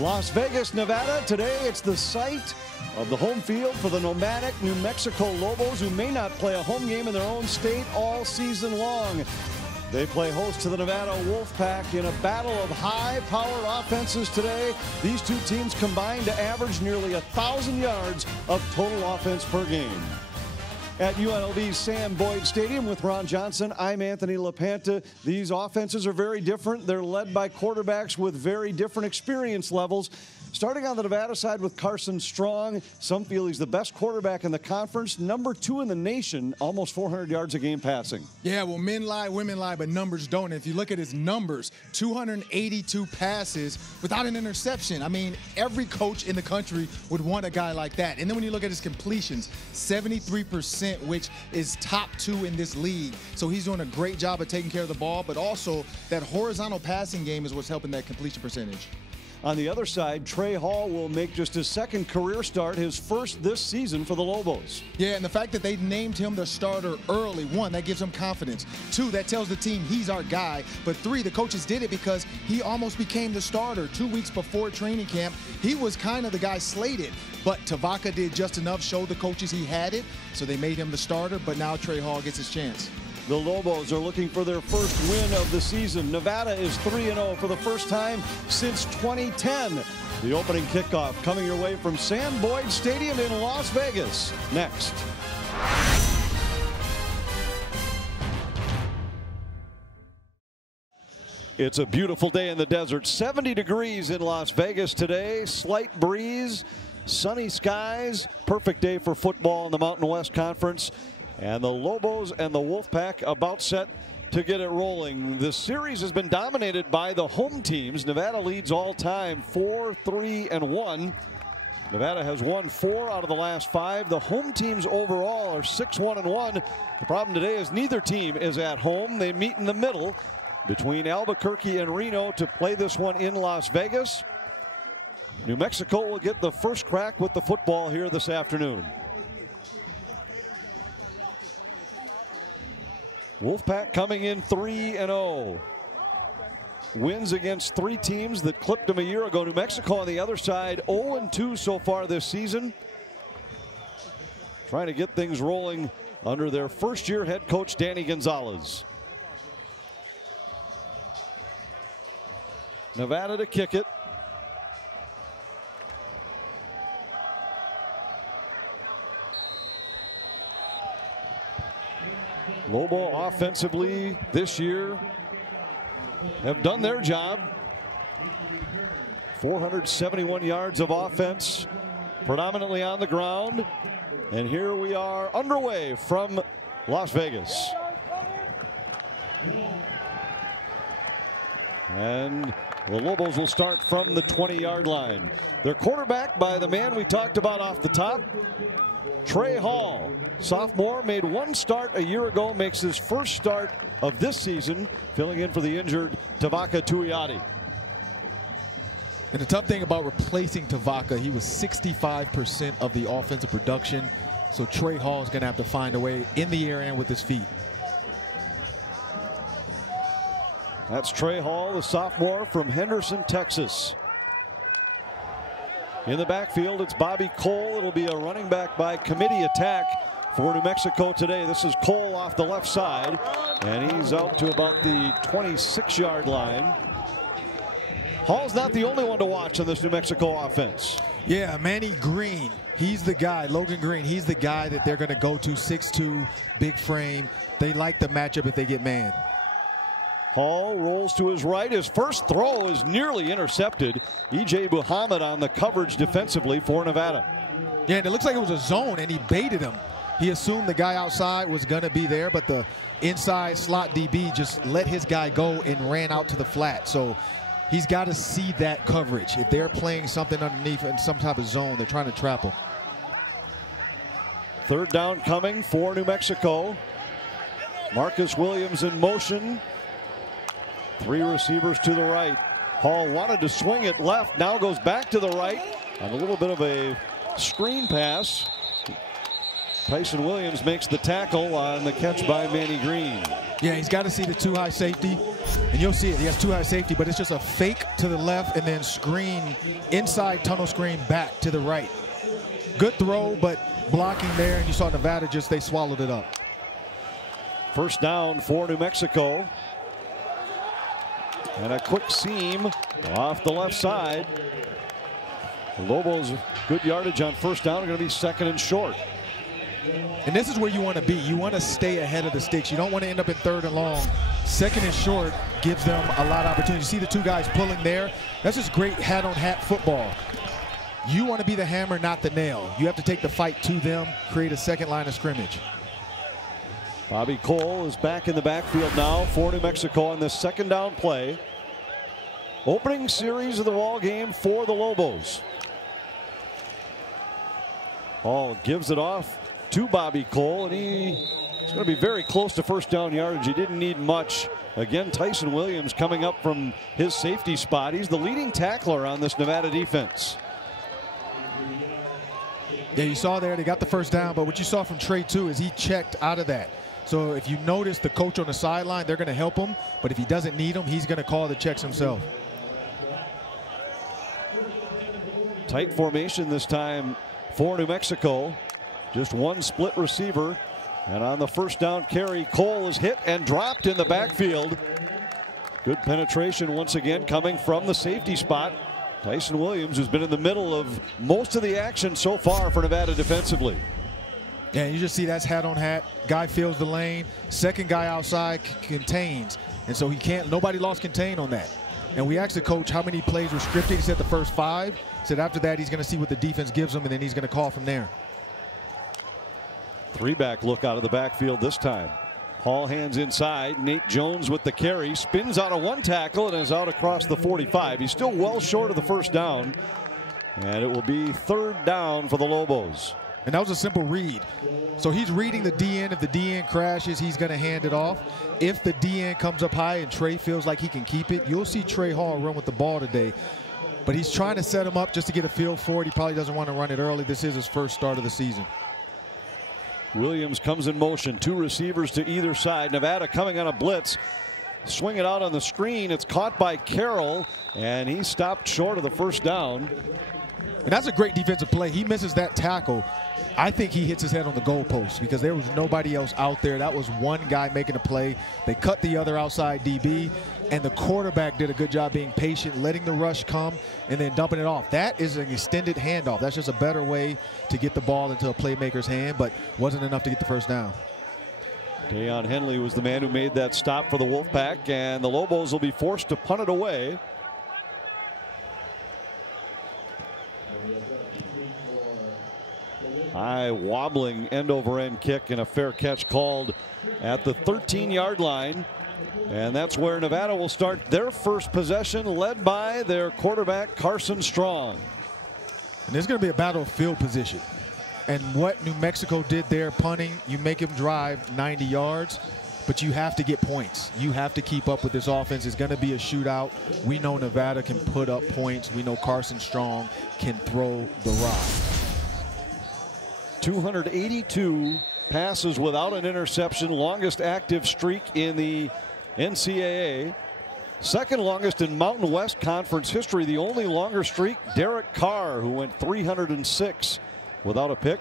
Las Vegas, Nevada. Today it's the site of the home field for the nomadic New Mexico Lobos, who may not play a home game in their own state all season long. They play host to the Nevada Wolfpack in a battle of high-powered offenses today. These two teams combined to average nearly 1,000 yards of total offense per game. At UNLV's Sam Boyd Stadium with Ron Johnson, I'm Anthony LaPanta. These offenses are very different. They're led by quarterbacks with very different experience levels. Starting on the Nevada side with Carson Strong. Some feel he's the best quarterback in the conference, #2 in the nation, almost 400 yards a game passing. Yeah, well, men lie, women lie, but numbers don't. And if you look at his numbers, 282 passes without an interception. I mean, every coach in the country would want a guy like that. And then when you look at his completions, 73%, which is top 2 in this league. So he's doing a great job of taking care of the ball, but also that horizontal passing game is what's helping that completion percentage. On the other side, Trey Hall will make just his second career start, his first this season for the Lobos. Yeah, and the fact that they named him the starter early, 1, that gives him confidence. 2, that tells the team he's our guy. But 3, the coaches did it because he almost became the starter 2 weeks before training camp. He was kind of the guy slated, but Tavaka did just enough, showed the coaches he had it, so they made him the starter, but now Trey Hall gets his chance. The Lobos are looking for their first win of the season. Nevada is 3-0 for the first time since 2010. The opening kickoff coming your way from Sam Boyd Stadium in Las Vegas. Next. It's a beautiful day in the desert. 70 degrees in Las Vegas today. Slight breeze, sunny skies. Perfect day for football in the Mountain West Conference. And the Lobos and the Wolfpack about set to get it rolling. The series has been dominated by the home teams. Nevada leads all time 4-3-1. Nevada has won 4 out of the last 5. The home teams overall are 6-1-1. The problem today is neither team is at home. They meet in the middle between Albuquerque and Reno to play this one in Las Vegas. New Mexico will get the first crack with the football here this afternoon. Wolfpack coming in 3-0. Wins against 3 teams that clipped them a year ago. New Mexico on the other side 0-2 so far this season. Trying to get things rolling under their first-year head coach Danny Gonzalez. Nevada to kick it. Lobo offensively this year have done their job. 471 yards of offense, predominantly on the ground. And here we are underway from Las Vegas. And the Lobos will start from the 20-yard line. They're quarterbacked by the man we talked about off the top, Trey Hall. Sophomore, made 1 start a year ago, makes his first start of this season, filling in for the injured Tavaka Tuiati. And the tough thing about replacing Tavaka, he was 65% of the offensive production. So Trey Hall is going to have to find a way in the air and with his feet. That's Trey Hall, the sophomore from Henderson, Texas. In the backfield, it's Bobby Cole. It'll be a running back by committee attack for New Mexico today. This is Cole off the left side, and he's out to about the 26-yard line. Hall's not the only one to watch on this New Mexico offense. Yeah, Manny Green, he's the guy. Logan Green, he's the guy that they're going to go to. 6'2", big frame. They like the matchup if they get man. Hall rolls to his right. His first throw is nearly intercepted. E.J. Muhammad on the coverage defensively for Nevada. Yeah, and it looks like it was a zone, and he baited him. He assumed the guy outside was going to be there, but the inside slot DB just let his guy go and ran out to the flat. So he's got to see that coverage. If they're playing something underneath in some type of zone, they're trying to trap him. 3rd down coming for New Mexico. Marcus Williams in motion. 3 receivers to the right. Hall wanted to swing it left, now goes back to the right on a little bit of a screen pass. Tyson Williams makes the tackle on the catch by Manny Green. Yeah, he's got to see the too high safety, and you'll see it. He has too high safety, but it's just a fake to the left and then screen, inside tunnel screen back to the right. Good throw, but blocking there, and you saw Nevada they swallowed it up. First down for New Mexico. And a quick seam off the left side. The Lobos, good yardage on first down, are going to be second and short. And this is where you want to be. You want to stay ahead of the sticks. You don't want to end up in third and long. Second and short gives them a lot of opportunity. You see the two guys pulling there? That's just great hat-on-hat football. You want to be the hammer, not the nail. You have to take the fight to them, create a second line of scrimmage. Bobby Cole is back in the backfield now for New Mexico on this second down play. Opening series of the ball game for the Lobos. Hall gives it off to Bobby Cole, and he's going to be very close to first down yardage. He didn't need much. Again, Tyson Williams coming up from his safety spot. He's the leading tackler on this Nevada defense. Yeah, you saw there they got the first down, but what you saw from Trey too is he checked out of that. So if you notice the coach on the sideline, they're going to help him, but if he doesn't need him, he's going to call the checks himself. Tight formation this time for New Mexico. Just one split receiver, and on the first down carry, Cole is hit and dropped in the backfield. Good penetration once again coming from the safety spot. Tyson Williams, who's been in the middle of most of the action so far for Nevada defensively. Yeah, you just see that's hat on hat. Guy fills the lane. Second guy outside contains. And so he can't, nobody lost contain on that. And we asked the coach how many plays were scripted. He said the first 5. He said after that he's going to see what the defense gives him, and then he's going to call from there. 3-back look out of the backfield this time. Hall hands inside. Nate Jones with the carry. Spins out of one tackle and is out across the 45. He's still well short of the first down. And it will be third down for the Lobos. And that was a simple read. So he's reading the DN. If the DN crashes, he's going to hand it off. If the DN comes up high and Trey feels like he can keep it, you'll see Trey Hall run with the ball today. But he's trying to set him up just to get a feel for it. He probably doesn't want to run it early. This is his first start of the season. Williams comes in motion. 2 receivers to either side. Nevada coming on a blitz. Swing it out on the screen. It's caught by Carroll, and he stopped short of the first down. And that's a great defensive play. He misses that tackle. I think he hits his head on the goalpost because there was nobody else out there. That was one guy making a play. They cut the other outside DB, and the quarterback did a good job being patient, letting the rush come, and then dumping it off. That is an extended handoff. That's just a better way to get the ball into a playmaker's hand, but wasn't enough to get the first down. Deion Henley was the man who made that stop for the Wolfpack, and the Lobos will be forced to punt it away. High wobbling end over end kick and a fair catch called at the 13-yard line. And that's where Nevada will start their first possession, led by their quarterback Carson Strong. And there's going to be a battle of field position. And what New Mexico did there, punting, you make him drive 90 yards, but you have to get points. You have to keep up with this offense. It's going to be a shootout. We know Nevada can put up points. We know Carson Strong can throw the rock. 282 passes without an interception, longest active streak in the NCAA. Second longest in Mountain West Conference history. The only longer streak, Derek Carr, who went 306 without a pick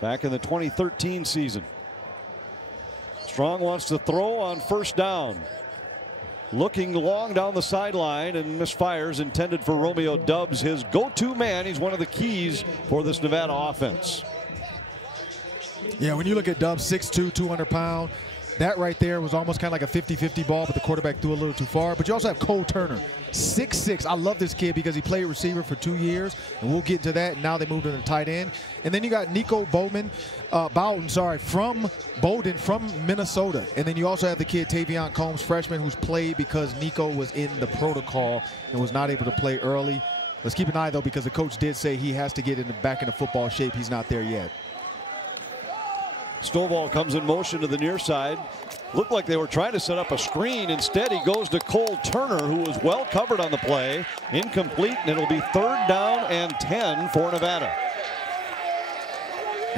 back in the 2013 season. Strong wants to throw on first down. Looking long down the sideline and misfires, intended for Romeo Dubs, his go-to man. He's one of the keys for this Nevada offense. Yeah, when you look at Dubs, 6'2", 200-pound, that right there was almost kind of like a 50-50 ball, but the quarterback threw a little too far. But you also have Cole Turner, 6'6". I love this kid because he played receiver for 2 years, and we'll get to that. And now they moved him to tight end. And then you got Nico Bowden from Bowden from Minnesota. And then you also have the kid Tavion Combs, freshman, who's played because Nico was in the protocol and was not able to play early. Let's keep an eye, though, because the coach did say he has to get back into football shape. He's not there yet. Stovall comes in motion to the near side. Looked like they were trying to set up a screen. Instead, he goes to Cole Turner, who was well covered on the play. Incomplete, and it'll be third down and 10 for Nevada.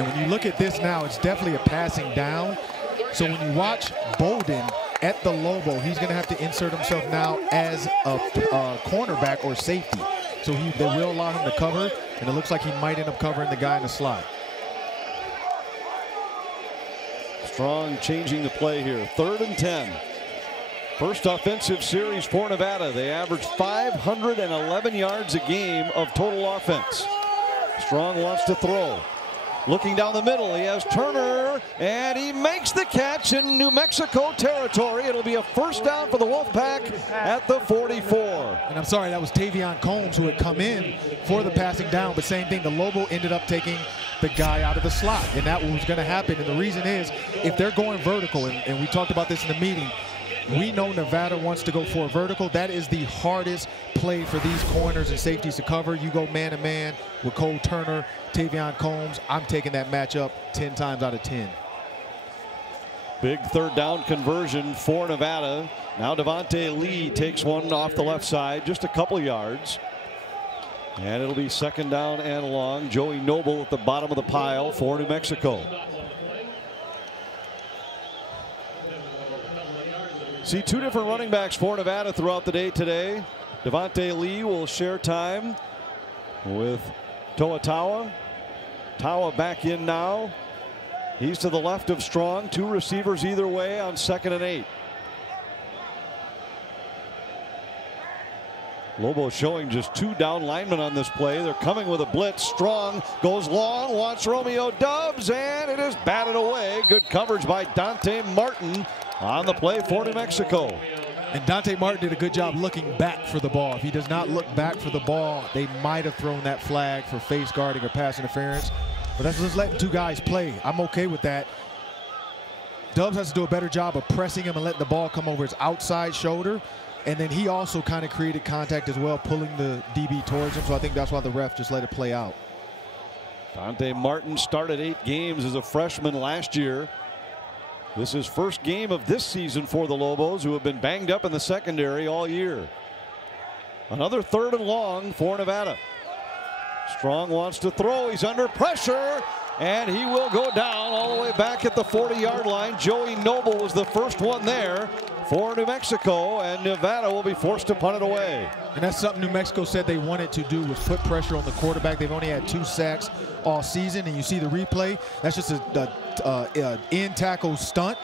And when you look at this now, it's definitely a passing down. So when you watch Bolden at the Lobo, he's going to have to insert himself now as a cornerback or safety. So they will allow him to cover, and it looks like he might end up covering the guy in the slot. Strong changing the play here. 3rd and 10. First offensive series for Nevada. They average 511 yards a game of total offense. Strong wants to throw. Looking down the middle, he has Turner, and he makes the catch in New Mexico territory. It'll be a first down for the Wolfpack at the 44. And I'm sorry, that was Tavion Combs who had come in for the passing down, but same thing, the Lobo ended up taking the guy out of the slot, and that was going to happen. And the reason is, if they're going vertical, and we talked about this in the meeting, we know Nevada wants to go for a vertical. That is the hardest play for these corners and safeties to cover. You go man-to-man with Cole Turner, Tavion Combs. I'm taking that matchup 10 times out of 10. Big 3rd down conversion for Nevada. Now Devontae Lee takes one off the left side, just a couple yards. And it'll be 2nd down and long. Joey Noble at the bottom of the pile for New Mexico. See 2 different running backs for Nevada throughout the day today. Devontae Lee will share time with Toa Taua. Taua back in now. He's to the left of Strong. 2 receivers either way on 2nd and 8. Lobo showing just 2 down linemen on this play. They're coming with a blitz. Strong goes long, wants Romeo Doubs, and it is batted away. Good coverage by Dante Martin on the play for New Mexico. And Dante Martin did a good job looking back for the ball. If he does not look back for the ball, they might have thrown that flag for face guarding or pass interference. But that's just letting 2 guys play. I'm okay with that. Doubs has to do a better job of pressing him and letting the ball come over his outside shoulder. And then he also kind of created contact as well, pulling the DB towards him. So I think that's why the ref just let it play out. Dante Martin started 8 games as a freshman last year. This is first game of this season for the Lobos, who have been banged up in the secondary all year. Another 3rd and long for Nevada. Strong wants to throw. He's under pressure, and he will go down all the way back at the 40-yard line. Joey Noble was the first one there for New Mexico, and Nevada will be forced to punt it away. And that's something New Mexico said they wanted to do, was put pressure on the quarterback. They've only had 2 sacks all season, and you see the replay. That's just a in tackle stunt,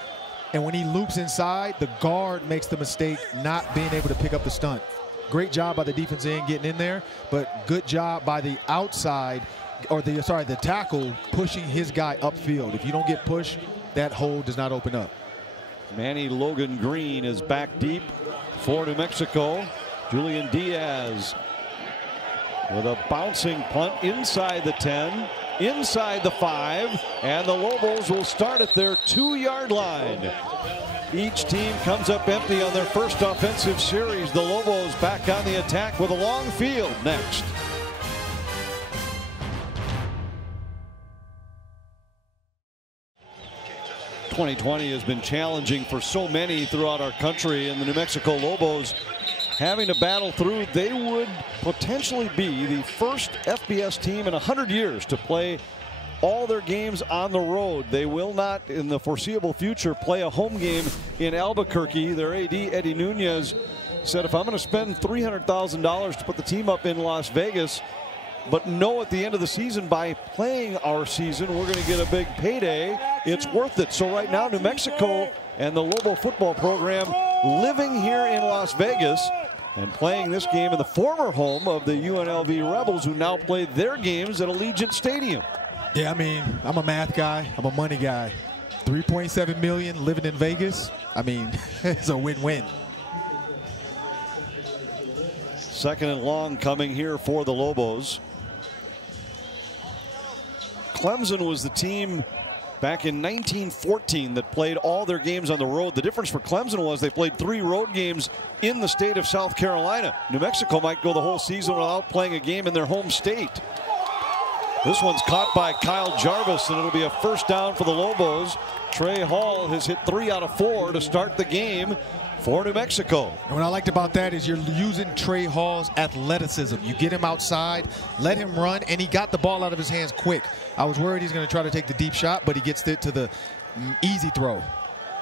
and when he loops inside, the guard makes the mistake not being able to pick up the stunt. Great job by the defensive end getting in there, but good job by the outside, or the tackle pushing his guy upfield. If you don't get pushed, that hole does not open up. Manny Logan Green is back deep for New Mexico. Julian Diaz with a bouncing punt inside the 10, inside the 5, and the Lobos will start at their 2-yard line. Each team comes up empty on their first offensive series. The Lobos back on the attack with a long field next. '20 has been challenging for so many throughout our country, and the New Mexico Lobos having to battle through. They would potentially be the first FBS team in 100 years to play all their games on the road. They will not, in the foreseeable future, play a home game in Albuquerque. Their AD, Eddie Nunez, said, if I'm going to spend $300,000 to put the team up in Las Vegas, but know at the end of the season, by playing our season, we're going to get a big payday, it's worth it. So right now, New Mexico and the Lobo football program living here in Las Vegas and playing this game in the former home of the UNLV Rebels, who now play their games at Allegiant Stadium. Yeah, I mean, I'm a math guy. I'm a money guy. $3.7 million living in Vegas. I mean, it's a win-win. 2nd and long coming here for the Lobos. Clemson was the team back in 1914 that played all their games on the road. The difference for Clemson was they played 3 road games in the state of South Carolina. New Mexico might go the whole season without playing a game in their home state. This one's caught by Kyle Jarvis, and it'll be a first down for the Lobos. Trey Hall has hit 3 out of 4 to start the game for New Mexico. And what I liked about that is you're using Trey Hall's athleticism. You get him outside, let him run, and he got the ball out of his hands quick. I was worried he's going to try to take the deep shot, but he gets it to the easy throw.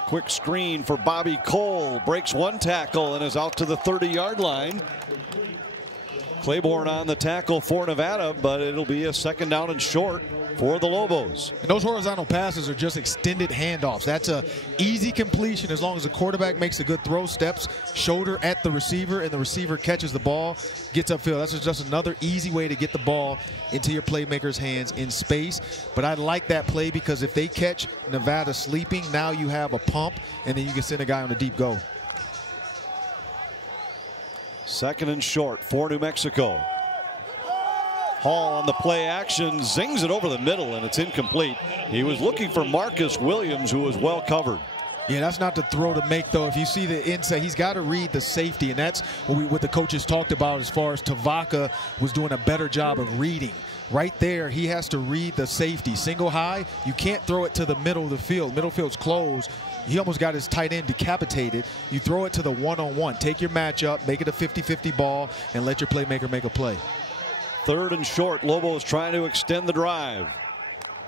Quick screen for Bobby Cole. Breaks one tackle and is out to the 30-yard line. Claiborne on the tackle for Nevada, but it'll be a second down and short for the Lobos. And those horizontal passes are just extended handoffs. That's a easy completion as long as the quarterback makes a good throw, steps shoulder at the receiver, and the receiver catches the ball, gets upfield. That's just another easy way to get the ball into your playmaker's hands in space. But I like that play because if they catch Nevada sleeping, now you have a pump, and then you can send a guy on a deep go. Second and short for New Mexico. Hall on the play action, zings it over the middle, and it's incomplete. He was looking for Marcus Williams, who was well covered. Yeah, that's not the throw to make, though. If you see the inside, he's got to read the safety, and that's what the coaches talked about as far as Tavaka was doing a better job of reading. Right there, he has to read the safety. Single high, you can't throw it to the middle of the field. Middle field's closed. He almost got his tight end decapitated. You throw it to the one-on-one. Take your matchup, make it a 50-50 ball, and let your playmaker make a play. Third and short. Lobos trying to extend the drive.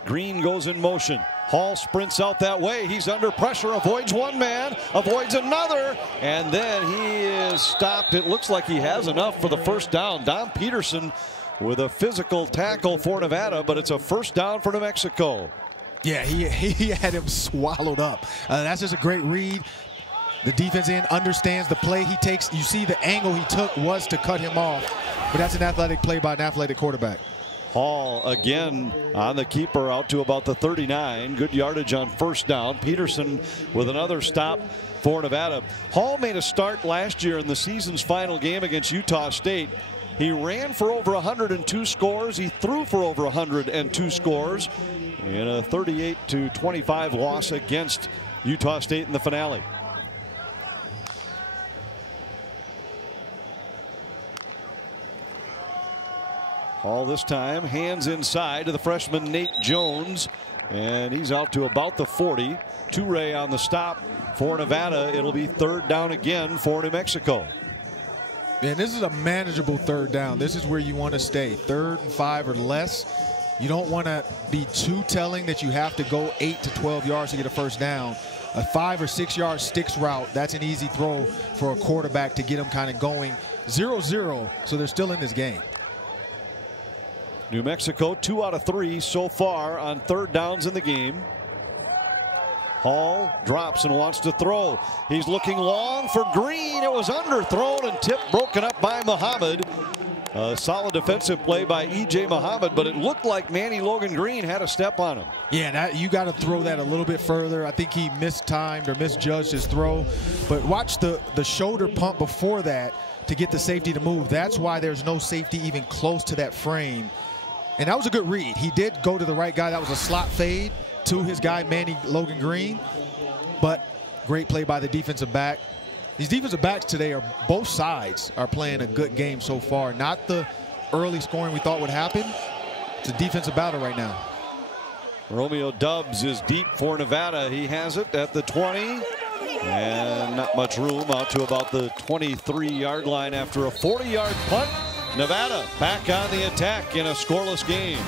Green goes in motion. Hall sprints out that way. He's under pressure, avoids one man, avoids another, and then he is stopped. It looks like he has enough for the first down. Don Peterson with a physical tackle for Nevada, but it's a first down for New Mexico. Yeah, he had him swallowed up. That's just a great read. The defense end understands the play he takes. You see the angle he took was to cut him off, but that's an athletic play by an athletic quarterback. Hall again on the keeper out to about the 39. Good yardage on first down. Peterson with another stop for Nevada. Hall made a start last year in the season's final game against Utah State. He ran for over 102 scores. He threw for over 102 scores in a 38-25 loss against Utah State in the finale. All this time, hands inside to the freshman Nate Jones, and he's out to about the 40. Toure on the stop for Nevada. It'll be third down again for New Mexico. And this is a manageable third down. This is where you want to stay. 3rd and 5 or less. You don't want to be too telling that you have to go 8 to 12 yards to get a first down. A 5 or 6 yard sticks route, that's an easy throw for a quarterback to get them kind of going. 0-0, so they're still in this game. New Mexico 2 out of 3 so far on third downs in the game. Hall drops and wants to throw. He's looking long for Green. It was underthrown and tipped, broken up by Muhammad. A solid defensive play by E.J. Muhammad, but it looked like Manny Logan Green had a step on him. Yeah, you got to throw that a little bit further. I think he mistimed or misjudged his throw. But watch the shoulder pump before that to get the safety to move. That's why there's no safety even close to that frame. And that was a good read. He did go to the right guy. That was a slot fade to his guy, Manny Logan Green. But great play by the defensive back. These defensive backs today are both sides are playing a good game so far. Not the early scoring we thought would happen. It's a defensive battle right now. Romeo Dubs is deep for Nevada. He has it at the 20. And not much room out to about the 23-yard line after a 40-yard punt. Nevada back on the attack in a scoreless game.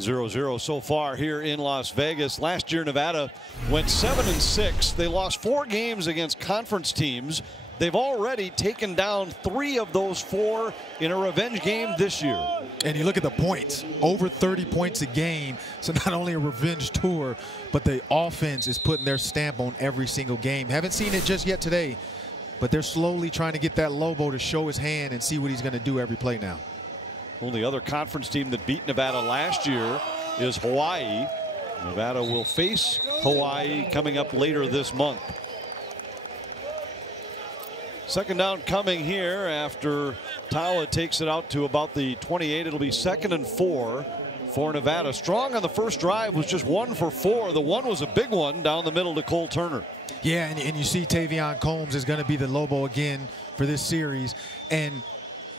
(0-0) so far here in Las Vegas. Last year Nevada went 7-6. They lost 4 games against conference teams. They've already taken down 3 of those 4 in a revenge game this year. And you look at the points, over 30 points a game. So not only a revenge tour, but the offense is putting their stamp on every single game. Haven't seen it just yet today, but they're slowly trying to get that Lobo to show his hand and see what he's going to do every play now. Only other conference team that beat Nevada last year is Hawaii. Nevada will face Hawaii coming up later this month. Second down coming here after Tawa takes it out to about the 28. It'll be 2nd and 4 for Nevada. Strong on the first drive was just 1 for 4. The one was a big one down the middle to Cole Turner. Yeah, and you see Tavion Combs is going to be the Lobo again for this series. And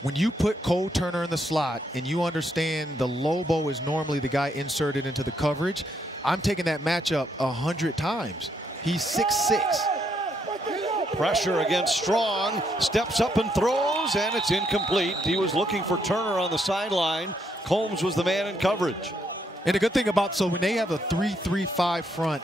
when you put Cole Turner in the slot and you understand the Lobo is normally the guy inserted into the coverage, I'm taking that matchup 100 times. He's 6'6". Pressure against Strong, steps up and throws, and it's incomplete. He was looking for Turner on the sideline. Combs was the man in coverage. And the good thing about, so when they have a 3-3-5 front,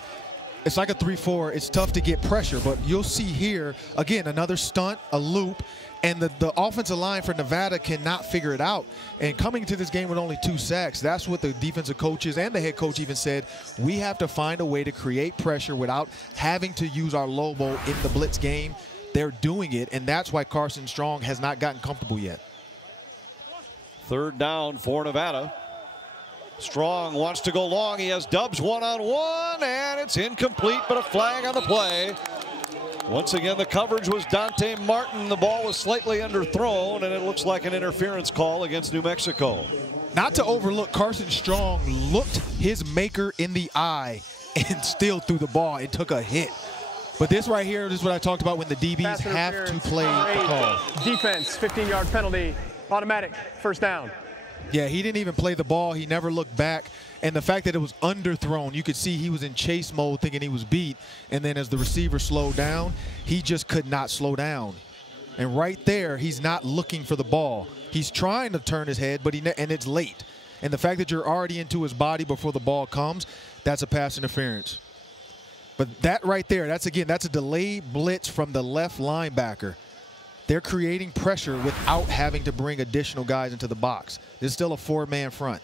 it's like a 3-4. It's tough to get pressure, but you'll see here, again, another stunt, a loop, and the offensive line for Nevada cannot figure it out. And coming to this game with only 2 sacks, that's what the defensive coaches and the head coach even said. We have to find a way to create pressure without having to use our Lobo in the blitz game. They're doing it, and that's why Carson Strong has not gotten comfortable yet. 3rd down for Nevada. Strong wants to go long. He has Dubs one-on-one, and it's incomplete, but a flag on the play. Once again, the coverage was Dante Martin. The ball was slightly underthrown, and it looks like an interference call against New Mexico. Not to overlook, Carson Strong looked his maker in the eye and still threw the ball and took a hit. But this right here, this is what I talked about when the DBs have to play the call. Defense, 15-yard penalty, automatic, 1st down. Yeah, he didn't even play the ball. He never looked back. And the fact that it was underthrown, you could see he was in chase mode thinking he was beat. And then as the receiver slowed down, he just could not slow down. And right there, he's not looking for the ball. He's trying to turn his head, but and it's late. And the fact that you're already into his body before the ball comes, that's a pass interference. But that right there, that's a delayed blitz from the left linebacker. They're creating pressure without having to bring additional guys into the box. There's still a 4-man front.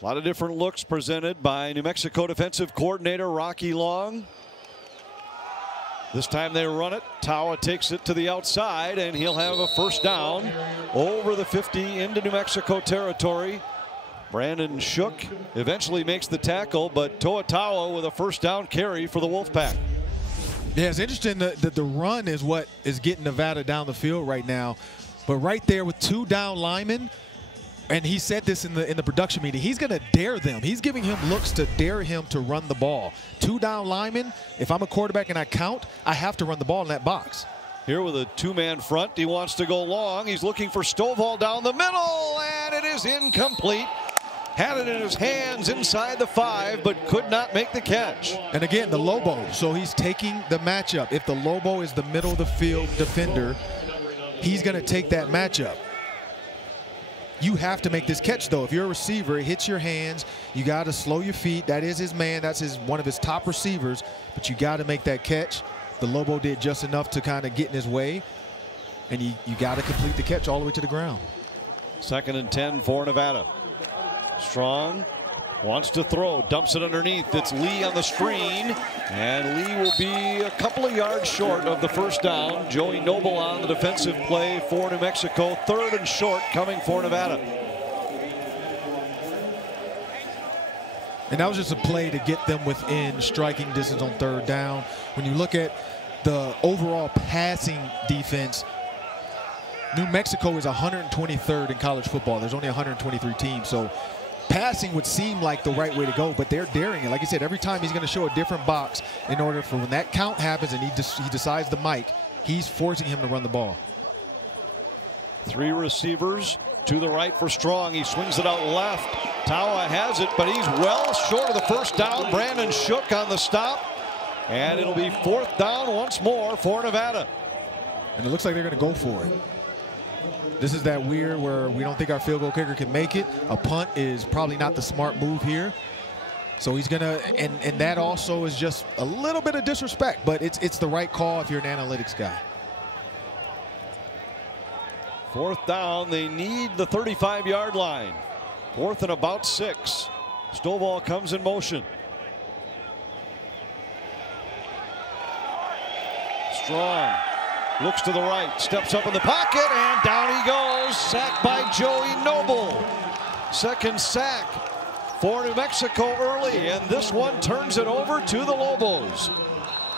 A lot of different looks presented by New Mexico defensive coordinator Rocky Long. This time they run it. Tawa takes it to the outside, and he'll have a 1st down over the 50 into New Mexico territory. Brandon Shook eventually makes the tackle, but Toa Tawa with a 1st down carry for the Wolfpack. Yeah, it's interesting that the run is what is getting Nevada down the field right now. But right there with 2 down linemen, and he said this in the production meeting, he's going to dare them. He's giving him looks to dare him to run the ball. 2 down linemen, if I'm a quarterback and I count, I have to run the ball in that box. Here with a 2-man front, he wants to go long. He's looking for Stovall down the middle, and it is incomplete. Had it in his hands inside the 5, but could not make the catch. And again, the Lobo, so he's taking the matchup. If the Lobo is the middle of the field defender, he's going to take that matchup. You have to make this catch, though. If you're a receiver, it hits your hands. You got to slow your feet. That is his man. That's one of his top receivers. But you got to make that catch. The Lobo did just enough to kind of get in his way. And you got to complete the catch all the way to the ground. 2nd and 10 for Nevada. Strong wants to throw, dumps it underneath. It's Lee on the screen, and Lee will be a couple of yards short of the 1st down. Joey Noble on the defensive play for New Mexico. 3rd and short coming for Nevada. And that was just a play to get them within striking distance on 3rd down. When you look at the overall passing defense, New Mexico is 123rd in college football. There's only 123 teams, so passing would seem like the right way to go, but they're daring it. Like I said, every time he's going to show a different box in order for when that count happens and he decides the mic, he's forcing him to run the ball. 3 receivers to the right for Strong. He swings it out left. Tawa has it, but he's well short of the 1st down. Brandon Shook on the stop, and it'll be 4th down once more for Nevada. And it looks like they're going to go for it. This is that weird where we don't think our field goal kicker can make it. A punt is probably not the smart move here. So he's going to, and that also is just a little bit of disrespect, but it's the right call if you're an analytics guy. 4th down, they need the 35-yard line. 4th and about 6. Stovall comes in motion. Strong looks to the right, steps up in the pocket, and down he goes. Sacked by Joey Noble. 2nd sack for New Mexico early, and this one turns it over to the Lobos.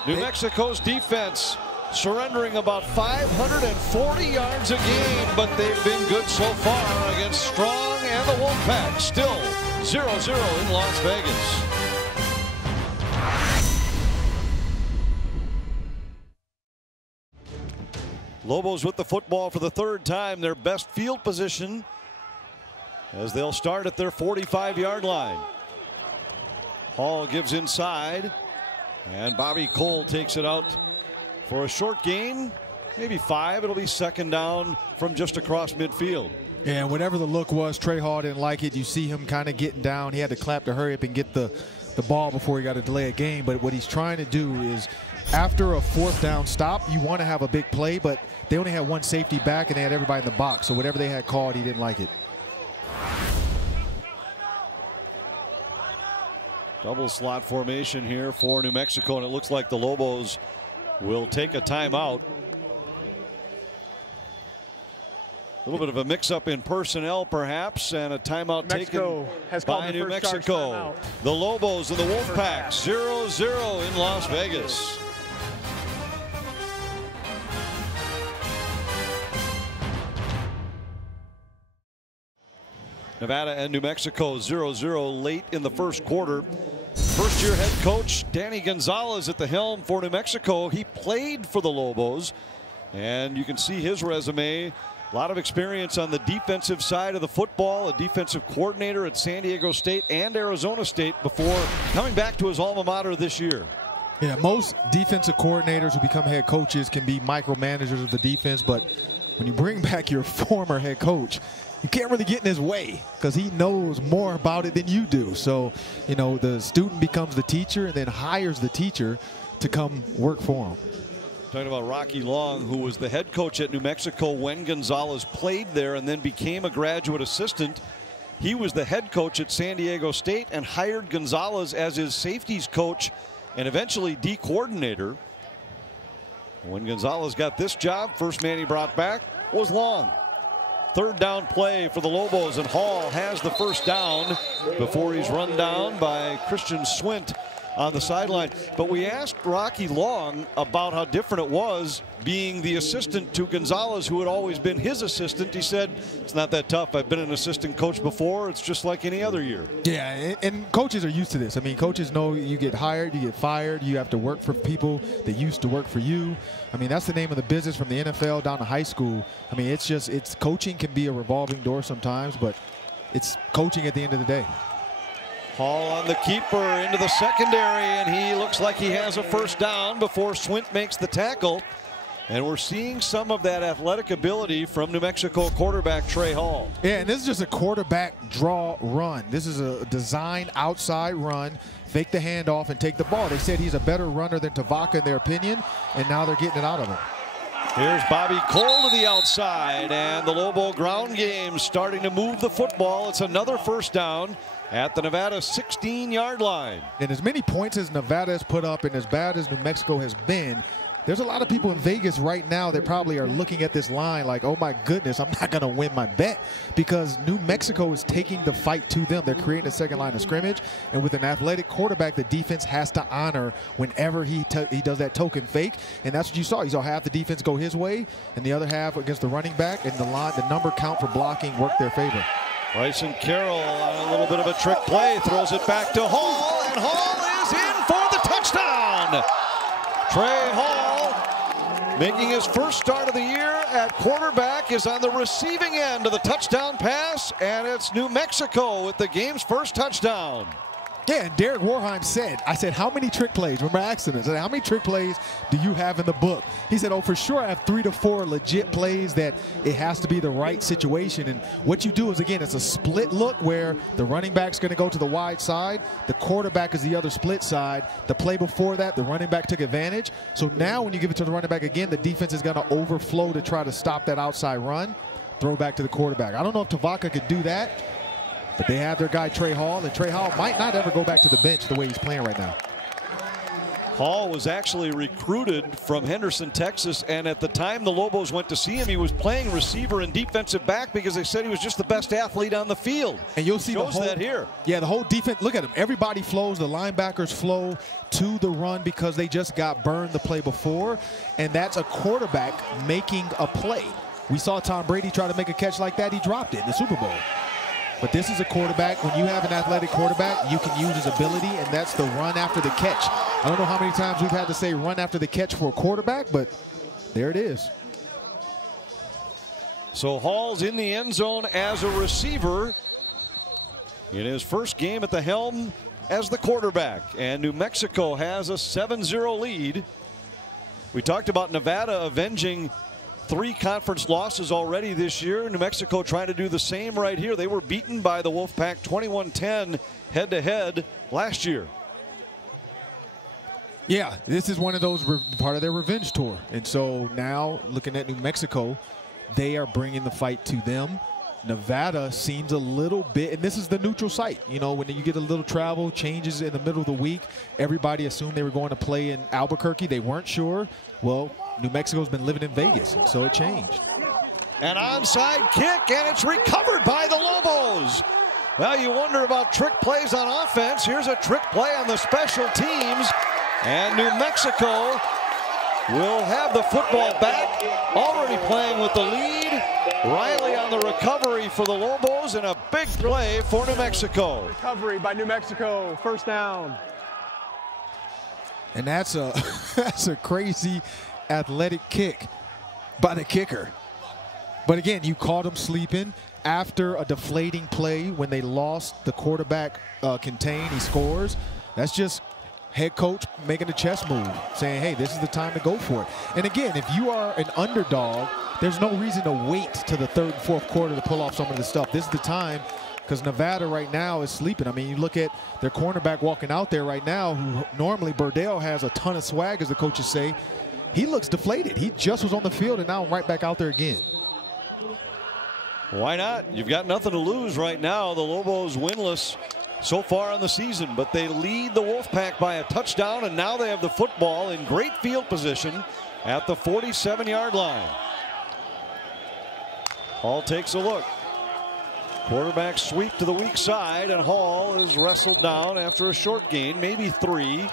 New Mexico's defense surrendering about 540 yards a game, but they've been good so far against Strong and the Wolfpack. Still 0-0 in Las Vegas. Lobos with the football for the third time, their best field position, as they'll start at their 45-yard line. Hall gives inside, and Bobby Cole takes it out for a short gain, maybe 5. It'll be second down from just across midfield. Yeah, and whatever the look was, Trey Hall didn't like it. You see him kind of getting down. He had to clap to hurry up and get the ball before he got to delay a game. But what he's trying to do is, after a fourth down stop, you want to have a big play, but they only had one safety back and they had everybody in the box. So whatever they had called, he didn't like it. Double slot formation here for New Mexico, and it looks like the Lobos will take a timeout. A little bit of a mix-up in personnel, perhaps, and a timeout taken by New Mexico. The Lobos and the Wolfpack, 0-0 in Las Vegas. Nevada and New Mexico 0-0 late in the first quarter. First-year head coach Danny Gonzalez at the helm for New Mexico. He played for the Lobos, and you can see his resume. A lot of experience on the defensive side of the football, a defensive coordinator at San Diego State and Arizona State before coming back to his alma mater this year. Yeah, most defensive coordinators who become head coaches can be micromanagers of the defense, but when you bring back your former head coach, you can't really get in his way because he knows more about it than you do. So, you know, the student becomes the teacher and then hires the teacher to come work for him. Talking about Rocky Long, who was the head coach at New Mexico when Gonzalez played there and then became a graduate assistant. He was the head coach at San Diego State and hired Gonzalez as his safeties coach and eventually D coordinator. When Gonzalez got this job, first man he brought back was Long. Third down play for the Lobos, and Hall has the first down before he's run down by Christian Swint on the sideline. But we asked Rocky Long about how different it was being the assistant to Gonzalez, who had always been his assistant. He said, it's not that tough. I've been an assistant coach before. It's just like any other year. Yeah, and coaches are used to this. I mean, coaches know you get hired, you get fired, you have to work for people that used to work for you. I mean, that's the name of the business from the NFL down to high school. I mean, it's coaching can be a revolving door sometimes, but it's coaching at the end of the day. Hall on the keeper into the secondary, and he looks like he has a first down before Swint makes the tackle. And we're seeing some of that athletic ability from New Mexico quarterback Trey Hall. Yeah, and this is just a quarterback draw run. This is a design outside run, fake the handoff and take the ball. They said he's a better runner than Tavaka in their opinion, and now they're getting it out of him. Here's Bobby Cole to the outside, and the Lobo ground game starting to move the football. It's another first down at the Nevada 16-yard line. And as many points as Nevada has put up and as bad as New Mexico has been, there's a lot of people in Vegas right now that probably are looking at this line like, oh my goodness, I'm not going to win my bet, because New Mexico is taking the fight to them. They're creating a second line of scrimmage, and with an athletic quarterback, the defense has to honor whenever he does that token fake, and that's what you saw. You saw half the defense go his way and the other half against the running back, and the number count for blocking worked their favor. Bryson Carroll on a little bit of a trick play, throws it back to Hall, and Hall is in for the touchdown. Trey Hall, making his first start of the year at quarterback, is on the receiving end of the touchdown pass, and it's New Mexico with the game's first touchdown. Yeah, and Derek Warheim said, I said, how many trick plays? Remember asking him, I said, how many trick plays do you have in the book? He said, oh, for sure I have 3 to 4 legit plays that it has to be the right situation. And what you do is, again, it's a split look where the running back's going to go to the wide side. The quarterback is the other split side. The play before that, the running back took advantage. So now when you give it to the running back again, the defense is going to overflow to try to stop that outside run. Throw back to the quarterback. I don't know if Tavaka could do that, but they have their guy Trey Hall, and Trey Hall might not ever go back to the bench the way he's playing right now. Hall was actually recruited from Henderson, Texas, and at the time the Lobos went to see him, he was playing receiver and defensive back because they said he was just the best athlete on the field. And you'll see that here. Yeah, the whole defense. Look at him. Everybody flows. The linebackers flow to the run because they just got burned the play before, and that's a quarterback making a play. We saw Tom Brady try to make a catch like that. He dropped it in the Super Bowl. But this is a quarterback. When you have an athletic quarterback, you can use his ability, and that's the run after the catch. I don't know how many times we've had to say run after the catch for a quarterback, but there it is. So Hall's in the end zone as a receiver in his first game at the helm as the quarterback. And New Mexico has a 7-0 lead. We talked about Nevada avenging 3 conference losses already this year. New Mexico trying to do the same right here. They were beaten by the Wolfpack 21-10 head-to-head last year. Yeah, this is one of those part of their revenge tour. And so now looking at New Mexico, they are bringing the fight to them. Nevada seems a little bit, and this is the neutral site. You know, when you get a little travel, changes in the middle of the week, everybody assumed they were going to play in Albuquerque. They weren't sure. Well, New Mexico's been living in Vegas, so it changed. An onside kick, and it's recovered by the Lobos. Well, you wonder about trick plays on offense. Here's a trick play on the special teams, and New Mexico will have the football back, already playing with the lead. Riley on the recovery for the Lobos, and a big play for New Mexico. Recovery by New Mexico, first down. And that's a crazy athletic kick by the kicker. But again, you caught him sleeping after a deflating play when they lost the quarterback contained. He scores. That's just head coach making a chess move, saying, hey, this is the time to go for it. And again, if you are an underdog, there's no reason to wait to the 3rd and 4th quarter to pull off some of this stuff. This is the time, because Nevada right now is sleeping. I mean, you look at their cornerback walking out there right now, who normally Burdell has a ton of swag, as the coaches say. He looks deflated. He just was on the field, and now right back out there again. Why not? You've got nothing to lose right now. The Lobos winless so far on the season, but they lead the Wolfpack by a touchdown, and now they have the football in great field position at the 47-yard line. Hall takes a look. Quarterback sweep to the weak side, and Hall is wrestled down after a short gain, maybe 3.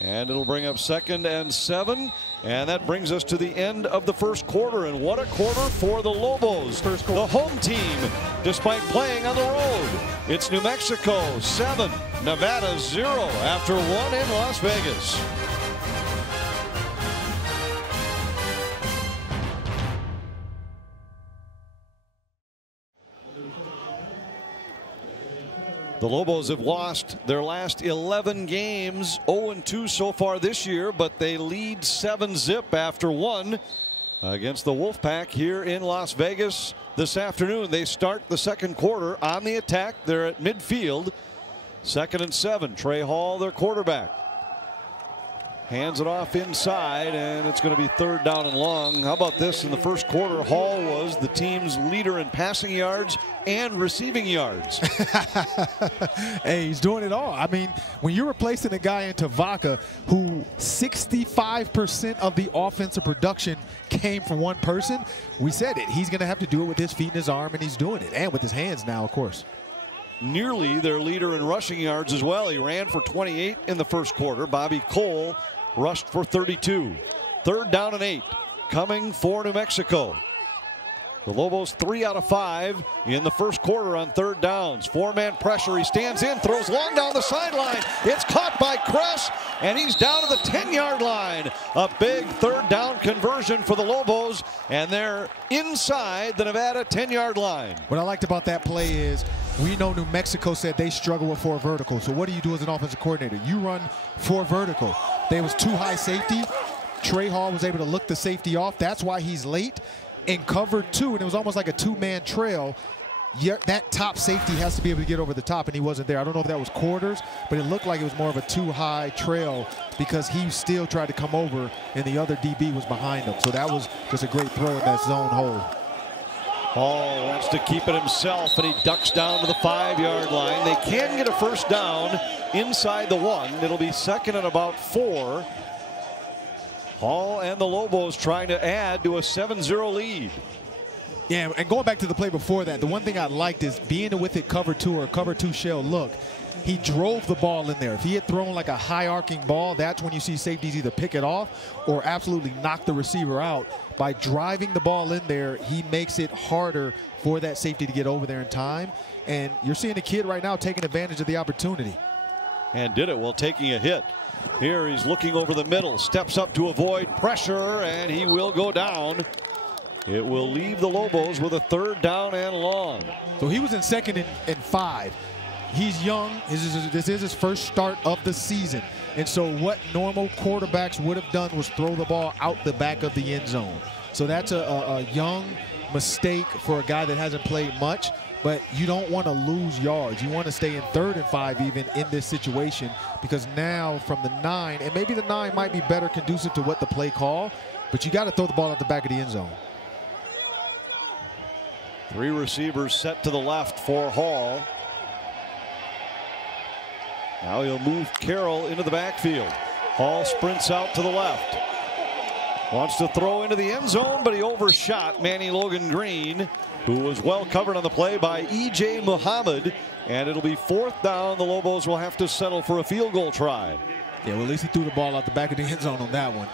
And it'll bring up 2nd and 7. And that brings us to the end of the first quarter. And what a quarter for the Lobos. The home team, despite playing on the road. It's New Mexico 7, Nevada 0 after 1 in Las Vegas. The Lobos have lost their last 11 games, 0-2 so far this year, but they lead 7-0 after 1 against the Wolfpack here in Las Vegas this afternoon. They start the second quarter on the attack. They're at midfield. 2nd and 7. Trey Hall, their quarterback. Hands it off inside, and it's going to be 3rd down and long. How about this? In the first quarter, Hall was the team's leader in passing yards and receiving yards. Hey, he's doing it all. I mean, when you're replacing a guy in Tavaka who 65% of the offensive production came from one person, we said it. He's going to have to do it with his feet and his arm, and he's doing it. And with his hands now, of course. Nearly their leader in rushing yards as well. He ran for 28 in the first quarter. Bobby Cole rushed for 32. 3rd down and 8 coming for New Mexico. The Lobos 3 out of 5 in the first quarter on 3rd downs. 4-man pressure. He stands in, throws long down the sideline. It's caught by Kress, and he's down to the 10-yard line. A big 3rd down conversion for the Lobos, and they're inside the Nevada 10-yard line. What I liked about that play is we know New Mexico said they struggle with 4 vertical. So what do you do as an offensive coordinator? You run 4 vertical. There was 2 high safety. Trey Hall was able to look the safety off. That's why he's late. In cover 2, and it was almost like a 2-man trail. That top safety has to be able to get over the top, and he wasn't there. I don't know if that was quarters, but it looked like it was more of a 2-high trail because he still tried to come over, and the other DB was behind him. So that was just a great throw in that zone hole. Hall wants to keep it himself, and he ducks down to the 5-yard line. They can get a first down inside the 1. It'll be second and about 4. Hall and the Lobos trying to add to a 7-0 lead. Yeah, and going back to the play before that, the one thing I liked is being with it cover 2 or cover 2 shell look. He drove the ball in there. If he had thrown like a high arcing ball, that's when you see safeties either pick it off or absolutely knock the receiver out. By driving the ball in there, he makes it harder for that safety to get over there in time. And you're seeing a kid right now taking advantage of the opportunity. And did it while taking a hit. Here he's looking over the middle, steps up to avoid pressure, and he will go down. It will leave the Lobos with a 3rd down and long. So he was in 2nd and 5. He's young. This is his first start of the season. And so what normal quarterbacks would have done was throw the ball out the back of the end zone. So that's a young mistake for a guy that hasn't played much. But you don't want to lose yards. You want to stay in 3rd and 5 even in this situation, because now from the 9, and maybe the 9 might be better conducive to what the play call, but you got to throw the ball at the back of the end zone. 3 receivers set to the left for Hall. Now he'll move Carroll into the backfield. Hall sprints out to the left. Wants to throw into the end zone, but he overshot Manny Logan Green, who was well covered on the play by E.J. Muhammad. And it'll be 4th down. The Lobos will have to settle for a field goal try. Yeah, well, at least he threw the ball out the back of the end zone on that one.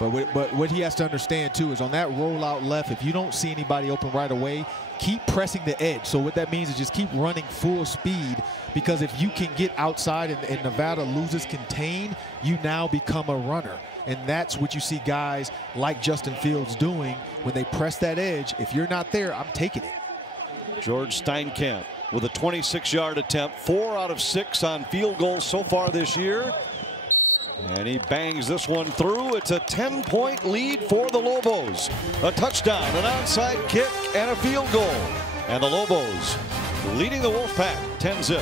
But what he has to understand, too, is on that rollout left, if you don't see anybody open right away, keep pressing the edge. So what that means is just keep running full speed, because if you can get outside and Nevada loses contain, you now become a runner. And that's what you see guys like Justin Fields doing when they press that edge. If you're not there, I'm taking it. George Steinkamp with a 26-yard attempt, 4 out of 6 on field goals so far this year. And he bangs this one through. It's a 10-point lead for the Lobos. A touchdown, an onside kick, and a field goal. And the Lobos leading the Wolfpack 10-0.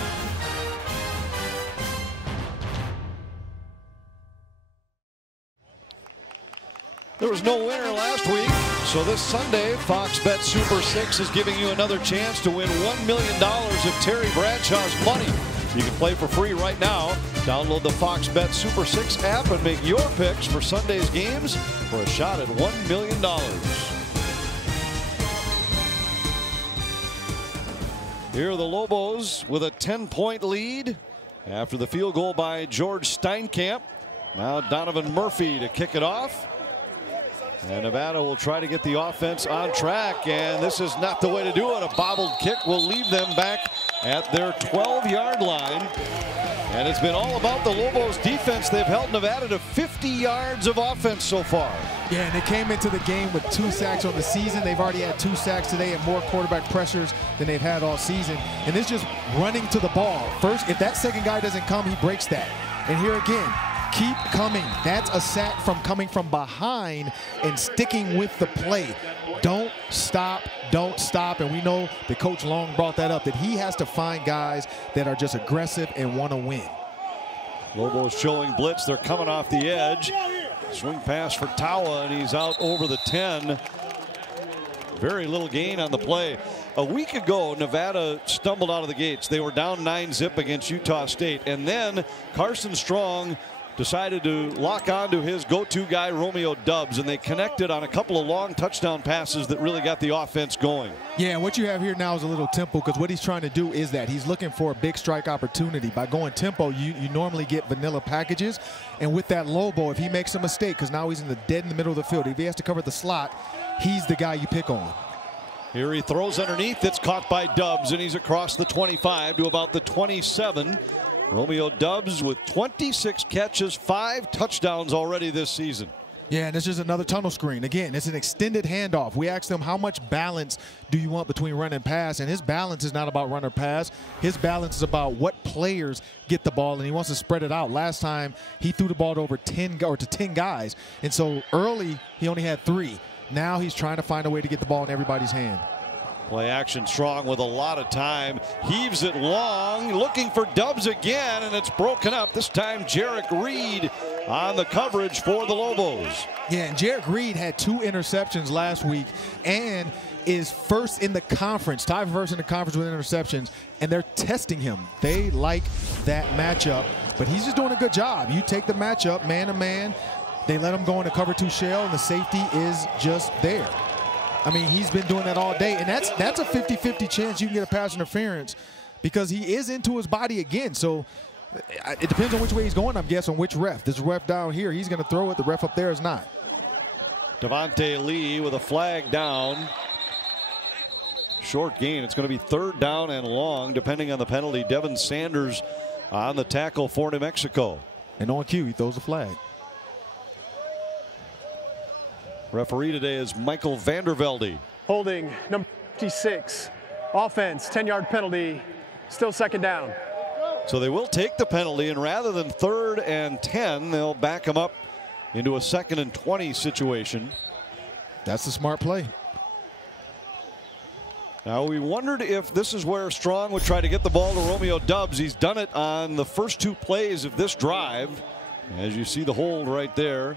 There was no winner last week, so this Sunday, Fox Bet Super 6 is giving you another chance to win $1 million of Terry Bradshaw's money. You can play for free right now. Download the Fox Bet Super 6 app and make your picks for Sunday's games for a shot at $1 million. Here are the Lobos with a 10-point lead after the field goal by George Steinkamp. Now Donovan Murphy to kick it off. And Nevada will try to get the offense on track, and this is not the way to do it. A bobbled kick will leave them back at their 12-yard line. And it's been all about the Lobos defense. They've held Nevada to 50 yards of offense so far. Yeah, and they came into the game with 2 sacks on the season. They've already had 2 sacks today and more quarterback pressures than they've had all season. And it's just running to the ball. First, if that second guy doesn't come, he breaks that. And here again, keep coming. That's a sack from coming from behind and sticking with the play. Don't stop, don't stop. And we know that Coach Long brought that up, that he has to find guys that are just aggressive and want to win. Lobos showing blitz. They're coming off the edge. Swing pass for Tawa, and he's out over the 10. Very little gain on the play. A week ago, Nevada stumbled out of the gates. They were down 9-0 against Utah State. And then Carson Strong decided to lock on to his go-to guy, Romeo Doubs, and they connected on a couple of long touchdown passes that really got the offense going. Yeah, and what you have here now is a little tempo, because what he's trying to do is that he's looking for a big strike opportunity. By going tempo, you normally get vanilla packages, and with that Lobo, if he makes a mistake, because now he's dead in the middle of the field, if he has to cover the slot, he's the guy you pick on. Here he throws underneath. It's caught by Doubs, and he's across the 25 to about the 27. Romeo Doubs with 26 catches, 5 touchdowns already this season. Yeah, and it's just another tunnel screen. Again, it's an extended handoff. We asked him, how much balance do you want between run and pass? And his balance is not about run or pass. His balance is about what players get the ball, and he wants to spread it out. Last time, he threw the ball to over 10 guys. And so early, he only had 3. Now he's trying to find a way to get the ball in everybody's hand. Play action Strong with a lot of time. Heaves it long, looking for Doubs again, and it's broken up. This time Jarek Reed on the coverage for the Lobos. Yeah, and Jarek Reed had 2 interceptions last week and is first in the conference, tied first in the conference with interceptions, and they're testing him. They like that matchup, but he's just doing a good job. You take the matchup, man to man, they let him go into cover 2 shell, and the safety is just there. I mean, he's been doing that all day, and that's a 50-50 chance you can get a pass interference because he is into his body again. So it depends on which way he's going, I'm guessing, on which ref. This ref down here, he's going to throw it. The ref up there is not. Devontae Lee with a flag down. Short gain. It's going to be 3rd down and long, depending on the penalty. Devin Sanders on the tackle for New Mexico. And on cue, he throws a flag. Referee today is Michael Vandervelde. Holding number 56. Offense, 10-yard penalty. Still 2nd down. So they will take the penalty, and rather than 3rd and 10, they'll back him up into a 2nd and 20 situation. That's a smart play. Now, we wondered if this is where Strong would try to get the ball to Romeo Doubs. He's done it on the first 2 plays of this drive. As you see the hold right there.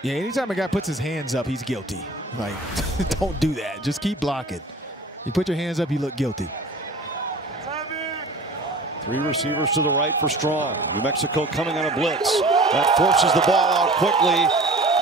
Yeah, anytime a guy puts his hands up, he's guilty. Like, don't do that. Just keep blocking. You put your hands up, you look guilty. 3 receivers to the right for Strong. New Mexico coming on a blitz. That forces the ball out quickly.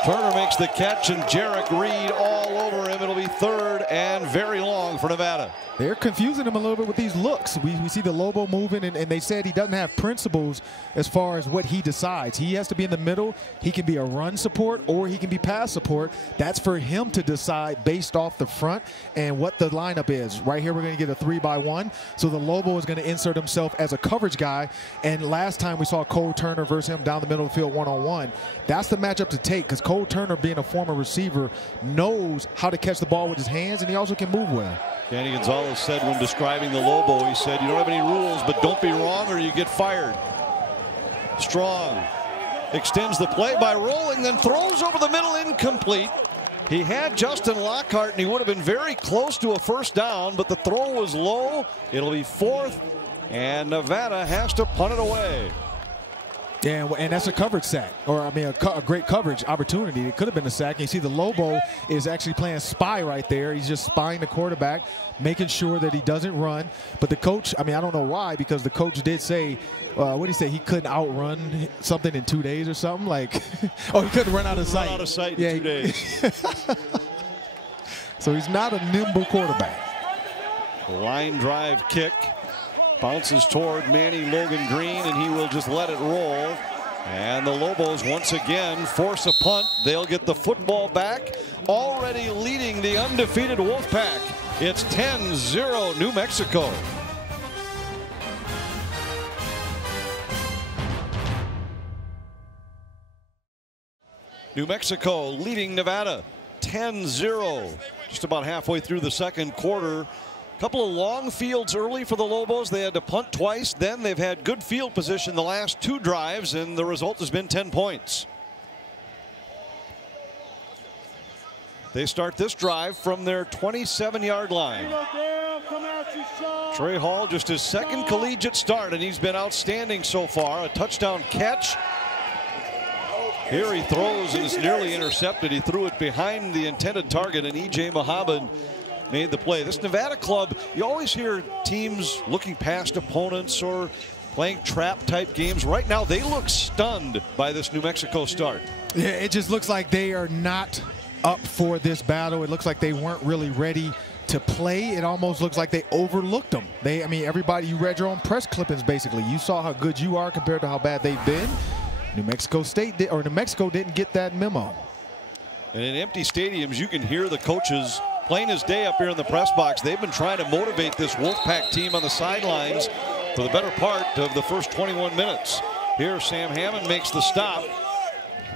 Turner makes the catch, and Jarek Reed all over him. It'll be 3rd and very long for Nevada. They're confusing him a little bit with these looks. We see the Lobo moving, and they said he doesn't have principles as far as what he decides. He has to be in the middle. He can be a run support or he can be pass support. That's for him to decide based off the front and what the lineup is. Right here we're going to get a 3-by-1. So the Lobo is going to insert himself as a coverage guy. And last time we saw Cole Turner versus him down the middle of the field one-on-one. That's the matchup to take because Cole Turner, being a former receiver, knows how to catch the ball with his hands, and he also can move well. Danny Gonzalez said when describing the Lobo, he said, you don't have any rules, but don't be wrong or you get fired. Strong extends the play by rolling, then throws over the middle, incomplete. He had Justin Lockhart, and he would have been very close to a 1st down, but the throw was low. It'll be 4th, and Nevada has to punt it away. Yeah, and that's a coverage sack, or I mean a great coverage opportunity. It could have been a sack. And you see the Lobo is actually playing spy right there. He's just spying the quarterback, making sure that he doesn't run. But the coach, I mean, I don't know why, because the coach did say, what did he say? He couldn't outrun something in 2 days or something? Like, oh, he couldn't run out of sight. Run out of sight in 2 days. So he's not a nimble quarterback. Line drive kick. Bounces toward Manny Logan Green, and he will just let it roll. And the Lobos once again force a punt. They'll get the football back, already leading the undefeated Wolfpack. It's 10-0 New Mexico. New Mexico leading Nevada 10-0. Just about halfway through the 2nd quarter. Couple of long fields early for the Lobos. They had to punt twice. Then they've had good field position the last 2 drives, and the result has been 10 points. They start this drive from their 27-yard line. Trey Hall, just his 2nd collegiate start, and he's been outstanding so far. A touchdown catch. Here he throws, and it's nearly intercepted. He threw it behind the intended target, and E.J. Mohammed made the play. This Nevada club, you always hear teams looking past opponents or playing trap type games. Right now they look stunned by this New Mexico start. Yeah, it just looks like they are not up for this battle. It looks like they weren't really ready to play. It almost looks like they overlooked them. I mean, everybody, you read your own press clippings basically. You saw how good you are compared to how bad they've been. New Mexico didn't get that memo. And in empty stadiums, you can hear the coaches plain as day up here in the press box. They've been trying to motivate this Wolfpack team on the sidelines for the better part of the first 21 minutes. Here, Sam Hammond makes the stop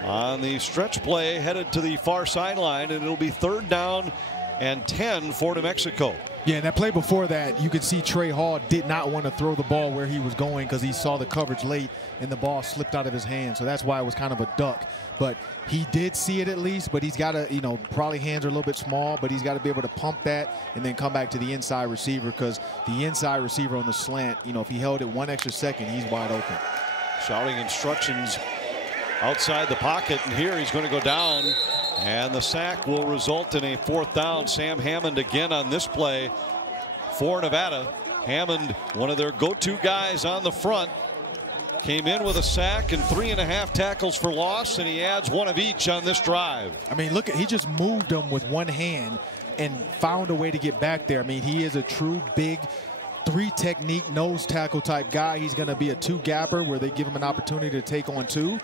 on the stretch play, headed to the far sideline, and it'll be 3rd down and 10 for New Mexico. Yeah, and that play before that, you could see Trey Hall did not want to throw the ball where he was going because he saw the coverage late and the ball slipped out of his hand. So that's why it was kind of a duck. But he did see it at least, but he's got to, you know, probably hands are a little bit small, but he's got to be able to pump that and then come back to the inside receiver, because the inside receiver on the slant, you know, if he held it 1 extra second, he's wide open. Shouting instructions outside the pocket, and here he's going to go down, and the sack will result in a 4th down. Sam Hammond again on this play for Nevada. Hammond, one of their go-to guys on the front, came in with a sack and 3.5 tackles for loss, and he adds one of each on this drive. I mean, look, he just moved them with one hand and found a way to get back there. I mean, he is a true big 3-technique nose tackle type guy. He's going to be a 2-gapper where they give him an opportunity to take on 2.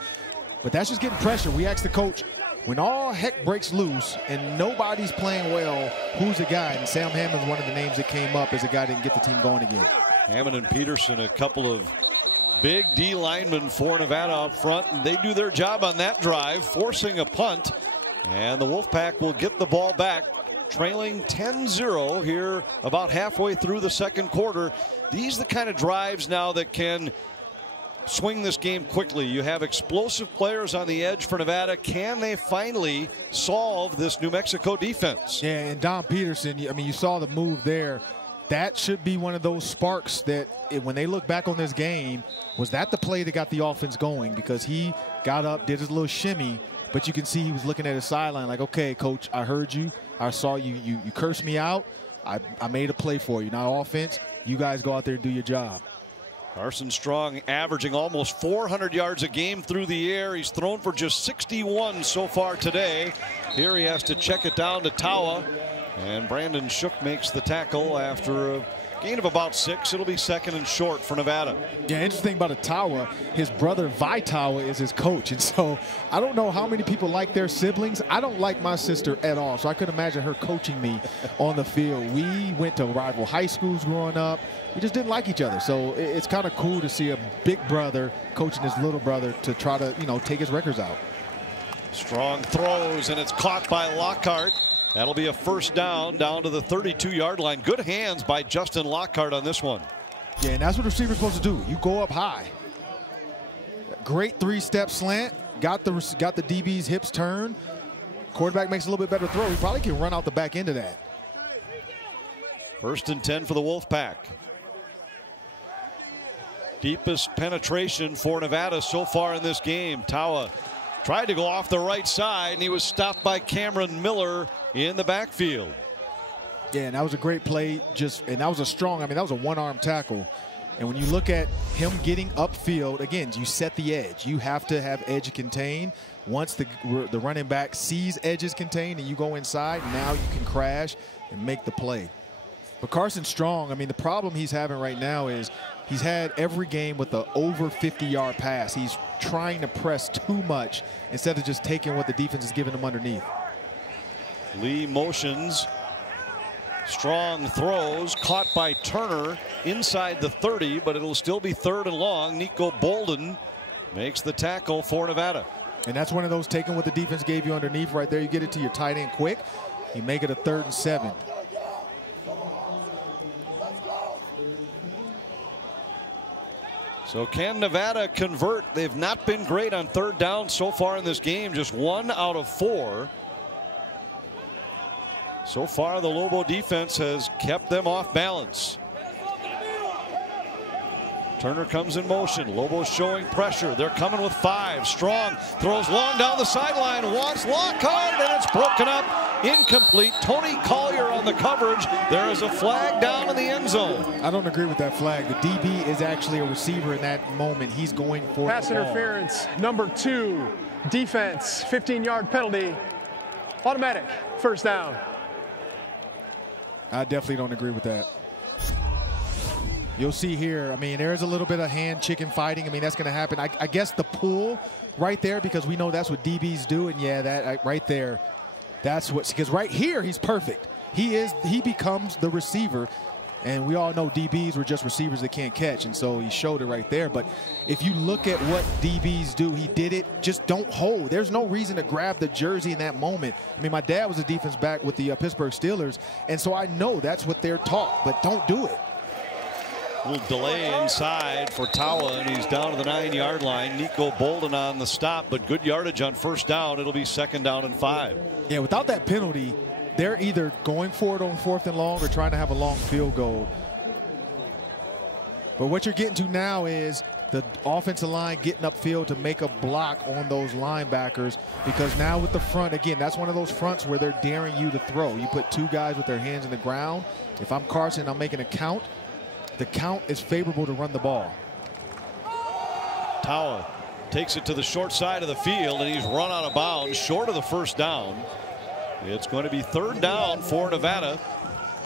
But that's just getting pressure. We asked the coach, when all heck breaks loose and nobody's playing well, who's the guy? And Sam Hammond's one of the names that came up as a guy that can get the team going again. Hammond and Peterson, a couple of big D linemen for Nevada up front, and they do their job on that drive, forcing a punt. And the Wolfpack will get the ball back, trailing 10-0 here about halfway through the second quarter. These are the kind of drives now that can swing this game quickly. You have explosive players on the edge for Nevada. Can they finally solve this New Mexico defense? Yeah, and Don Peterson, I mean, you saw the move there. That should be one of those sparks that when they look back on this game, was that the play that got the offense going? Because he got up, did his little shimmy, but you can see he was looking at his sideline like, okay, coach, I heard you. I saw you. You cursed me out. I made a play for you. Now, offense, you guys go out there and do your job. Carson Strong averaging almost 400 yards a game through the air. He's thrown for just 61 so far today. Here he has to check it down to Tawa. And Brandon Shook makes the tackle after a gain of about 6. It'll be 2nd and short for Nevada. Yeah, interesting about Tawa, his brother Vi Tawa is his coach. And so I don't know how many people like their siblings. I don't like my sister at all. So I could imagine her coaching me on the field. We went to rival high schools growing up. We just didn't like each other. So it's kind of cool to see a big brother coaching his little brother to try to, take his records out. Strong throws, and it's caught by Lockhart. That'll be a 1st down to the 32-yard line. Good hands by Justin Lockhart on this one. Yeah, and that's what the receiver's supposed to do. You go up high. Great 3-step slant. Got the DB's hips turned. Quarterback makes a little bit better throw. He probably can run out the back end of that. 1st and 10 for the Wolfpack. Deepest penetration for Nevada so far in this game. Tawa tried to go off the right side, and he was stopped by Cameron Miller in the backfield. Yeah, and that was a great play. And that was a strong, that was a one-arm tackle. And when you look at him getting upfield, again, you set the edge. You have to have edge contained. Once the running back sees edges contained and you go inside, now you can crash and make the play. But Carson Strong, the problem he's having right now is he's had every game with the over 50-yard pass. He's trying to press too much instead of just taking what the defense is giving him underneath. Lee motions. Strong throws, caught by Turner inside the 30, but it'll still be 3rd and long. Nico Bolden makes the tackle for Nevada. And that's one of those taking what the defense gave you underneath right there. You get it to your tight end quick. You make it a 3rd and 7. So can Nevada convert? They've not been great on 3rd down so far in this game, just 1 out of 4. So far the Lobo defense has kept them off balance. Turner comes in motion. Lobos showing pressure. They're coming with 5. Strong throws long down the sideline. Wants Lockhart, and it's broken up. Incomplete. Tony Collier on the coverage. There is a flag down in the end zone. I don't agree with that flag. The DB is actually a receiver in that moment. He's going for pass interference, number 2. Defense, 15-yard penalty. Automatic, 1st down. I definitely don't agree with that. You'll see here, there's a little bit of hand chicken fighting. That's going to happen. I guess the pull right there, because we know that's what DBs do. And yeah, that right there, that's what, because right here, he's perfect. He becomes the receiver. And we all know DBs were just receivers that can't catch. And so he showed it right there. But if you look at what DBs do, he did it. Just don't hold. There's no reason to grab the jersey in that moment. My dad was a defense back with the Pittsburgh Steelers. And so I know that's what they're taught. But don't do it. A little delay inside for Tawa, and he's down to the 9-yard line. Nico Bolden on the stop, but good yardage on 1st down. It'll be 2nd down and 5. Yeah, without that penalty, they're either going for it on 4th and long or trying to have a long field goal. But what you're getting to now is the offensive line getting upfield to make a block on those linebackers, because now with the front, again, that's one of those fronts where they're daring you to throw. You put two guys with their hands in the ground. If I'm Carson, I'm making a count. The count is favorable to run the ball. Tawa takes it to the short side of the field, and he's run out of bounds short of the first down. It's going to be 3rd down for Nevada.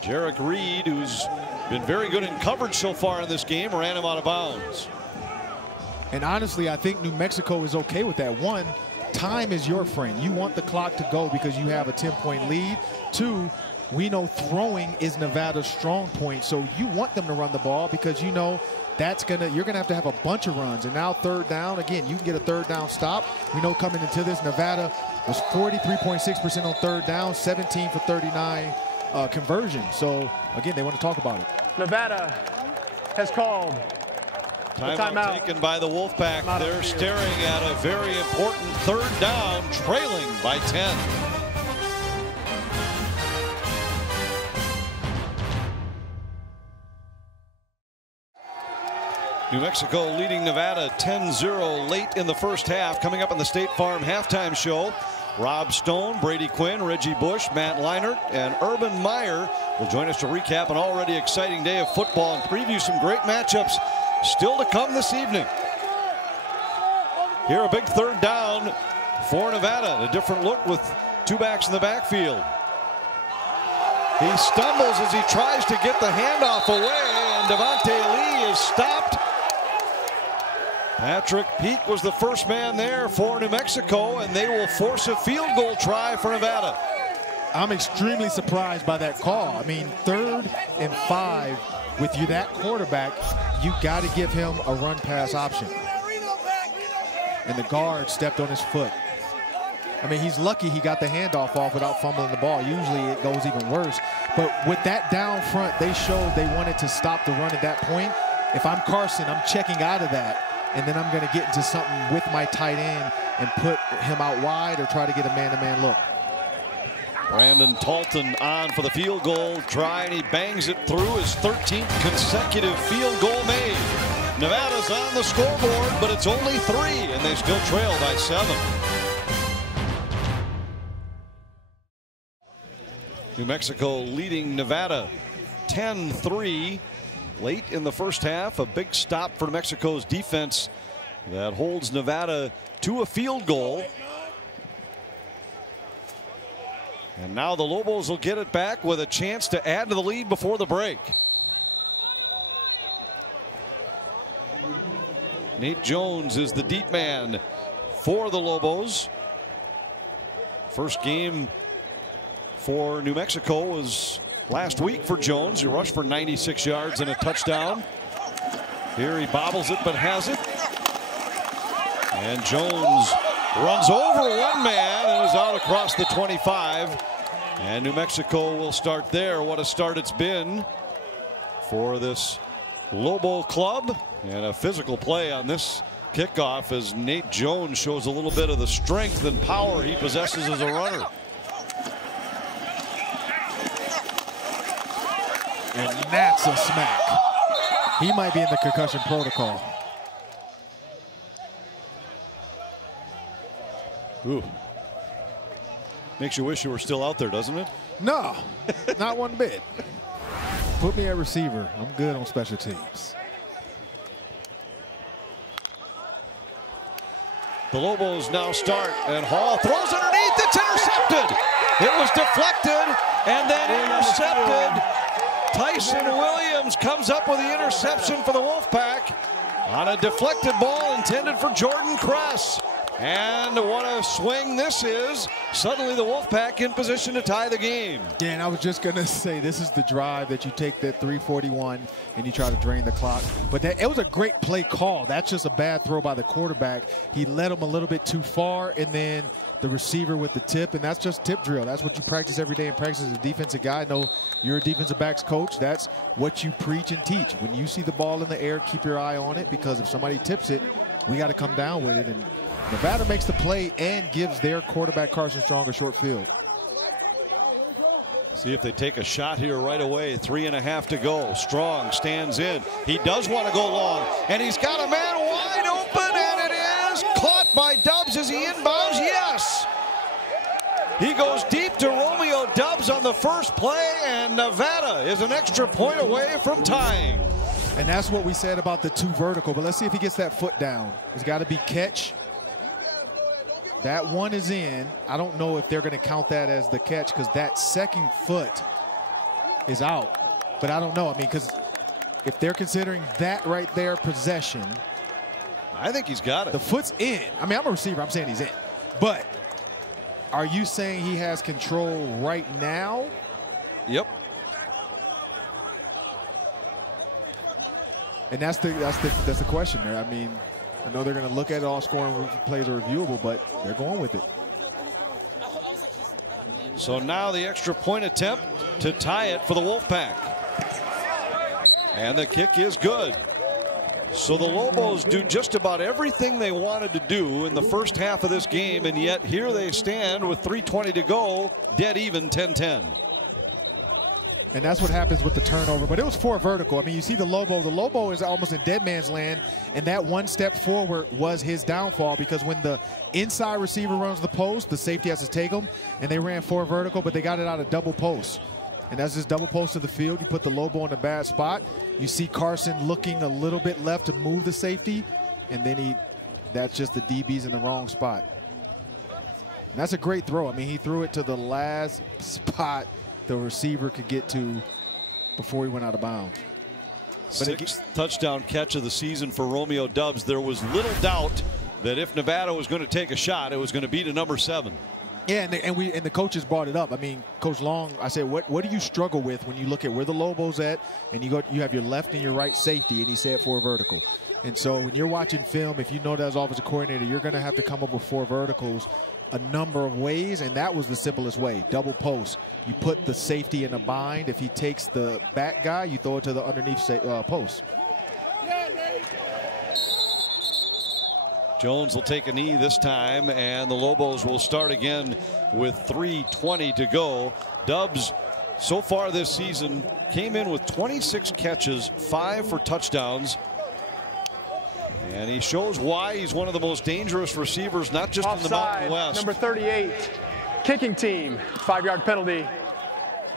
Jarek Reed, who's been very good in coverage so far in this game, ran him out of bounds. And honestly, I think New Mexico is okay with that. One, time is your friend. You want the clock to go because you have a 10-point lead. Two, we know throwing is Nevada's strong point, so you want them to run the ball because you know you're gonna have a bunch of runs. And now 3rd down, again, you can get a 3rd down stop. We know coming into this, Nevada was 43.6% on 3rd down, 17 for 39 conversion. So again, they want to talk about it. Nevada has called timeout taken by the Wolfpack. They're staring at a very important 3rd down, trailing by 10. New Mexico leading Nevada 10-0 late in the first half. Coming up on the State Farm halftime show, Rob Stone, Brady Quinn, Reggie Bush, Matt Leinart, and Urban Meyer will join us to recap an already exciting day of football and preview some great matchups still to come this evening. Here, a big 3rd down for Nevada. A different look with 2 backs in the backfield. He stumbles as he tries to get the handoff away, and Devontae Lee is stopped. Patrick Peak was the first man there for New Mexico, and they will force a field goal try for Nevada. I'm extremely surprised by that call. I mean, 3rd and 5 with you, that quarterback, you got to give him a run pass option. And the guard stepped on his foot. I mean, he's lucky he got the handoff off without fumbling the ball. Usually it goes even worse. But with that down front, they showed they wanted to stop the run at that point. If I'm Carson, I'm checking out of that. And then I'm going to get into something with my tight end and put him out wide or try to get a man-to-man look. Brandon Talton on for the field goal try, and he bangs it through, his 13th consecutive field goal made. Nevada's on the scoreboard, but it's only 3, and they still trail by 7. New Mexico leading Nevada 10-3. Late in the first half, a big stop for New Mexico's defense that holds Nevada to a field goal. And now the Lobos will get it back with a chance to add to the lead before the break. Nate Jones is the deep man for the Lobos. First game for New Mexico was last week for Jones. He rushed for 96 yards and a touchdown. Here he bobbles it but has it. And Jones runs over one man and is out across the 25. And New Mexico will start there. What a start it's been for this Lobo club. And a physical play on this kickoff as Nate Jones shows a little bit of the strength and power he possesses as a runner. And that's a smack. He might be in the concussion protocol. Ooh. Makes you wish you were still out there, doesn't it? No, not one bit. Put me at receiver. I'm good on special teams. The Lobos now start, and Hall throws underneath. It's intercepted. It was deflected and then intercepted. Tyson Williams comes up with the interception for the Wolfpack on a deflected ball intended for Jordan Kress. And what a swing this is. Suddenly the Wolfpack in position to tie the game. Yeah, and I was just going to say, this is the drive that you take that 3:41 and you try to drain the clock. But it was a great play call. That's just a bad throw by the quarterback. He led him a little bit too far, and then the receiver with the tip, and that's just tip drill. That's what you practice every day in practice as a defensive guy. I know you're a defensive backs coach. That's what you preach and teach. When you see the ball in the air, keep your eye on it, because if somebody tips it, we got to come down with it. And Nevada makes the play and gives their quarterback Carson Strong a short field. See if they take a shot here right away. 3.5 to go. Strong stands in. He does want to go long, and he's got a man wide inbounds. Is he inbounds? Yes! He goes deep to Romeo Doubs on the first play, and Nevada is an extra point away from tying. And that's what we said about the 2 vertical, but let's see if he gets that foot down. It's got to be catch. That one is in. I don't know if they're going to count that as the catch because that second foot is out. But I don't know. I mean, because if they're considering that right there possession. I think he's got it. The foot's in. I mean, I'm a receiver. I'm saying he's in. But are you saying he has control right now? Yep. And that's the question there. I mean, I know they're going to look at it, all scoring plays are reviewable, but they're going with it. So now the extra point attempt to tie it for the Wolfpack. And the kick is good. So the Lobos do just about everything they wanted to do in the first half of this game, and yet here they stand with 3:20 to go, dead even, 10-10. And that's what happens with the turnover. But it was 4 vertical. I mean, you see the Lobo. The Lobo is almost in dead man's land, and that one step forward was his downfall because when the inside receiver runs the post, the safety has to take him, and they ran 4 vertical, but they got it out of double post. And that's just double post to the field. You put the Lobo in a bad spot. You see Carson looking a little bit left to move the safety, and then that's just the DB's in the wrong spot. And that's a great throw. I mean, he threw it to the last spot the receiver could get to before he went out of bounds. But 6th touchdown catch of the season for Romeo Doubs. There was little doubt that if Nevada was going to take a shot, it was going to be to number 7. Yeah, and the coaches brought it up. I mean, Coach Long, I said, what do you struggle with when you look at where the Lobos at, and you have your left and your right safety, and he said 4 vertical. And so when you're watching film, if you know that as offensive coordinator, you're going to have to come up with 4 verticals a number of ways, and that was the simplest way. Double post. You put the safety in a bind. If he takes the back guy, you throw it to the underneath post. Jones will take a knee this time, and the Lobos will start again with 3:20 to go. Doubs, so far this season, came in with 26 catches, 5 for touchdowns. And he shows why he's one of the most dangerous receivers, not just in the Mountain West. Number 38, kicking team, 5-yard penalty.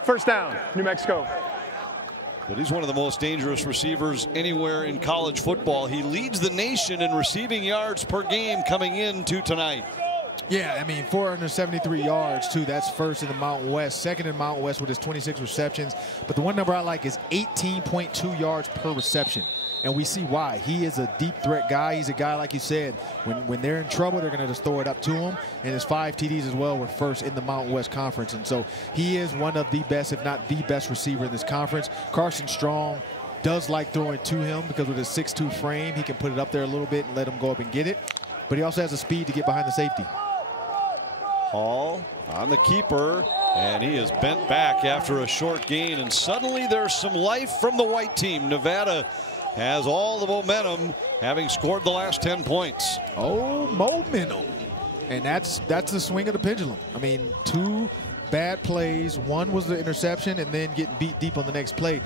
First down, New Mexico. But he's one of the most dangerous receivers anywhere in college football. He leads the nation in receiving yards per game coming into tonight. Yeah, I mean, 473 yards, too. That's first in the Mountain West. Second in the Mountain West with his 26 receptions. But the one number I like is 18.2 yards per reception. And we see why. He is a deep threat guy. He's a guy, like you said, when they're in trouble, they're going to just throw it up to him. And his 5 TDs as well were first in the Mountain West Conference. And so he is one of the best, if not the best receiver in this conference. Carson Strong does like throwing to him because with his 6'2" frame, he can put it up there a little bit and let him go up and get it. But he also has the speed to get behind the safety. Hall on the keeper, and he is bent back after a short gain. And suddenly there's some life from the white team. Nevada has all the momentum, having scored the last 10 points. Oh, momentum. And that's the swing of the pendulum. I mean, 2 bad plays. One was the interception and then getting beat deep on the next play.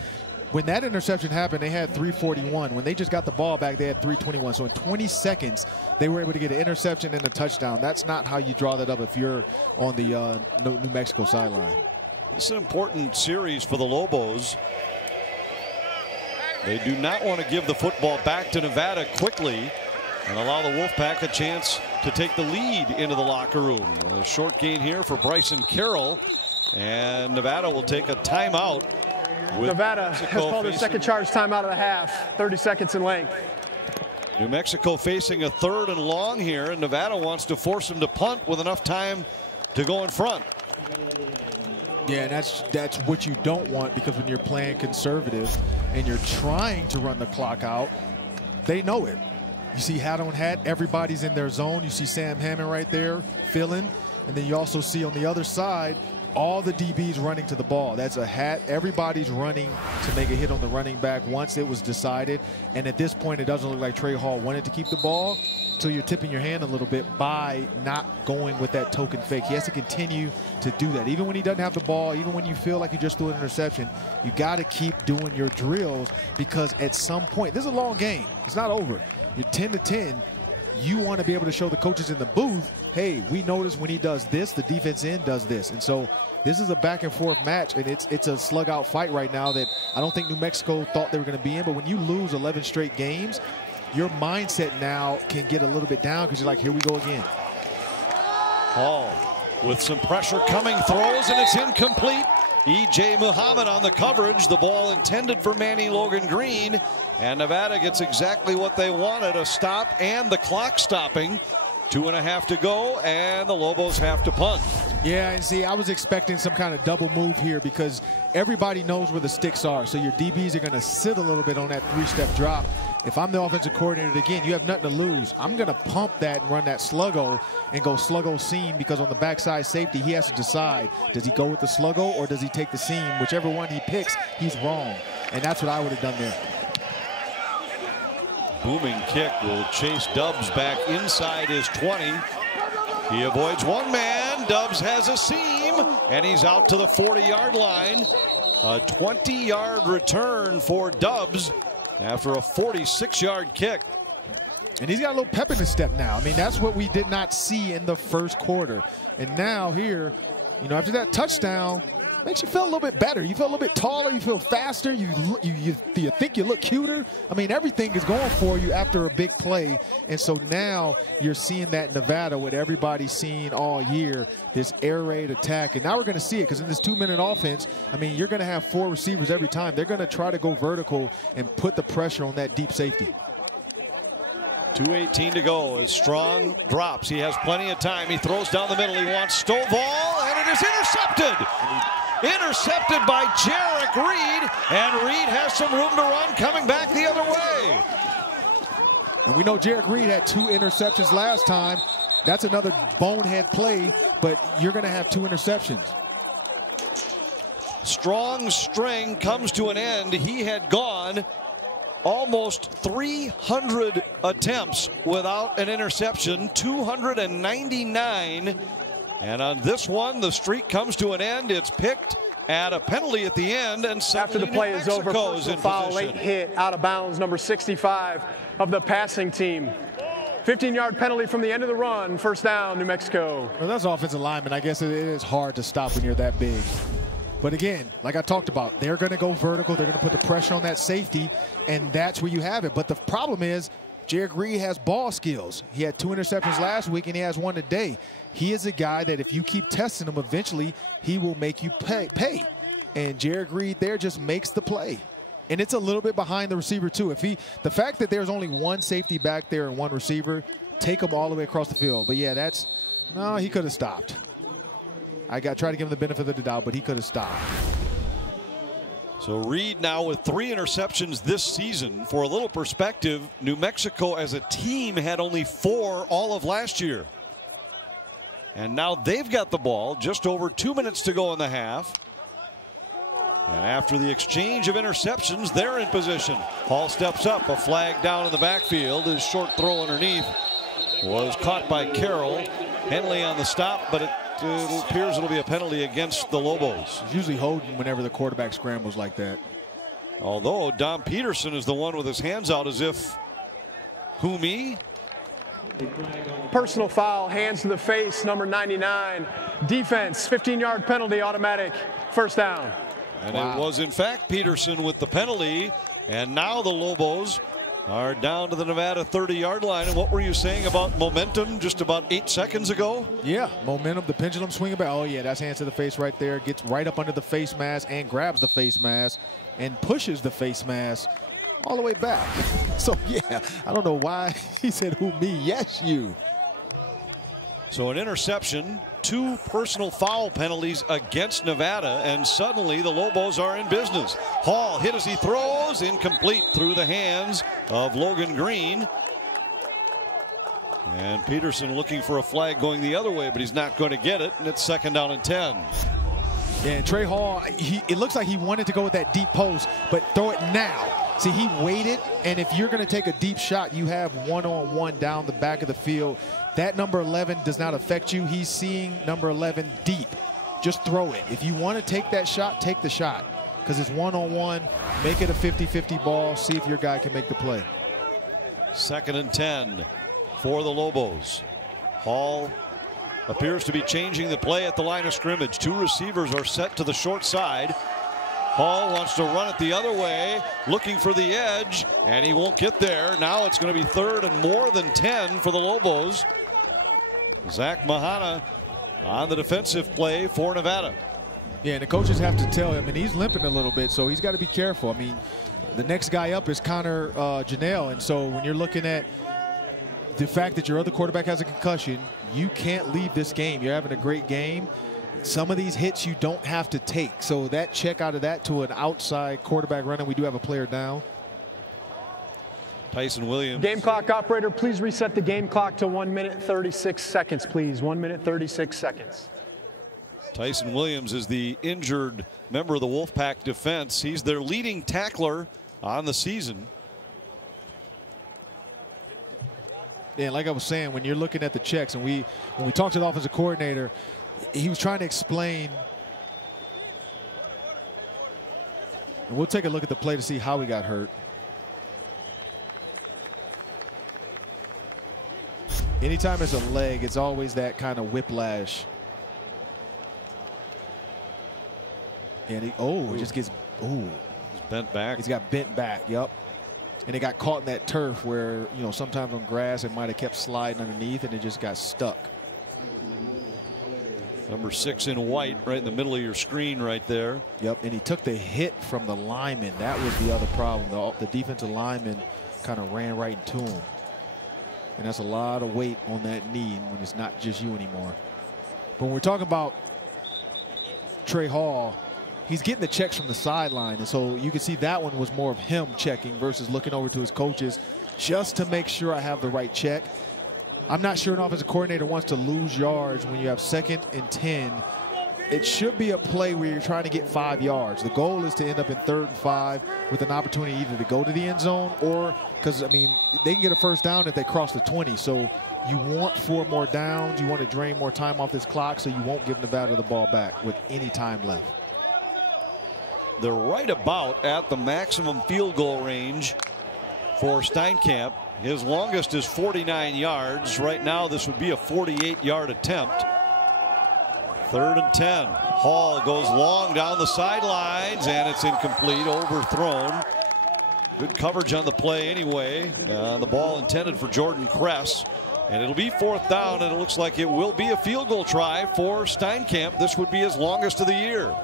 When that interception happened, they had 341. When they just got the ball back, they had 321. So in 20 seconds, they were able to get an interception and a touchdown. That's not how you draw that up if you're on the New Mexico sideline. This is an important series for the Lobos. They do not want to give the football back to Nevada quickly and allow the Wolfpack a chance to take the lead into the locker room. A short gain here for Bryson Carroll, and Nevada will take a timeout. Nevada has called their second charge timeout of the half, 30 seconds in length. New Mexico facing a 3rd and long here, and Nevada wants to force them to punt with enough time to go in front. Yeah, and that's what you don't want, because when you're playing conservative and you're trying to run the clock out, they know it. You see hat on hat, everybody's in their zone. You see Sam Hammond right there filling, and then you also see on the other side all the DBs running to the ball. That's a hat. Everybody's running to make a hit on the running back once it was decided. And at this point, it doesn't look like Trey Hall wanted to keep the ball. So you're tipping your hand a little bit by not going with that token fake. He has to continue to do that. Even when he doesn't have the ball, even when you feel like you just threw an interception, you got to keep doing your drills, because at some point, this is a long game. It's not over. You're 10-10. you want to be able to show the coaches in the booth, hey, we notice when he does this, the defense end does this. And so this is a back and forth match, and it's a slug out fight right now that I don't think New Mexico thought they were going to be in. But when you lose 11 straight games, your mindset now can get a little bit down because you're like, here we go again. Hall with some pressure coming, throws, and it's incomplete. E.J. Muhammad on the coverage. The ball intended for Manny Logan Green. And Nevada gets exactly what they wanted, a stop and the clock stopping. 2.5 to go, and the Lobos have to punt. Yeah, and see, I was expecting some kind of double move here because everybody knows where the sticks are. So your DBs are going to sit a little bit on that 3-step drop. If I'm the offensive coordinator, again, you have nothing to lose. I'm going to pump that and run that sluggo and go sluggo seam, because on the backside safety, he has to decide, does he go with the sluggo or does he take the seam? Whichever one he picks, he's wrong. And that's what I would have done there. Booming kick will chase Dubs back inside his 20. He avoids one man. Dubs has a seam, and he's out to the 40-yard line. A 20-yard return for Dubs after a 46-yard kick. And he's got a little pep in his step now. I mean, that's what we did not see in the first quarter. And now here, you know, after that touchdown, makes you feel a little bit better. You feel a little bit taller. You feel faster. You think you look cuter. I mean, everything is going for you after a big play. And so now you're seeing that in Nevada, what everybody's seen all year, this air raid attack. And now we're going to see it, because in this 2-minute offense, I mean, you're going to have 4 receivers every time. They're going to try to go vertical and put the pressure on that deep safety. 2:18 to go as Strong drops. He has plenty of time. He throws down the middle. He wants Stovall, and it is intercepted. Intercepted by Jarek Reed, and Reed has some room to run coming back the other way. And we know Jarek Reed had 2 interceptions last time. That's another bonehead play, but you're going to have 2 interceptions. Strong's string comes to an end. He had gone almost 300 attempts without an interception, 299. And on this one, the streak comes to an end. It's picked at a penalty at the end, and after the play is over, personal foul, late hit, out of bounds, number 65 of the passing team. 15-yard penalty from the end of the run. First down, New Mexico. Well, that's offensive lineman. I guess it is hard to stop when you're that big. But again, like I talked about, they're going to go vertical. They're going to put the pressure on that safety, and that's where you have it. But the problem is, Jarek Reed has ball skills. He had 2 interceptions last week, and he has 1 today. He is a guy that if you keep testing him, eventually he will make you pay. And Jarek Reed there just makes the play. And it's a little bit behind the receiver too. The fact that there's only 1 safety back there and 1 receiver, take him all the way across the field. But yeah, no, he could have stopped. I tried to give him the benefit of the doubt, but he could have stopped. So Reed now with 3 interceptions this season. For a little perspective, New Mexico as a team had only 4 all of last year. And now they've got the ball, just over 2 minutes to go in the half. And after the exchange of interceptions, they're in position. Hall steps up, a flag down in the backfield. His short throw underneath was caught by Carroll. Henley on the stop, but it appears it'll be a penalty against the Lobos. It's usually holding whenever the quarterback scrambles like that. Although Dom Peterson is the one with his hands out as if, who me? Personal foul, hands to the face, number 99. Defense, 15-yard penalty, automatic. First down. And It was, in fact, Peterson with the penalty. And now the Lobos are down to the Nevada 30-yard line. And what were you saying about momentum just about 8 seconds ago? Yeah, momentum, the pendulum swinging back. Oh, yeah, that's hands to the face right there. Gets right up under the face mask and grabs the face mask and pushes the face mask all the way back. So, yeah, I don't know why he said, who, me? Yes, you. So an interception, 2 personal foul penalties against Nevada, and suddenly the Lobos are in business. Hall hit as he throws, incomplete through the hands of Logan Green. And Peterson looking for a flag going the other way, but he's not going to get it, and it's 2nd down and 10. Yeah, and Trey Hall, it looks like he wanted to go with that deep post, but throw it now. See, he waited, and if you're going to take a deep shot, you have 1-on-1 down the back of the field. That number 11 does not affect you. He's seeing number 11 deep. Just throw it. If you want to take that shot, take the shot, because it's 1-on-1. Make it a 50-50 ball. See if your guy can make the play. 2nd and 10. for the Lobos. Hall appears to be changing the play at the line of scrimmage. Two receivers are set to the short side. Hall wants to run it the other way, looking for the edge, and he won't get there. Now it's going to be 3rd and more than 10 for the Lobos. Zach Mahana on the defensive play for Nevada. Yeah, and the coaches have to tell him, and he's limping a little bit, so he's got to be careful. I mean, the next guy up is Connor Janelle, and so when you're looking at the fact that your other quarterback has a concussion, you can't leave this game. You're having a great game. Some of these hits you don't have to take. So that check out of that to an outside quarterback running, we do have a player down. Tyson Williams. Game clock operator, please reset the game clock to 1 minute 36 seconds, please. 1 minute 36 seconds. Tyson Williams is the injured member of the Wolfpack defense. He's their leading tackler on the season. Yeah, like I was saying, when you're looking at the checks, and when we talked to the offensive coordinator, he was trying to explain. And we'll take a look at the play to see how he got hurt. Anytime it's a leg, it's always that kind of whiplash. And he just gets, he's bent back. He's got bent back, yep. And it got caught in that turf where, you know, sometimes on grass it might have kept sliding underneath and it just got stuck. Number 6 in white right in the middle of your screen right there. Yep, and he took the hit from the lineman. That was the other problem. The defensive lineman kind of ran right into him. And that's a lot of weight on that knee when it's not just you anymore. But when we're talking about Trey Hall, he's getting the checks from the sideline. And so you can see that one was more of him checking versus looking over to his coaches just to make sure I have the right check. I'm not sure an offensive coordinator wants to lose yards when you have 2nd and 10. It should be a play where you're trying to get 5 yards. The goal is to end up in 3rd and 5 with an opportunity either to go to the end zone or, because, I mean, they can get a first down if they cross the 20. So you want 4 more downs. You want to drain more time off this clock so you won't give Nevada the ball back with any time left. They're right about at the maximum field goal range for Steinkamp. His longest is 49 yards. Right now, this would be a 48-yard attempt. 3rd and 10. Hall goes long down the sidelines, and it's incomplete, overthrown. Good coverage on the play anyway. The ball intended for Jordan Kress. And it'll be 4th down, and it looks like it will be a field goal try for Steinkamp. This would be his longest of the year.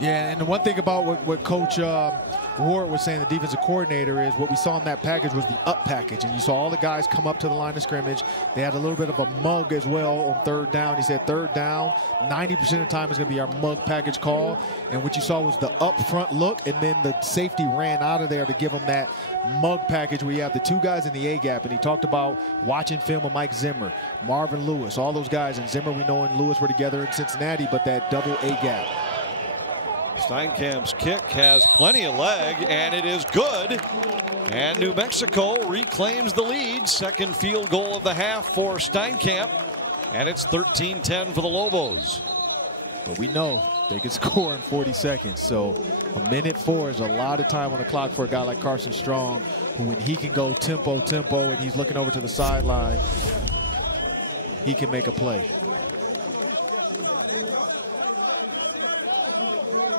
Yeah, and the one thing about what Coach Ward was saying, the defensive coordinator, is what we saw in that package was the up package. And you saw all the guys come up to the line of scrimmage. They had a little bit of a mug as well on 3rd down. He said 3rd down, 90% of the time is going to be our mug package call. And what you saw was the up front look, and then the safety ran out of there to give them that mug package where you have the 2 guys in the A-gap. And he talked about watching film of Mike Zimmer, Marvin Lewis, all those guys. And Zimmer, we know, and Lewis were together in Cincinnati, but that double A-gap. Steinkamp's kick has plenty of leg, and it is good. And New Mexico reclaims the lead. 2nd field goal of the half for Steinkamp. And it's 13-10 for the Lobos. But we know they can score in 40 seconds. So a minute 4 is a lot of time on the clock for a guy like Carson Strong, who when he can go tempo, and he's looking over to the sideline, he can make a play.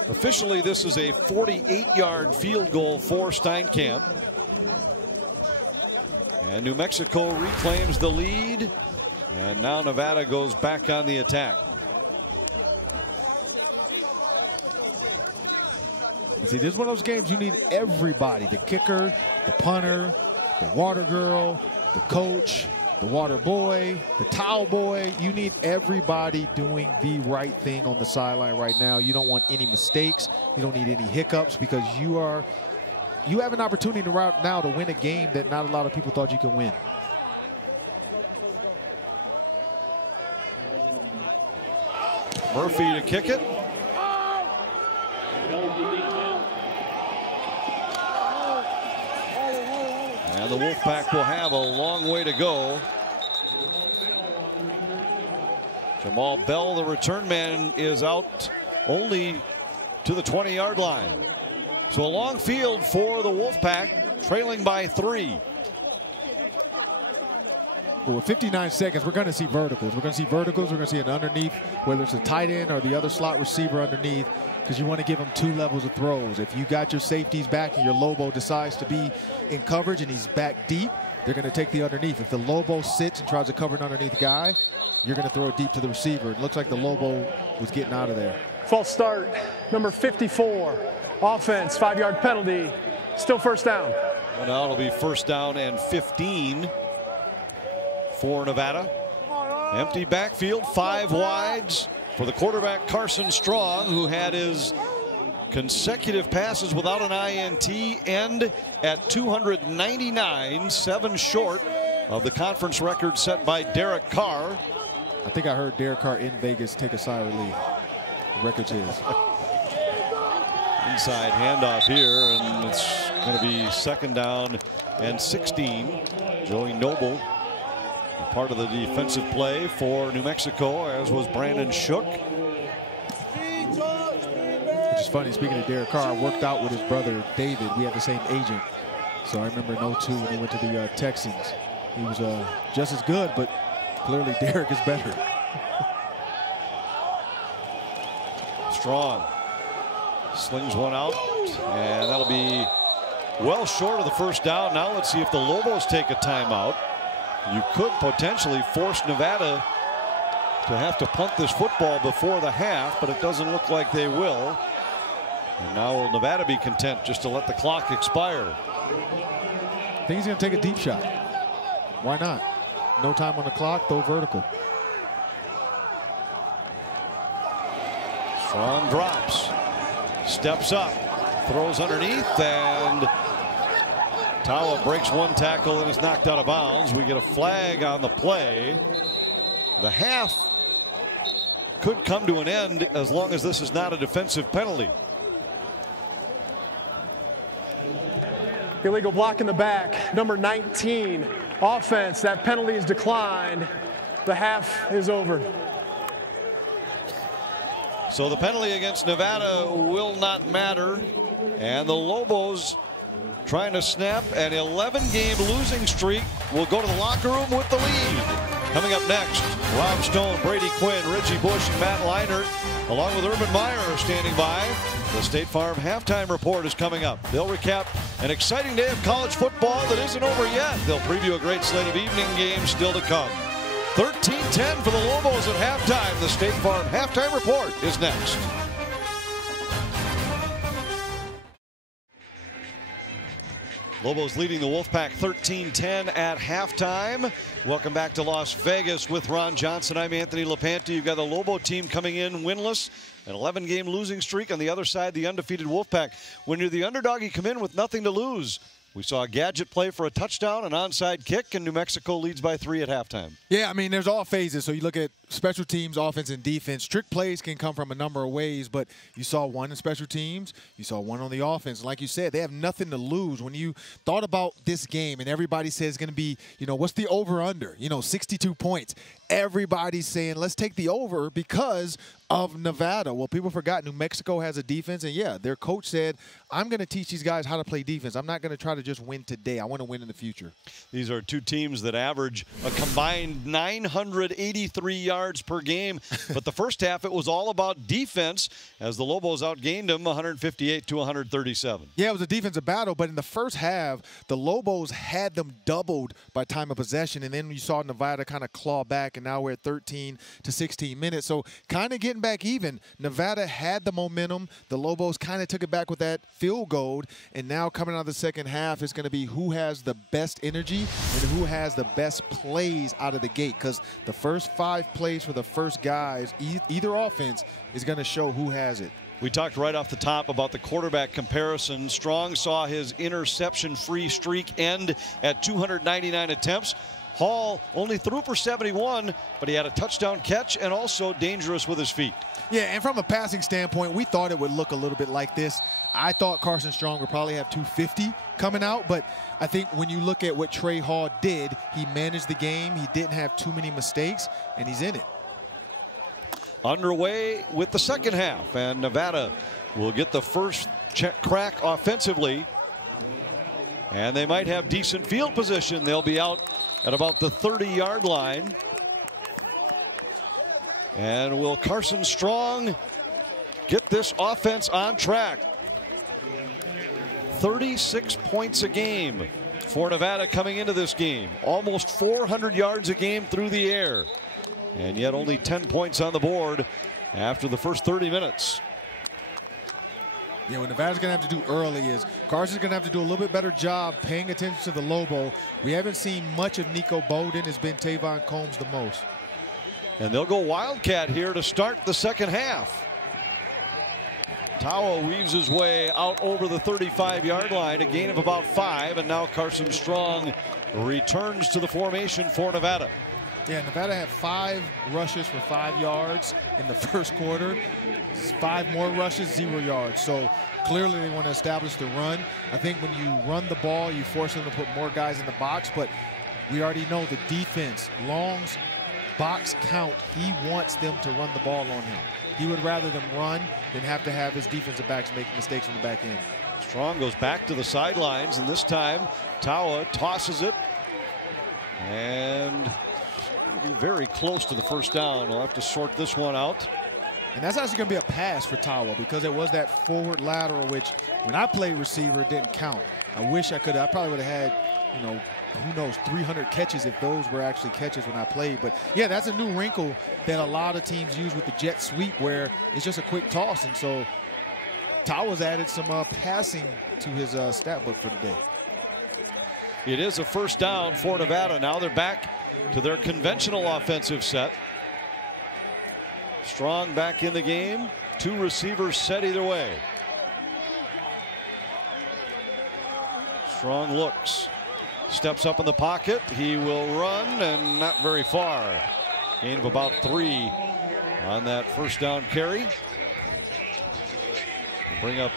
Officially, this is a 48-yard field goal for Steinkamp. And New Mexico reclaims the lead. And now Nevada goes back on the attack. See, this is one of those games you need everybody. The kicker, the punter, the water girl, the coach, the water boy, the towel boy. You need everybody doing the right thing on the sideline right now. You don't want any mistakes. You don't need any hiccups, because you have an opportunity right now to win a game that not a lot of people thought you could win. Murphy to kick it. And the Wolfpack will have a long way to go. Jamal Bell, the return man, is out only to the 20-yard line. So a long field for the Wolfpack, trailing by 3. Well, with 59 seconds, we're going to see verticals. We're going to see verticals. We're going to see an underneath, whether it's a tight end or the other slot receiver underneath, because you want to give them 2 levels of throws. If you got your safeties back and your Lobo decides to be in coverage and he's back deep, they're going to take the underneath. If the Lobo sits and tries to cover an underneath guy, you're going to throw it deep to the receiver. It looks like the Lobo was getting out of there. False start, number 54. Offense, 5-yard penalty. Still first down. And now it'll be first down and 15 for Nevada. Empty backfield, 5 wides for the quarterback Carson Strong, who had his consecutive passes without an INT end at 299, 7 short of the conference record set by Derek Carr. I think I heard Derek Carr in Vegas take a sigh of relief. The record's his. Inside handoff here, and it's going to be second down and 16. Joey Noble, part of the defensive play for New Mexico, as was Brandon Shook. Which is funny, speaking of Derek Carr, I worked out with his brother David. We had the same agent. So I remember in 02 when he went to the Texans. He was just as good, but clearly Derek is better. Strong slings one out, and that'll be well short of the first down. Now let's see if the Lobos take a timeout. You could potentially force Nevada to have to punt this football before the half, but it doesn't look like they will. And now will Nevada be content just to let the clock expire? I think he's going to take a deep shot. Why not? No time on the clock, throw vertical. Strong drops, steps up, throws underneath, and Tawa breaks one tackle and is knocked out of bounds. We get a flag on the play. The half could come to an end as long as this is not a defensive penalty. Illegal block in the back, number 19. Offense, that penalty is declined. The half is over. So the penalty against Nevada will not matter. And the Lobos, trying to snap an 11-game losing streak, will go to the locker room with the lead. Coming up next, Rob Stone, Brady Quinn, Reggie Bush, and Matt Leinart, along with Urban Meyer, are standing by. The State Farm halftime report is coming up. They'll recap an exciting day of college football that isn't over yet. They'll preview a great slate of evening games still to come. 13-10 for the Lobos at halftime. The State Farm halftime report is next. Lobos leading the Wolfpack 13-10 at halftime. Welcome back to Las Vegas with Ron Johnson. I'm Anthony LaPanta. You've got the Lobo team coming in winless. An 11-game losing streak. On the other side, the undefeated Wolfpack. When you're the underdog, you come in with nothing to lose. We saw a gadget play for a touchdown, an onside kick, and New Mexico leads by 3 at halftime. Yeah, I mean, there's all phases. So you look at special teams, offense, and defense. Trick plays can come from a number of ways, but you saw one in special teams. You saw one on the offense. Like you said, they have nothing to lose. When you thought about this game and everybody says it's going to be, what's the over-under? 62 points. Everybody's saying, let's take the over because of Nevada. Well, people forgot New Mexico has a defense, and yeah, their coach said, I'm going to teach these guys how to play defense. I'm not going to try to just win today. I want to win in the future. These are two teams that average a combined 983 yards per game, but the first half it was all about defense as the Lobos outgained them 158 to 137. Yeah, it was a defensive battle, but in the first half, the Lobos had them doubled by time of possession, and then you saw Nevada kind of claw back, and now we're at 13 to 16 minutes. So kind of getting back even. Nevada had the momentum. The Lobos kind of took it back with that field goal, and now coming out of the second half, it's going to be who has the best energy and who has the best plays out of the gate, because the first 5 plays for the first guys, either offense, is going to show who has it. We talked right off the top about the quarterback comparison. Strong saw his interception-free streak end at 299 attempts. Hall only threw for 71, but he had a touchdown catch and also dangerous with his feet. Yeah, and from a passing standpoint, we thought it would look a little bit like this. I thought Carson Strong would probably have 250 coming out, but I think when you look at what Trey Hall did, he managed the game. He didn't have too many mistakes, and he's in it. Underway with the second half, and Nevada will get the first crack offensively, and they might have decent field position. They'll be out at about the 30-yard line. And will Carson Strong get this offense on track? 36 points a game for Nevada coming into this game. Almost 400 yards a game through the air. And yet only 10 points on the board after the first 30 minutes. Yeah, what Nevada's going to have to do early is Carson's going to have to do a little bit better job paying attention to the Lobo. We haven't seen much of Nico Bowden. It's been Tavon Combs the most. And they'll go Wildcat here to start the second half. Tawa weaves his way out over the 35-yard line, a gain of about 5, and now Carson Strong returns to the formation for Nevada. Yeah, Nevada had 5 rushes for 5 yards in the first quarter. 5 more rushes, 0 yards. So clearly they want to establish the run. I think when you run the ball, you force them to put more guys in the box, but we already know the defense, Long's box count, he wants them to run the ball on him. He would rather them run than have to have his defensive backs make mistakes on the back end. Strong goes back to the sidelines, and this time Tawa tosses it. And it'll be very close to the first down. We'll have to sort this one out. And that's actually going to be a pass for Tawa because it was that forward lateral, which when I played receiver, it didn't count. I wish I could have. I probably would have had, you know, who knows, 300 catches if those were actually catches when I played. But yeah, that's a new wrinkle that a lot of teams use with the jet sweep where it's just a quick toss. And so Tawa's added some passing to his stat book for today. It is a first down for Nevada. Now they're back to their conventional offensive set. Strong back in the game. 2 receivers set either way. Strong looks. Steps up in the pocket. He will run, and not very far. Gain of about 3 on that first down carry. We'll bring up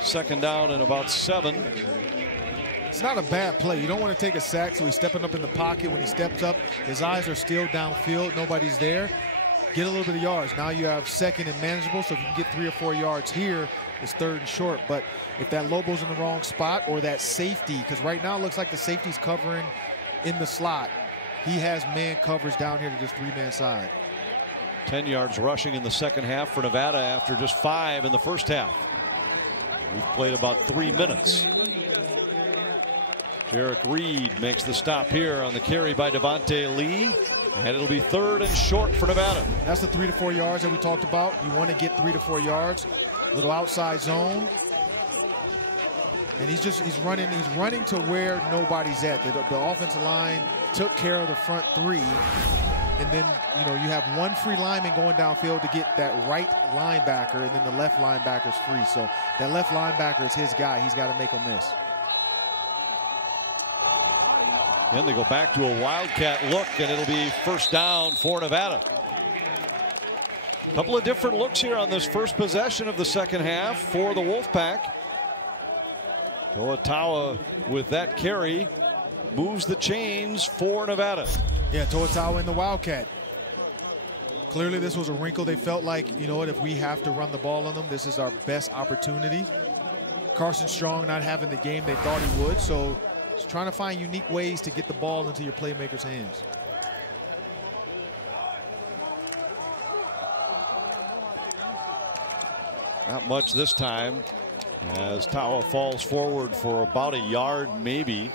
second down and about 7. It's not a bad play. You don't want to take a sack, so he's stepping up in the pocket. When he steps up, his eyes are still downfield. Nobody's there. Get a little bit of yards. Now you have second and manageable, so if you can get 3 or 4 yards here, it's third and short. But if that Lobo's in the wrong spot or that safety, because right now it looks like the safety's covering in the slot, he has man coverage down here to just 3-man side. 10 yards rushing in the second half for Nevada after just 5 in the first half. We've played about 3 minutes. Jarek Reed makes the stop here on the carry by Devontae Lee. And it'll be third and short for Nevada. That's the 3 to 4 yards that we talked about. You want to get 3 to 4 yards. Little outside zone. And he's running to where nobody's at. The offensive line took care of the front 3. And then, you know, you have 1 free lineman going downfield to get that right linebacker, and then the left linebacker's free. So that left linebacker is his guy. He's got to make him miss. And they go back to a Wildcat look, and it'll be first down for Nevada. A couple of different looks here on this first possession of the second half for the Wolfpack. Toa Tawa with that carry moves the chains for Nevada. Yeah, Toa Tawa in the Wildcat. Clearly this was a wrinkle. They felt like, you know what, if we have to run the ball on them, this is our best opportunity. Carson Strong not having the game they thought he would, so just trying to find unique ways to get the ball into your playmakers' hands. Not much this time as Tawa falls forward for about a yard maybe.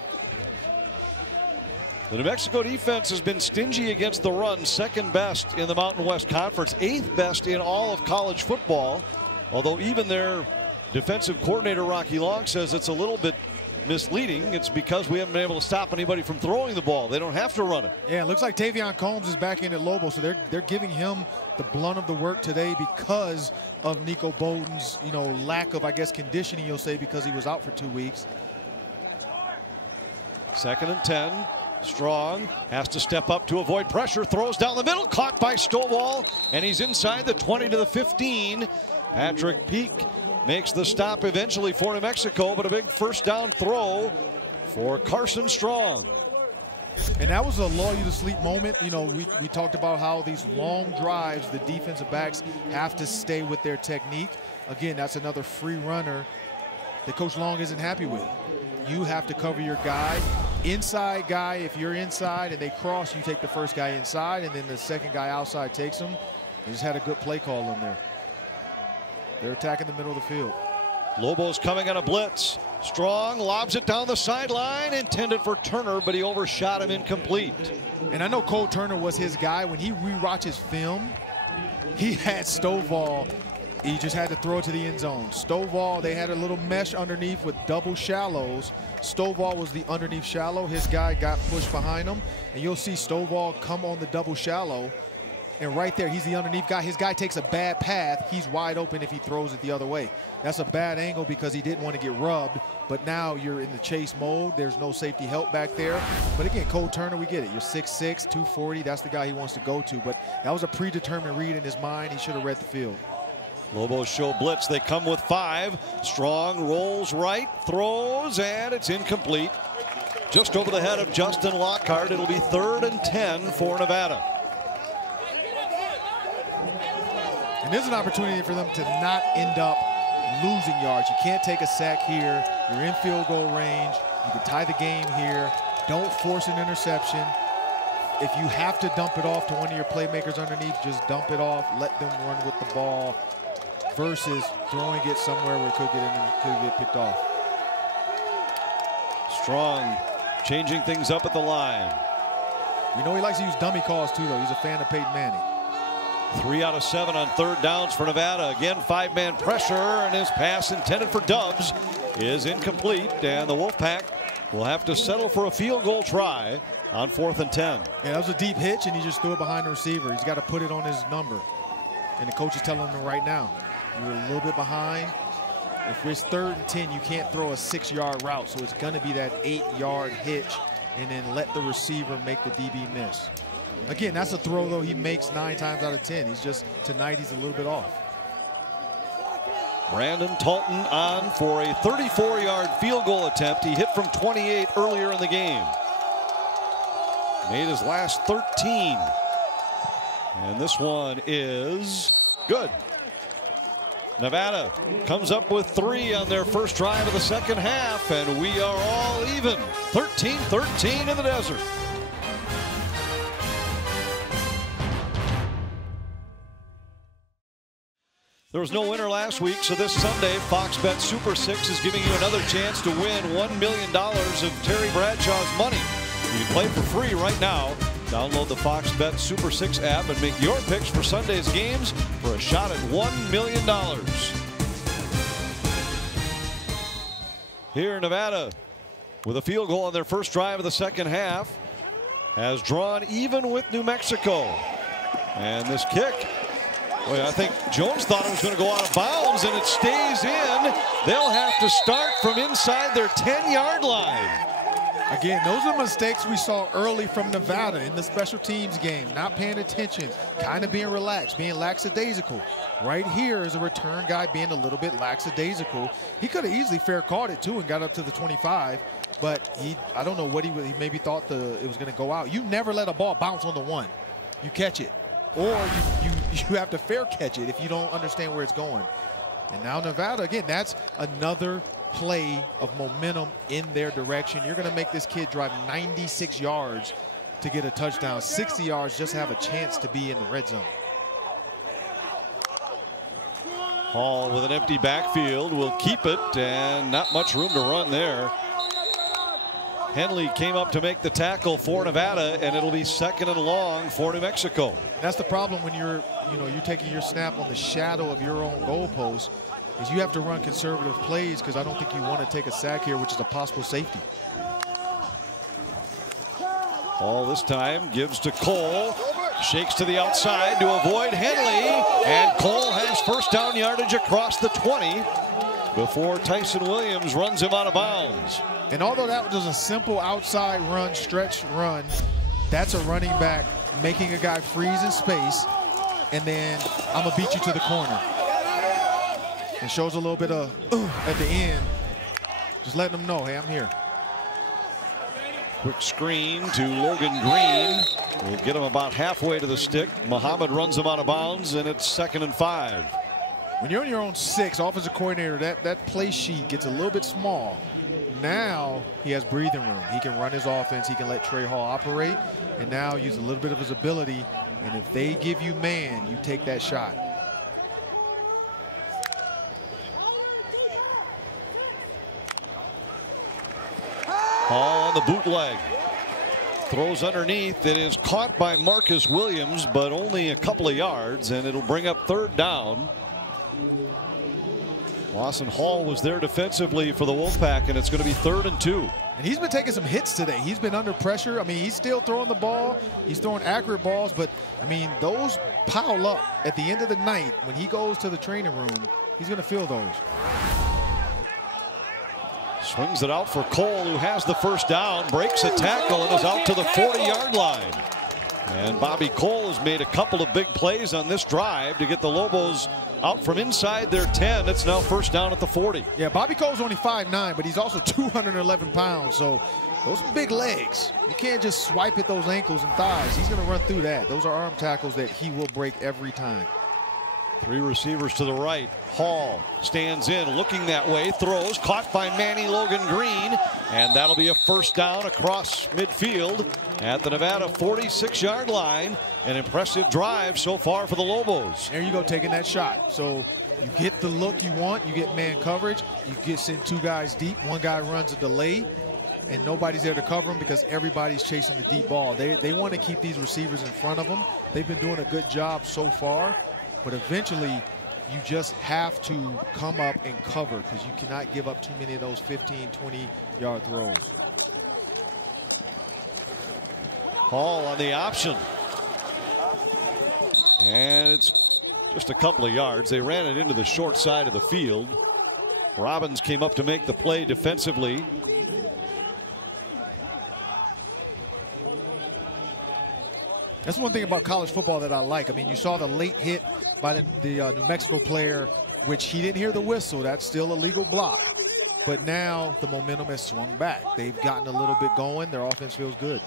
The New Mexico defense has been stingy against the run, second best in the Mountain West Conference, 8th best in all of college football. Although even their defensive coordinator Rocky Long says it's a little bit misleading. It's because we haven't been able to stop anybody from throwing the ball. They don't have to run it. Yeah, it looks like Tavon Combs is back in at Lobo, so they're giving him the blunt of the work today because of Nico Bowden's, you know, lack of, I guess, conditioning, you'll say, because he was out for 2 weeks. Second and 10. Strong has to step up to avoid pressure, throws down the middle, caught by Stovall, and he's inside the 20 to the 15. Patrick Peak makes the stop eventually for New Mexico, but a big first down throw for Carson Strong. And that was a lull you to sleep moment. You know, we talked about how these long drives, the defensive backs have to stay with their technique. Again, that's another free runner that Coach Long isn't happy with. You have to cover your guy. inside guy, if you're inside and they cross, you take the first guy inside, and then the second guy outside takes him. They just had a good play call in there. They're attacking the middle of the field. Lobos coming on a blitz. Strong lobs it down the sideline, intended for Turner, but he overshot him, incomplete. And I know Cole Turner was his guy. When he rewatches film, he had Stovall. He just had to throw it to the end zone. Stovall, they had a little mesh underneath with double shallows. Stovall was the underneath shallow. His guy got pushed behind him. And you'll see Stovall come on the double shallow. And right there, he's the underneath guy. His guy takes a bad path. He's wide open if he throws it the other way. That's a bad angle because he didn't want to get rubbed. But now you're in the chase mode. There's no safety help back there. But again, Cole Turner, we get it. You're 6'6", 240. That's the guy he wants to go to. But that was a predetermined read in his mind. He should have read the field. Lobos show blitz. They come with 5. Strong rolls right, throws, and it's incomplete. Just over the head of Justin Lockhart. It'll be 3rd and 10 for Nevada. And there's an opportunity for them to not end up losing yards. You can't take a sack here. You're in field goal range. You can tie the game here. Don't force an interception. If you have to dump it off to one of your playmakers underneath, just dump it off. Let them run with the ball versus throwing it somewhere where it could get in and could get picked off. Strong changing things up at the line. You know he likes to use dummy calls too, though. He's a fan of Peyton Manning. 3 out of 7 on 3rd downs for Nevada. Again, 5-man pressure, and his pass intended for Dubs is incomplete, and the Wolfpack will have to settle for a field goal try on 4th and 10. Yeah, that was a deep hitch, and he just threw it behind the receiver. He's got to put it on his number. And the coach is telling him right now, you're a little bit behind. If it's 3rd and 10, you can't throw a 6-yard route, so it's going to be that 8-yard hitch, and then let the receiver make the DB miss. Again, that's a throw, though, he makes 9 times out of 10. He's just, tonight, he's a little bit off. Brandon Talton on for a 34-yard field goal attempt. He hit from 28 earlier in the game. Made his last 13. And this one is good. Nevada comes up with 3 on their first drive of the second half, and we are all even. 13-13 in the desert. There was no winner last week, so this Sunday, Fox Bet Super 6 is giving you another chance to win $1 million of Terry Bradshaw's money. You can play for free right now. Download the Fox Bet Super 6 app and make your picks for Sunday's games for a shot at $1 million. Here, Nevada, with a field goal on their first drive of the second half, has drawn even with New Mexico. And this kick, boy, I think Jones thought it was going to go out of bounds, and it stays in. They'll have to start from inside their 10-yard line. Again, those are mistakes we saw early from Nevada in the special teams game. Not paying attention, kind of being relaxed, being lackadaisical. Right here is a return guy being a little bit lackadaisical. He could have easily fair caught it too and got up to the 25, but I don't know what he maybe thought it was going to go out. You never let a ball bounce on the 1. You catch it. Or you have to fair catch it if you don't understand where it's going. And now Nevada, again, that's another play of momentum in their direction. You're going to make this kid drive 96 yards to get a touchdown. 60 yards just have a chance to be in the red zone. Hall with an empty backfield will keep it, and not much room to run there. Henley came up to make the tackle for Nevada, and it'll be 2nd and long for New Mexico. That's the problem when you're taking your snap on the shadow of your own goalpost, is you have to run conservative plays because I don't think you want to take a sack here, which is a possible safety. All this time gives to Cole, shakes to the outside to avoid Henley, and Cole has first down yardage across the 20 before Tyson Williams runs him out of bounds. And although that was a simple outside run, stretch run, that's a running back making a guy freeze in space, and then I'm going to beat you to the corner. And shows a little bit of at the end, just letting them know, hey, I'm here. Quick screen to Logan Green. Will get him about halfway to the stick. Muhammad runs him out of bounds, and it's 2nd and 5. When you're on your own 6, offensive coordinator, that play sheet gets a little bit small. now he has breathing room. He can run his offense. He can let Trey Hall operate, and now use a little bit of his ability. And if they give you man, you take that shot. Hall on the bootleg. Throws underneath. It is caught by Marcus Williams, but only a couple of yards, and it'll bring up 3rd down. Lawson Hall was there defensively for the Wolfpack, and it's going to be 3rd and 2. And he's been taking some hits today. He's been under pressure. I mean, he's still throwing the ball. He's throwing accurate balls, but I mean, those pile up at the end of the night. When he goes to the training room, he's going to feel those. Swings it out for Cole, who has the 1st down, breaks a tackle, and is out to the 40-yard line. And Bobby Cole has made a couple of big plays on this drive to get the Lobos out from inside their 10. It's now 1st down at the 40. Yeah, Bobby Cole's only 5'9", but he's also 211 pounds, so those are big legs. You can't just swipe at those ankles and thighs. He's going to run through that. Those are arm tackles that he will break every time. 3 receivers to the right. Hall stands in, looking that way, throws, caught by Manny Logan Green, and that'll be a 1st down across midfield at the Nevada 46-yard line. An impressive drive so far for the Lobos. There you go, taking that shot. So you get the look you want, you get man coverage, you get sent 2 guys deep, 1 guy runs a delay, and nobody's there to cover him because everybody's chasing the deep ball. They want to keep these receivers in front of them. They've been doing a good job so far. But eventually, you just have to come up and cover because you cannot give up too many of those 15, 20-yard throws. Hall on the option. And it's just a couple of yards. They ran it into the short side of the field. Robbins came up to make the play defensively. That's one thing about college football that I like. I mean, you saw the late hit by the New Mexico player, which he didn't hear the whistle. That's still a legal block. But now the momentum has swung back. They've gotten a little bit going. Their offense feels good.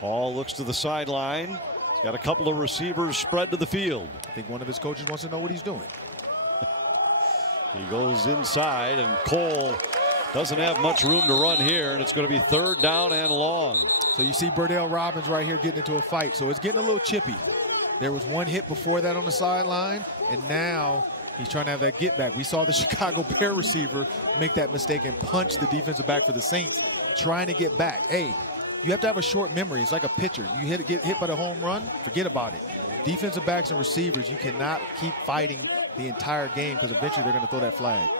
Hall looks to the sideline. He's got a couple of receivers spread to the field. I think one of his coaches wants to know what he's doing. He goes inside, and Cole doesn't have much room to run here, and it's going to be 3rd down and long. So you see Burdell Robbins right here getting into a fight. So it's getting a little chippy. There was 1 hit before that on the sideline, and now he's trying to have that get back. We saw the Chicago Bear receiver make that mistake and punch the defensive back for the Saints, trying to get back. Hey, you have to have a short memory. It's like a pitcher. You get hit by the home run, forget about it. Defensive backs and receivers, you cannot keep fighting the entire game because eventually they're going to throw that flag.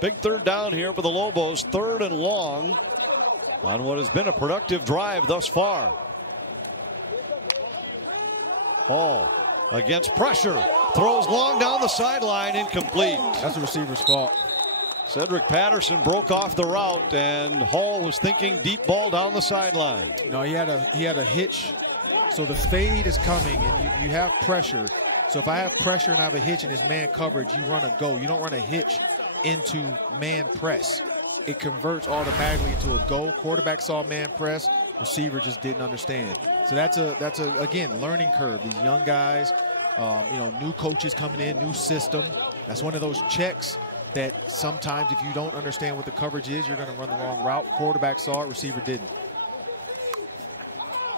Big 3rd down here for the Lobos, 3rd and long on what has been a productive drive thus far. Hall against pressure, throws long down the sideline, incomplete. That's the receiver's fault. Cedric Patterson broke off the route, and Hall was thinking deep ball down the sideline. No, he had a hitch. So the fade is coming, and you have pressure. So if I have pressure and I have a hitch and it's man coverage, you run a go. You don't run a hitch into man press. It converts automatically into a go. Quarterback saw man press, receiver just didn't understand. So that's a again, learning curve. These young guys, you know, new coaches coming in, new system. That's one of those checks that sometimes if you don't understand what the coverage is, you're going to run the wrong route. Quarterback saw it, receiver didn't.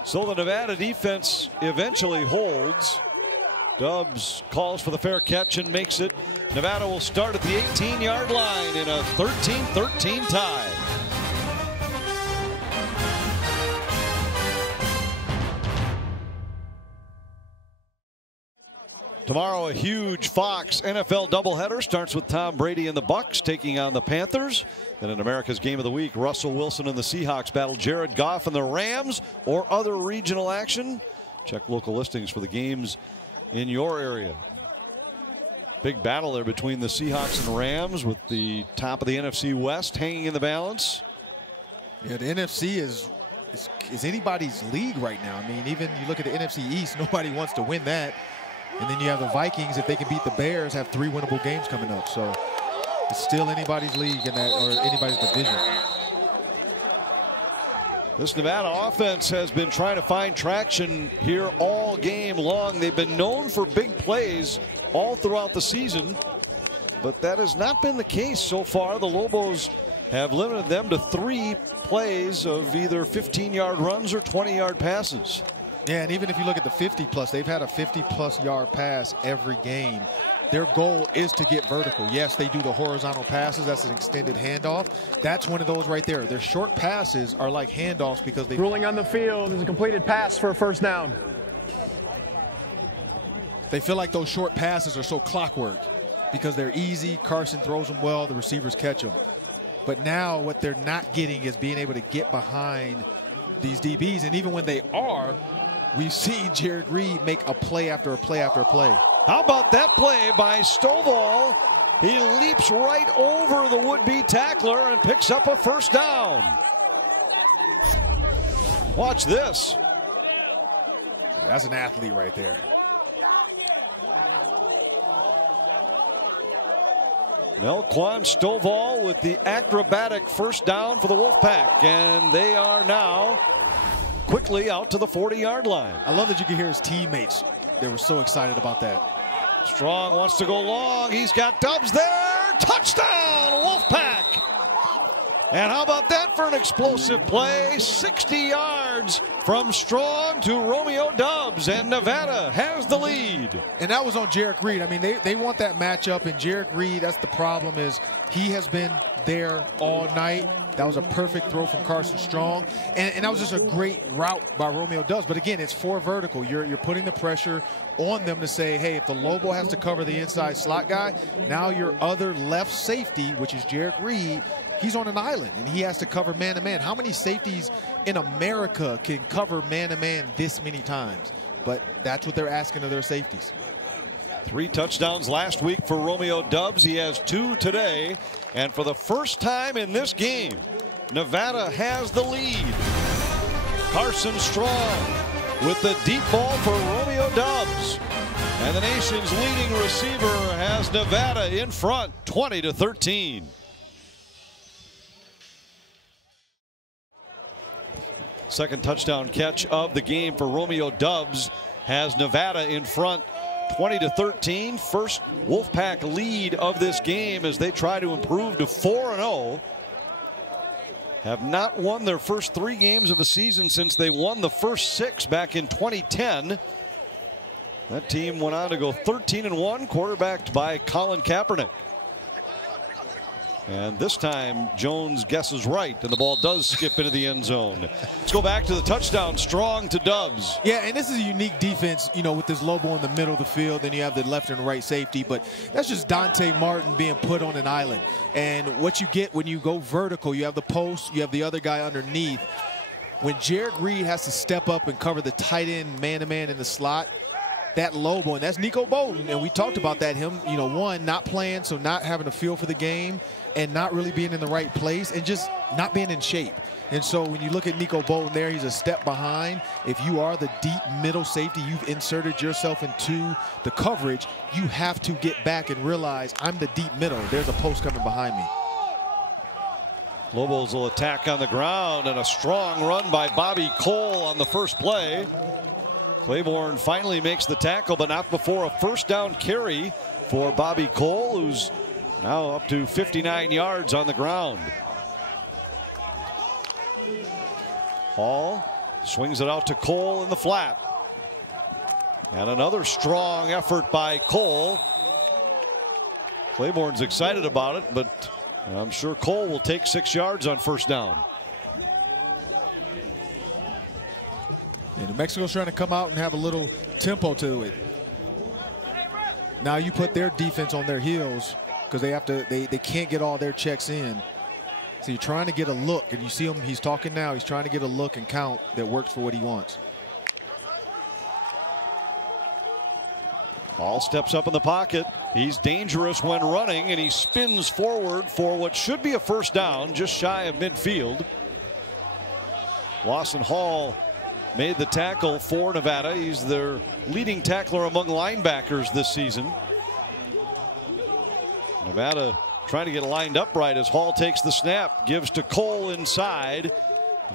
So the Nevada defense eventually holds. Dubs calls for the fair catch and makes it. Nevada will start at the 18-yard line in a 13-13 tie. Tomorrow, a huge Fox NFL doubleheader starts with Tom Brady and the Bucs taking on the Panthers. Then in America's Game of the Week, Russell Wilson and the Seahawks battle Jared Goff and the Rams, or other regional action. Check local listings for the games in your area. Big battle there between the Seahawks and Rams, with the top of the NFC West hanging in the balance. Yeah, the NFC is anybody's league right now. I mean, even you look at the NFC East, nobody wants to win that. And then you have the Vikings, if they can beat the Bears, have 3 winnable games coming up. So it's still anybody's league in that, or anybody's division. This Nevada offense has been trying to find traction here all game long. They've been known for big plays all throughout the season, but that has not been the case so far. The Lobos have limited them to 3 plays of either 15-yard runs or 20-yard passes. Yeah, and even if you look at the 50-plus, they've had a 50-plus yard pass every game. Their goal is to get vertical. Yes, they do the horizontal passes. That's an extended handoff. That's one of those right there. Their short passes are like handoffs because they... Ruling on the field is a completed pass for a first down. They feel like those short passes are so clockwork because they're easy. Carson throws them well. The receivers catch them. But now what they're not getting is being able to get behind these DBs. And even when they are, we've seen Jared Reed make a play after a play after a play. How about that play by Stovall? He leaps right over the would-be tackler and picks up a first down. Watch this. That's an athlete right there. Melquan Stovall with the acrobatic first down for the Wolfpack, and they are now quickly out to the 40-yard line. I love that you can hear his teammates. They were so excited about that. Strong wants to go long. He's got Dubs there. Touchdown, Wolfpack. And how about that for an explosive play? 60 yards from Strong to Romeo Dubs, and Nevada has the lead. And that was on Jarek Reed. I mean, they want that matchup, and Jarek Reed, that's the problem, is he has been there all night. That was a perfect throw from Carson Strong, and that was just a great route by Romeo Dubs. But again, it's 4 vertical. You're putting the pressure on them to say, hey, if the Lobo has to cover the inside slot guy, now your other left safety, which is Jarek Reed, he's on an island, and he has to cover man-to-man. How many safeties in America can cover man-to-man this many times? But that's what they're asking of their safeties. 3 touchdowns last week for Romeo Dubs. He has 2 today. And for the first time in this game, Nevada has the lead. Carson Strong with the deep ball for Romeo Dubs. And the nation's leading receiver has Nevada in front, 20-13. Second touchdown catch of the game for Romeo Dubs has Nevada in front, 20-13. First Wolfpack lead of this game as they try to improve to 4-0. Have not won their first 3 games of a season since they won the first 6 back in 2010. That team went on to go 13-1, quarterbacked by Colin Kaepernick. And this time Jones guesses right, and the ball does skip into the end zone. Let's go back to the touchdown. Strong to Dubs. Yeah, and this is a unique defense, you know, with this Lobo in the middle of the field. Then you have the left and right safety, but that's just Dante Martin being put on an island. And what you get when you go vertical, you have the post, you have the other guy underneath. When Jarek Reed has to step up and cover the tight end man-to-man in the slot, that Lobo, and that's Nico Bolton, and we talked about that, him, you know, one, not playing, so not having a feel for the game, and not really being in the right place, and just not being in shape. And so when you look at Nico Bolton there, he's a step behind. If you are the deep middle safety, you've inserted yourself into the coverage, you have to get back and realize I'm the deep middle. There's a post coming behind me. Lobos will attack on the ground, and a strong run by Bobby Cole on the first play. Claiborne finally makes the tackle, but not before a first down carry for Bobby Cole, who's now up to 59 yards on the ground. Hall swings it out to Cole in the flat. And another strong effort by Cole. Claiborne's excited about it, but I'm sure Cole will take 6 yards on first down. And New Mexico's trying to come out and have a little tempo to it. Now you put their defense on their heels because they can't get all their checks in. So you're trying to get a look, and you see him, he's talking now, he's trying to get a look and count that works for what he wants. Hall steps up in the pocket. He's dangerous when running, and he spins forward for what should be a first down, just shy of midfield. Lawson Hall made the tackle for Nevada. He's their leading tackler among linebackers this season. Nevada trying to get lined up right as Hall takes the snap, gives to Cole inside,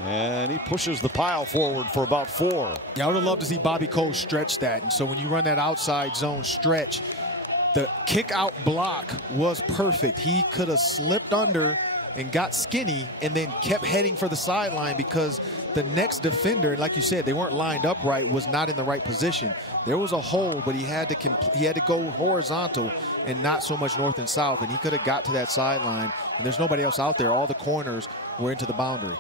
and he pushes the pile forward for about 4. Yeah, I would have loved to see Bobby Cole stretch that. And so when you run that outside zone stretch, The kick out block was perfect. He could have slipped under and got skinny and then kept heading for the sideline because the next defender, like you said, they weren't lined up right, was not in the right position. There was a hole, but he had to go horizontal and not so much north and south, and he could have got to that sideline, and there's nobody else out there. All the corners were into the boundary.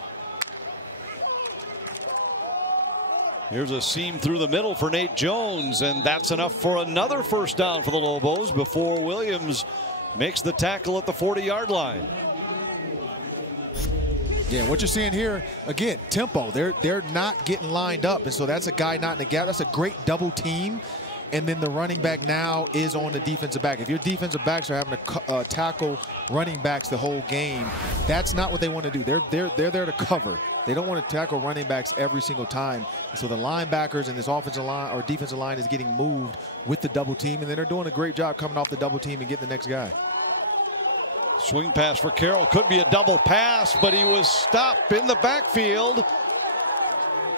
Here's a seam through the middle for Nate Jones, and that's enough for another first down for the Lobos before Williams makes the tackle at the 40-yard line. Yeah, what you're seeing here, again, tempo. They're not getting lined up, and so that's a guy not in the gap. That's a great double team, and then the running back now is on the defensive back. If your defensive backs are having to tackle running backs the whole game, that's not what they want to do. They're there to cover. They don't want to tackle running backs every single time. So the linebackers and this offensive line or defensive line is getting moved with the double team, and then they're doing a great job coming off the double team and getting the next guy. Swing pass for Carroll. Could be a double pass, but he was stopped in the backfield.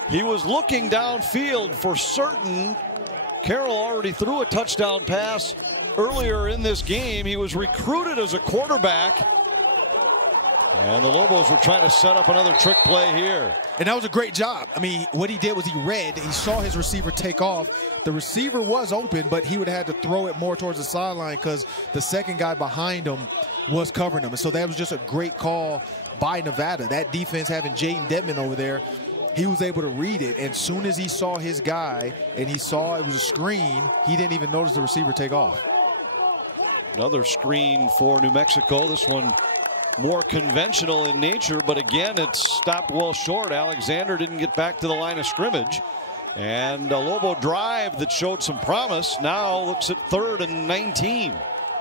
He was looking downfield for certain. Carroll already threw a touchdown pass earlier in this game. He was recruited as a quarterback. And the Lobos were trying to set up another trick play here. And that was a great job. I mean, what he did was he saw his receiver take off. The receiver was open, but he would have had to throw it more towards the sideline because the second guy behind him was covering him. And so that was just a great call by Nevada. That defense, having Jaden Dedman over there, he was able to read it. And as soon as he saw his guy and he saw it was a screen, he didn't even notice the receiver take off. Another screen for New Mexico. This one more conventional in nature, but again, it stopped well short. Alexander didn't get back to the line of scrimmage. And a Lobo drive that showed some promise now looks at 3rd and 19.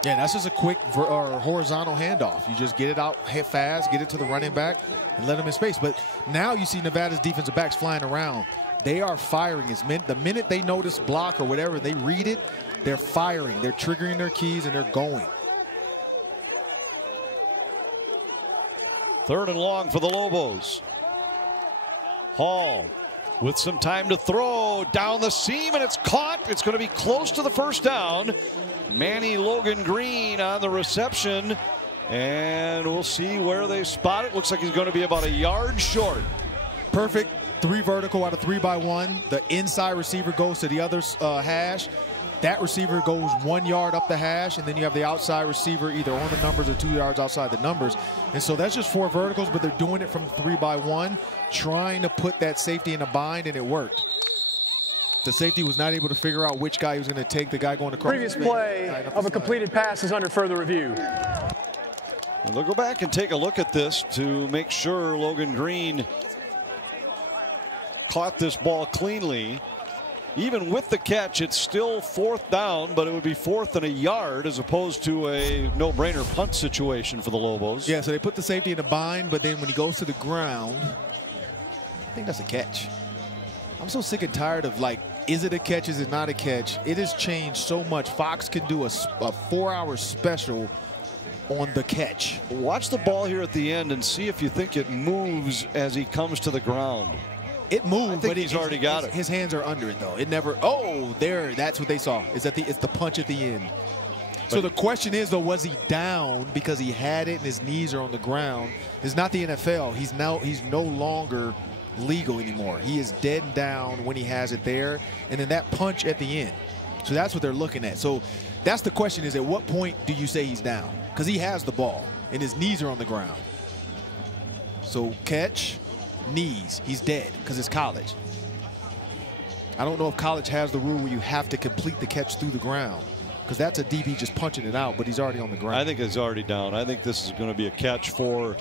Yeah, that's just a quick horizontal handoff. You just get it out fast, get it to the running back, and let him in space. But now you see Nevada's defensive backs flying around. They are firing. The minute they notice block or whatever, they read it, they're firing. They're triggering their keys, and they're going. 3rd and long for the Lobos. Hall with some time to throw down the seam, and it's caught. It's going to be close to the first down. Manny Logan Green on the reception, and we'll see where they spot it. Looks like he's going to be about a yard short. Perfect 3 vertical out of 3-by-1. The inside receiver goes to the other hash. That receiver goes 1 yard up the hash, and then you have the outside receiver either on the numbers or 2 yards outside the numbers. And so that's just 4 verticals, but they're doing it from 3-by-1, trying to put that safety in a bind, and it worked. The safety was not able to figure out which guy he was going to take. The guy going across. Previous play of a completed pass is under further review. And they'll go back and take a look at this to make sure Logan Green caught this ball cleanly. Even with the catch, it's still 4th down, but it would be 4th and a yard as opposed to a no-brainer punt situation for the Lobos. Yeah, so they put the safety in a bind, but then when he goes to the ground, I think that's a catch. I'm so sick and tired of, like, is it a catch, is it not a catch? It has changed so much. Fox can do a 4-hour special on the catch. Watch the ball here at the end and see if you think it moves as he comes to the ground. It moved, but he's already got it. His hands are under it, though. It never. Oh, there. That's what they saw. It's the punch at the end. So the question is, though, was he down because he had it and his knees are on the ground? It's not the NFL. He's no longer legal anymore. He is dead and down when he has it there, and then that punch at the end. So that's what they're looking at. So that's the question: is at what point do you say he's down? Because he has the ball and his knees are on the ground. So catch. Knees, he's dead because it's college. I don't know if college has the rule where you have to complete the catch through the ground, because that's a DB just punching it out, but he's already on the ground. I think he's already down. I think this is going to be a catch for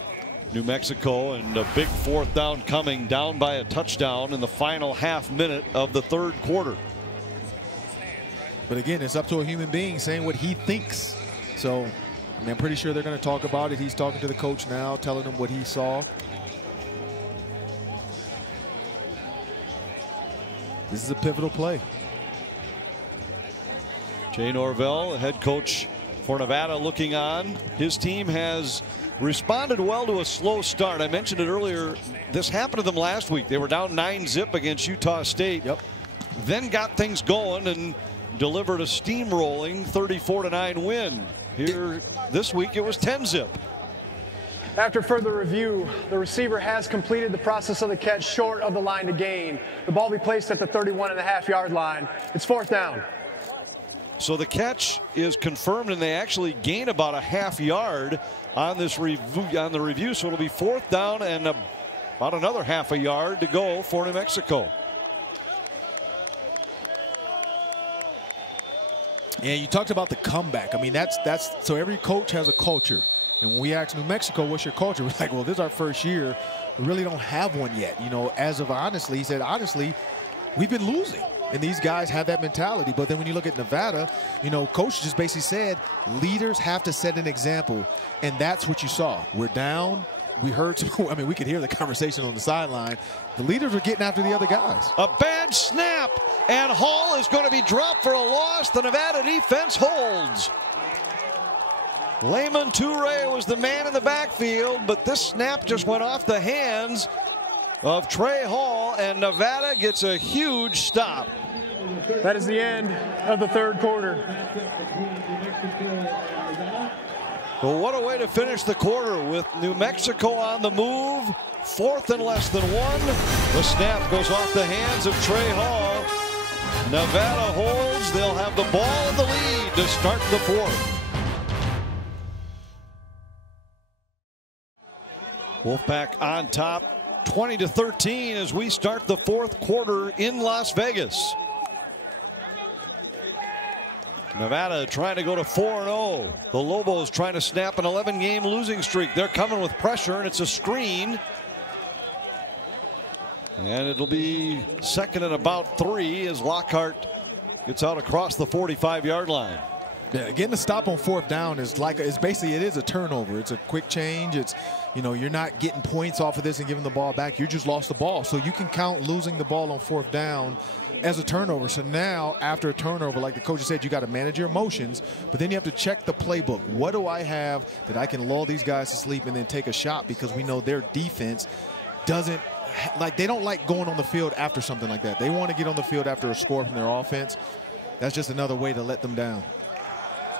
New Mexico, and a big 4th down coming, down by a touchdown in the final half minute of the 3rd quarter. But again, it's up to a human being saying what he thinks. So I mean, I'm pretty sure they're going to talk about it. He's talking to the coach now, telling him what he saw. This is a pivotal play. Jay Norvell, head coach for Nevada, looking on. His team has responded well to a slow start. I mentioned it earlier. This happened to them last week. They were down 9-0 against Utah State. Yep. Then got things going and delivered a steamrolling 34-9 win. Here this week it was 10-zip. After further review, the receiver has completed the process of the catch short of the line to gain. The ball will be placed at the 31.5-yard line. It's 4th down. So the catch is confirmed, and they actually gain about a half yard on this review. So it'll be 4th down and about another half a yard to go for New Mexico. Yeah, you talked about the comeback. I mean, that's so every coach has a culture. And when we asked New Mexico, what's your culture? We're like, well, this is our first year. We really don't have one yet. You know, as of honestly, he said, honestly, we've been losing. And these guys have that mentality. But then when you look at Nevada, you know, coach just basically said leaders have to set an example. And that's what you saw. We're down. We heard, I mean, we could hear the conversation on the sideline. The leaders were getting after the other guys. A bad snap, and Hall is going to be dropped for a loss. The Nevada defense holds. Layman Toure was the man in the backfield, but this snap just went off the hands of Trey Hall, and Nevada gets a huge stop. That is the end of the 3rd quarter. Well, what a way to finish the quarter with New Mexico on the move. 4th and less than 1. The snap goes off the hands of Trey Hall. Nevada holds. They'll have the ball in the lead to start the 4th. Wolfpack on top, 20-13 as we start the 4th quarter in Las Vegas. Nevada trying to go to 4-0. The Lobos trying to snap an 11-game losing streak. They're coming with pressure, and it's a screen. And it'll be 2nd and about 3 as Lockhart gets out across the 45-yard line. Yeah, getting a stop on 4th down is basically it is a turnover. It's a quick change. It's, you know, you're not getting points off of this and giving the ball back. You just lost the ball. So you can count losing the ball on 4th down as a turnover. So now after a turnover, like the coach said, you got to manage your emotions, but then you have to check the playbook. What do I have that I can lull these guys to sleep and then take a shot, because we know their defense doesn't they don't like going on the field after something like that. They want to get on the field after a score from their offense. That's just another way to let them down.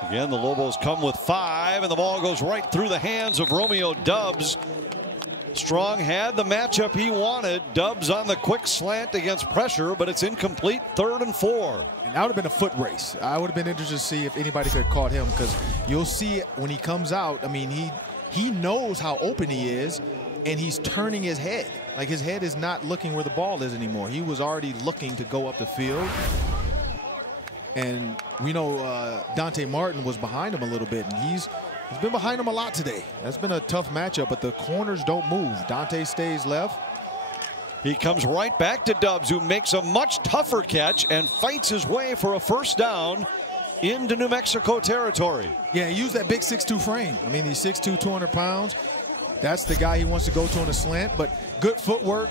Again, the Lobos come with 5, and the ball goes right through the hands of Romeo Dubs. Strong had the matchup he wanted. Dubs on the quick slant against pressure, but it's incomplete. 3rd and 4. And that would have been a foot race. I would have been interested to see if anybody could have caught him, because you'll see when he comes out, I mean, he knows how open he is, and he's turning his head. Like, his head is not looking where the ball is anymore. He was already looking to go up the field. And we know Dante Martin was behind him a little bit, and he's been behind him a lot today. That's been a tough matchup, but the corners don't move. Dante stays left. He comes right back to Dubs, who makes a much tougher catch and fights his way for a 1st down into New Mexico territory. Yeah, he used that big 6'2" frame. I mean, he's 6'2", 200 pounds. That's the guy he wants to go to on a slant, but good footwork.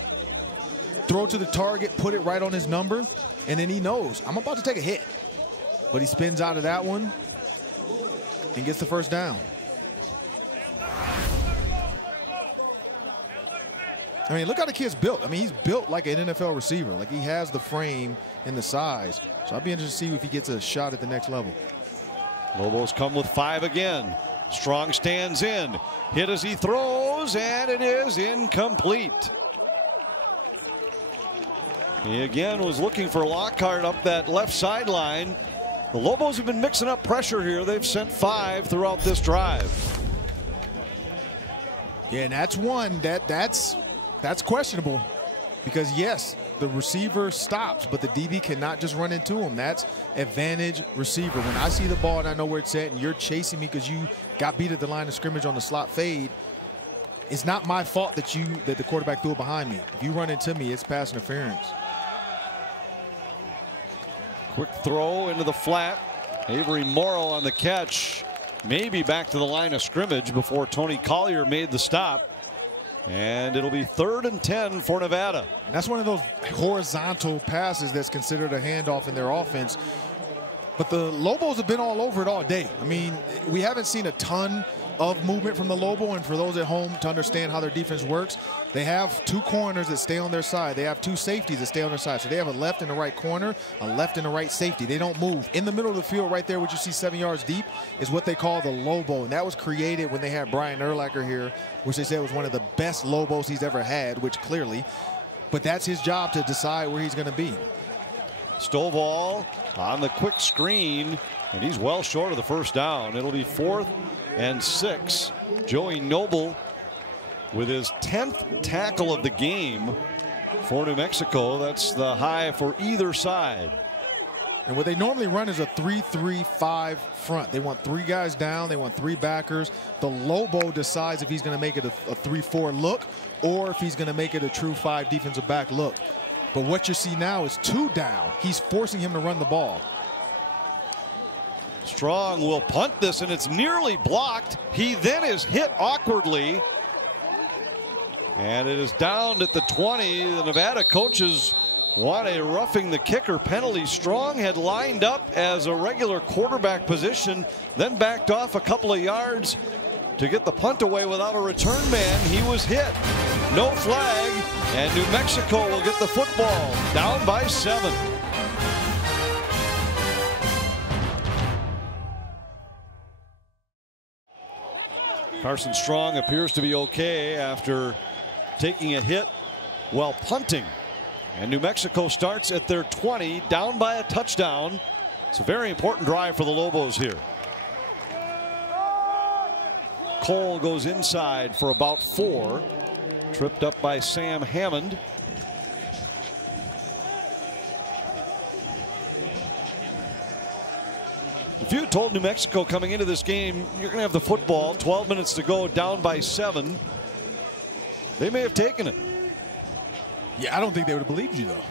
Throw to the target, put it right on his number, and then he knows, I'm about to take a hit. But he spins out of that one and gets the 1st down. I mean, look how the kid's built. I mean, he's built like an NFL receiver. Like, he has the frame and the size. So I'd be interested to see if he gets a shot at the next level. Lobos come with 5 again. Strong stands in. Hit as he throws, and it is incomplete. He again was looking for Lockhart up that left sideline. The Lobos have been mixing up pressure here. They've sent 5 throughout this drive. Yeah, and that's one that's questionable, because yes, the receiver stops, but the DB cannot just run into him. That's advantage receiver. When I see the ball and I know where it's at, and you're chasing me because you got beat at the line of scrimmage on the slot fade, it's not my fault that the quarterback threw it behind me. If you run into me, it's pass interference. Quick throw into the flat. Avery Morrow on the catch. Maybe back to the line of scrimmage before Tony Collier made the stop. And it'll be 3rd and 10 for Nevada. And that's one of those horizontal passes that's considered a handoff in their offense. But the Lobos have been all over it all day. I mean, we haven't seen a ton of movement from the Lobo, and for those at home to understand how their defense works, they have 2 corners that stay on their side. They have 2 safeties that stay on their side. So they have a left and a right corner, a left and a right safety. They don't move. In the middle of the field right there, what you see 7 yards deep, is what they call the Lobo. And that was created when they had Brian Urlacher here, which they said was one of the best Lobos he's ever had, which clearly. But that's his job to decide where he's going to be. Stovall on the quick screen, and he's well short of the first down. It'll be 4th and 6. Joey Noble with his 10th tackle of the game for New Mexico. That's the high for either side. And what they normally run is a 3-3-5 front. They want 3 guys down. They want 3 backers. The Lobo decides if he's going to make it a 3-4 look or if he's going to make it a true 5 defensive back look. But what you see now is 2 down. He's forcing him to run the ball. Strong will punt this, and it's nearly blocked. He then is hit awkwardly, and it is down at the 20. The Nevada coaches want a roughing the kicker penalty. Strong had lined up as a regular quarterback position, then backed off a couple of yards to get the punt away without a return man. He was hit. No flag, and New Mexico will get the football, down by 7. Carson Strong appears to be okay after taking a hit while punting. And New Mexico starts at their 20, down by a touchdown. It's a very important drive for the Lobos here. Cole goes inside for about 4. Tripped up by Sam Hammond. If you had told New Mexico coming into this game, you're going to have the football, 12 minutes to go, down by 7, they may have taken it. Yeah, I don't think they would have believed you, though.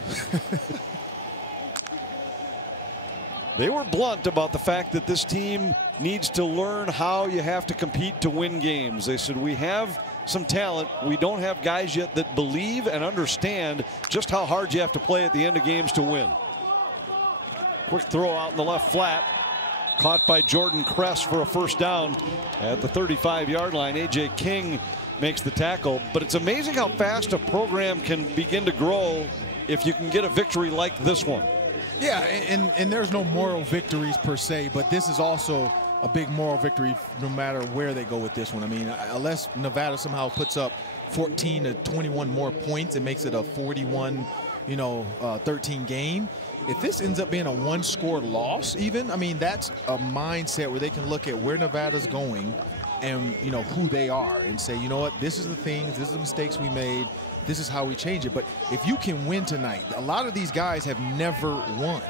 They were blunt about the fact that this team needs to learn how you have to compete to win games. They said, we have some talent. We don't have guys yet that believe and understand just how hard you have to play at the end of games to win. Quick throw out in the left flat. Caught by Jordan Kress for a first down at the 35-yard line. A.J. King makes the tackle. But it's amazing how fast a program can begin to grow if you can get a victory like this one. Yeah, and there's no moral victories per se, but this is also a big moral victory no matter where they go with this one. I mean, unless Nevada somehow puts up 14 to 21 more points and makes it a 41, 13 game. If this ends up being a 1-score loss even, I mean, that's a mindset where they can look at where Nevada's going and, who they are and say, you know what, this is the things, this is the mistakes we made, this is how we change it. But if you can win tonight, a lot of these guys have never won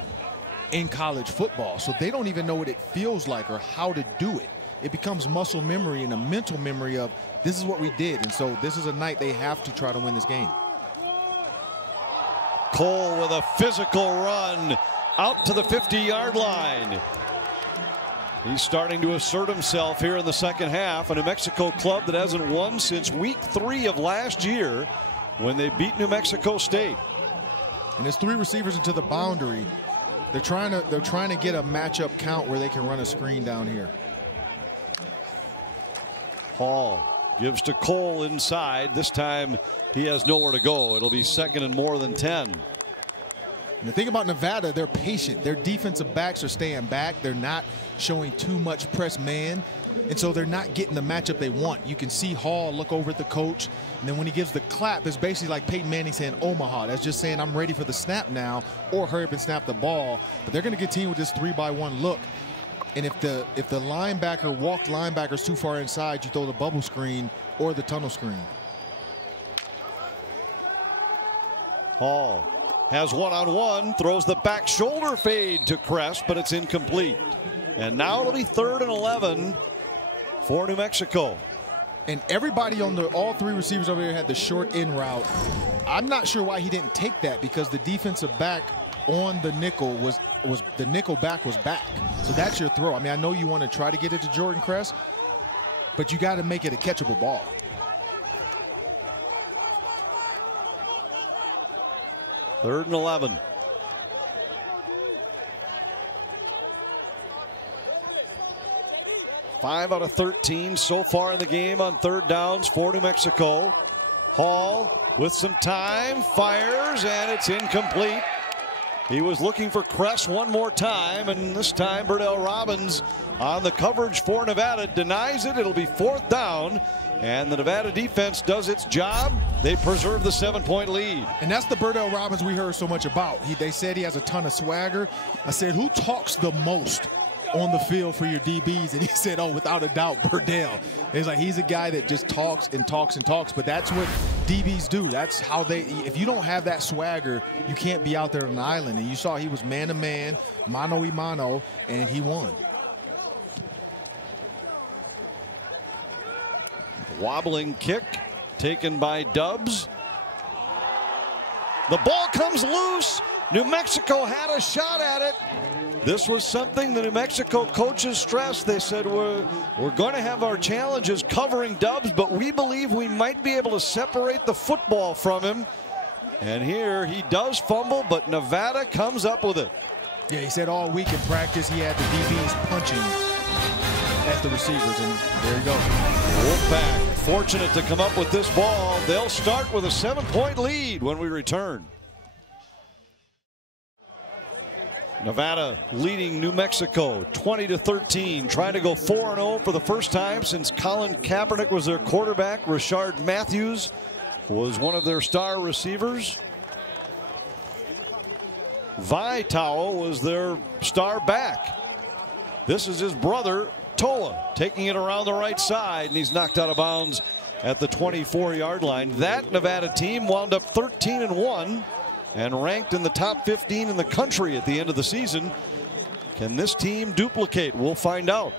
in college football, so they don't even know what it feels like or how to do it. It becomes muscle memory and a mental memory of this is what we did, and so this is a night they have to try to win this game. Cole with a physical run out to the 50-yard line. He's starting to assert himself here in the second half. A New Mexico club that hasn't won since week 3 of last year when they beat New Mexico State. And there's 3 receivers into the boundary. They're trying to get a matchup count where they can run a screen down here. Hall gives to Cole inside. This time he has nowhere to go. It'll be 2nd and more than 10. And the thing about Nevada, they're patient. Their defensive backs are staying back. They're not showing too much press man. And so they're not getting the matchup they want. You can see Hall look over at the coach. And then when he gives the clap, it's basically like Peyton Manning saying Omaha. That's just saying I'm ready for the snap now, or hurry up and snap the ball. But they're going to continue with this 3-by-1 look. And if the linebacker walked linebackers too far inside, you throw the bubble screen or the tunnel screen. Hall has one-on-one, throws the back shoulder fade to Kress, but it's incomplete. And now it'll be 3rd and 11 for New Mexico. And everybody on all 3 receivers over here had the short in route. I'm not sure why he didn't take that, because the defensive back on the nickel was the nickel back was back. So that's your throw. I mean, I know you want to try to get it to Jordan Kress, but you got to make it a catchable ball. Third and 11. 5 out of 13 so far in the game on third downs for New Mexico. Hall with some time, fires, and it's incomplete. He was looking for Kress one more time, and this time Burdell Robbins on the coverage for Nevada denies it. It'll be 4th down, and the Nevada defense does its job. They preserve the 7-point lead. And that's the Burdell Robbins we heard so much about. They said he has a ton of swagger. I said, who talks the most on the field for your DBs? And he said, oh, without a doubt, Burdell. It's like he's a guy that just talks and talks and talks, but that's what DBs do. That's how they, if you don't have that swagger, you can't be out there on an island. And you saw he was man-to-man, mano-a-mano, and he won. Wobbling kick taken by Dubs. The ball comes loose. New Mexico had a shot at it. This was something the New Mexico coaches stressed. They said, we're going to have our challenges covering Dubs, but we believe we might be able to separate the football from him. And here he does fumble, but Nevada comes up with it. Yeah, he said all week in practice he had the DBs punching at the receivers, and there you go. Wolfpack fortunate to come up with this ball. They'll start with a 7-point lead when we return. Nevada leading New Mexico 20-13, trying to go 4-0 for the first time since Colin Kaepernick was their quarterback. Rashard Matthews was one of their star receivers. Vitao was their star back. This is his brother Toa taking it around the right side, and he's knocked out of bounds at the 24-yard line. That Nevada team wound up 13-1 and ranked in the top 15 in the country at the end of the season. Can this team duplicate? We'll find out.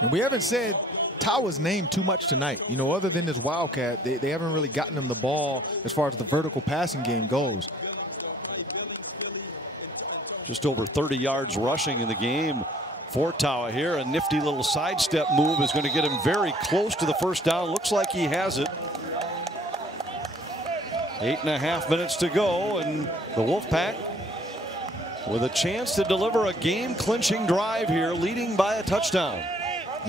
And we haven't said Tawa's name too much tonight. You know, other than this Wildcat, they haven't really gotten him the ball as far as the vertical passing game goes. Just over 30 yards rushing in the game for Tawa here. A nifty little sidestep move is going to get him very close to the first down. Looks like he has it. 8.5 minutes to go, and the Wolfpack with a chance to deliver a game-clinching drive here, leading by a touchdown.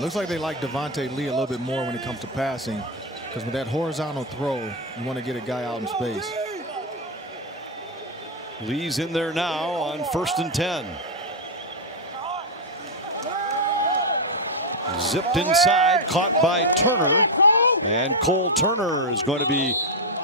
Looks like they like Devontae Lee a little bit more when it comes to passing, because with that horizontal throw, you want to get a guy out in space. Lee's in there now on 1st and 10. Zipped inside, caught by Turner, and Cole Turner is going to be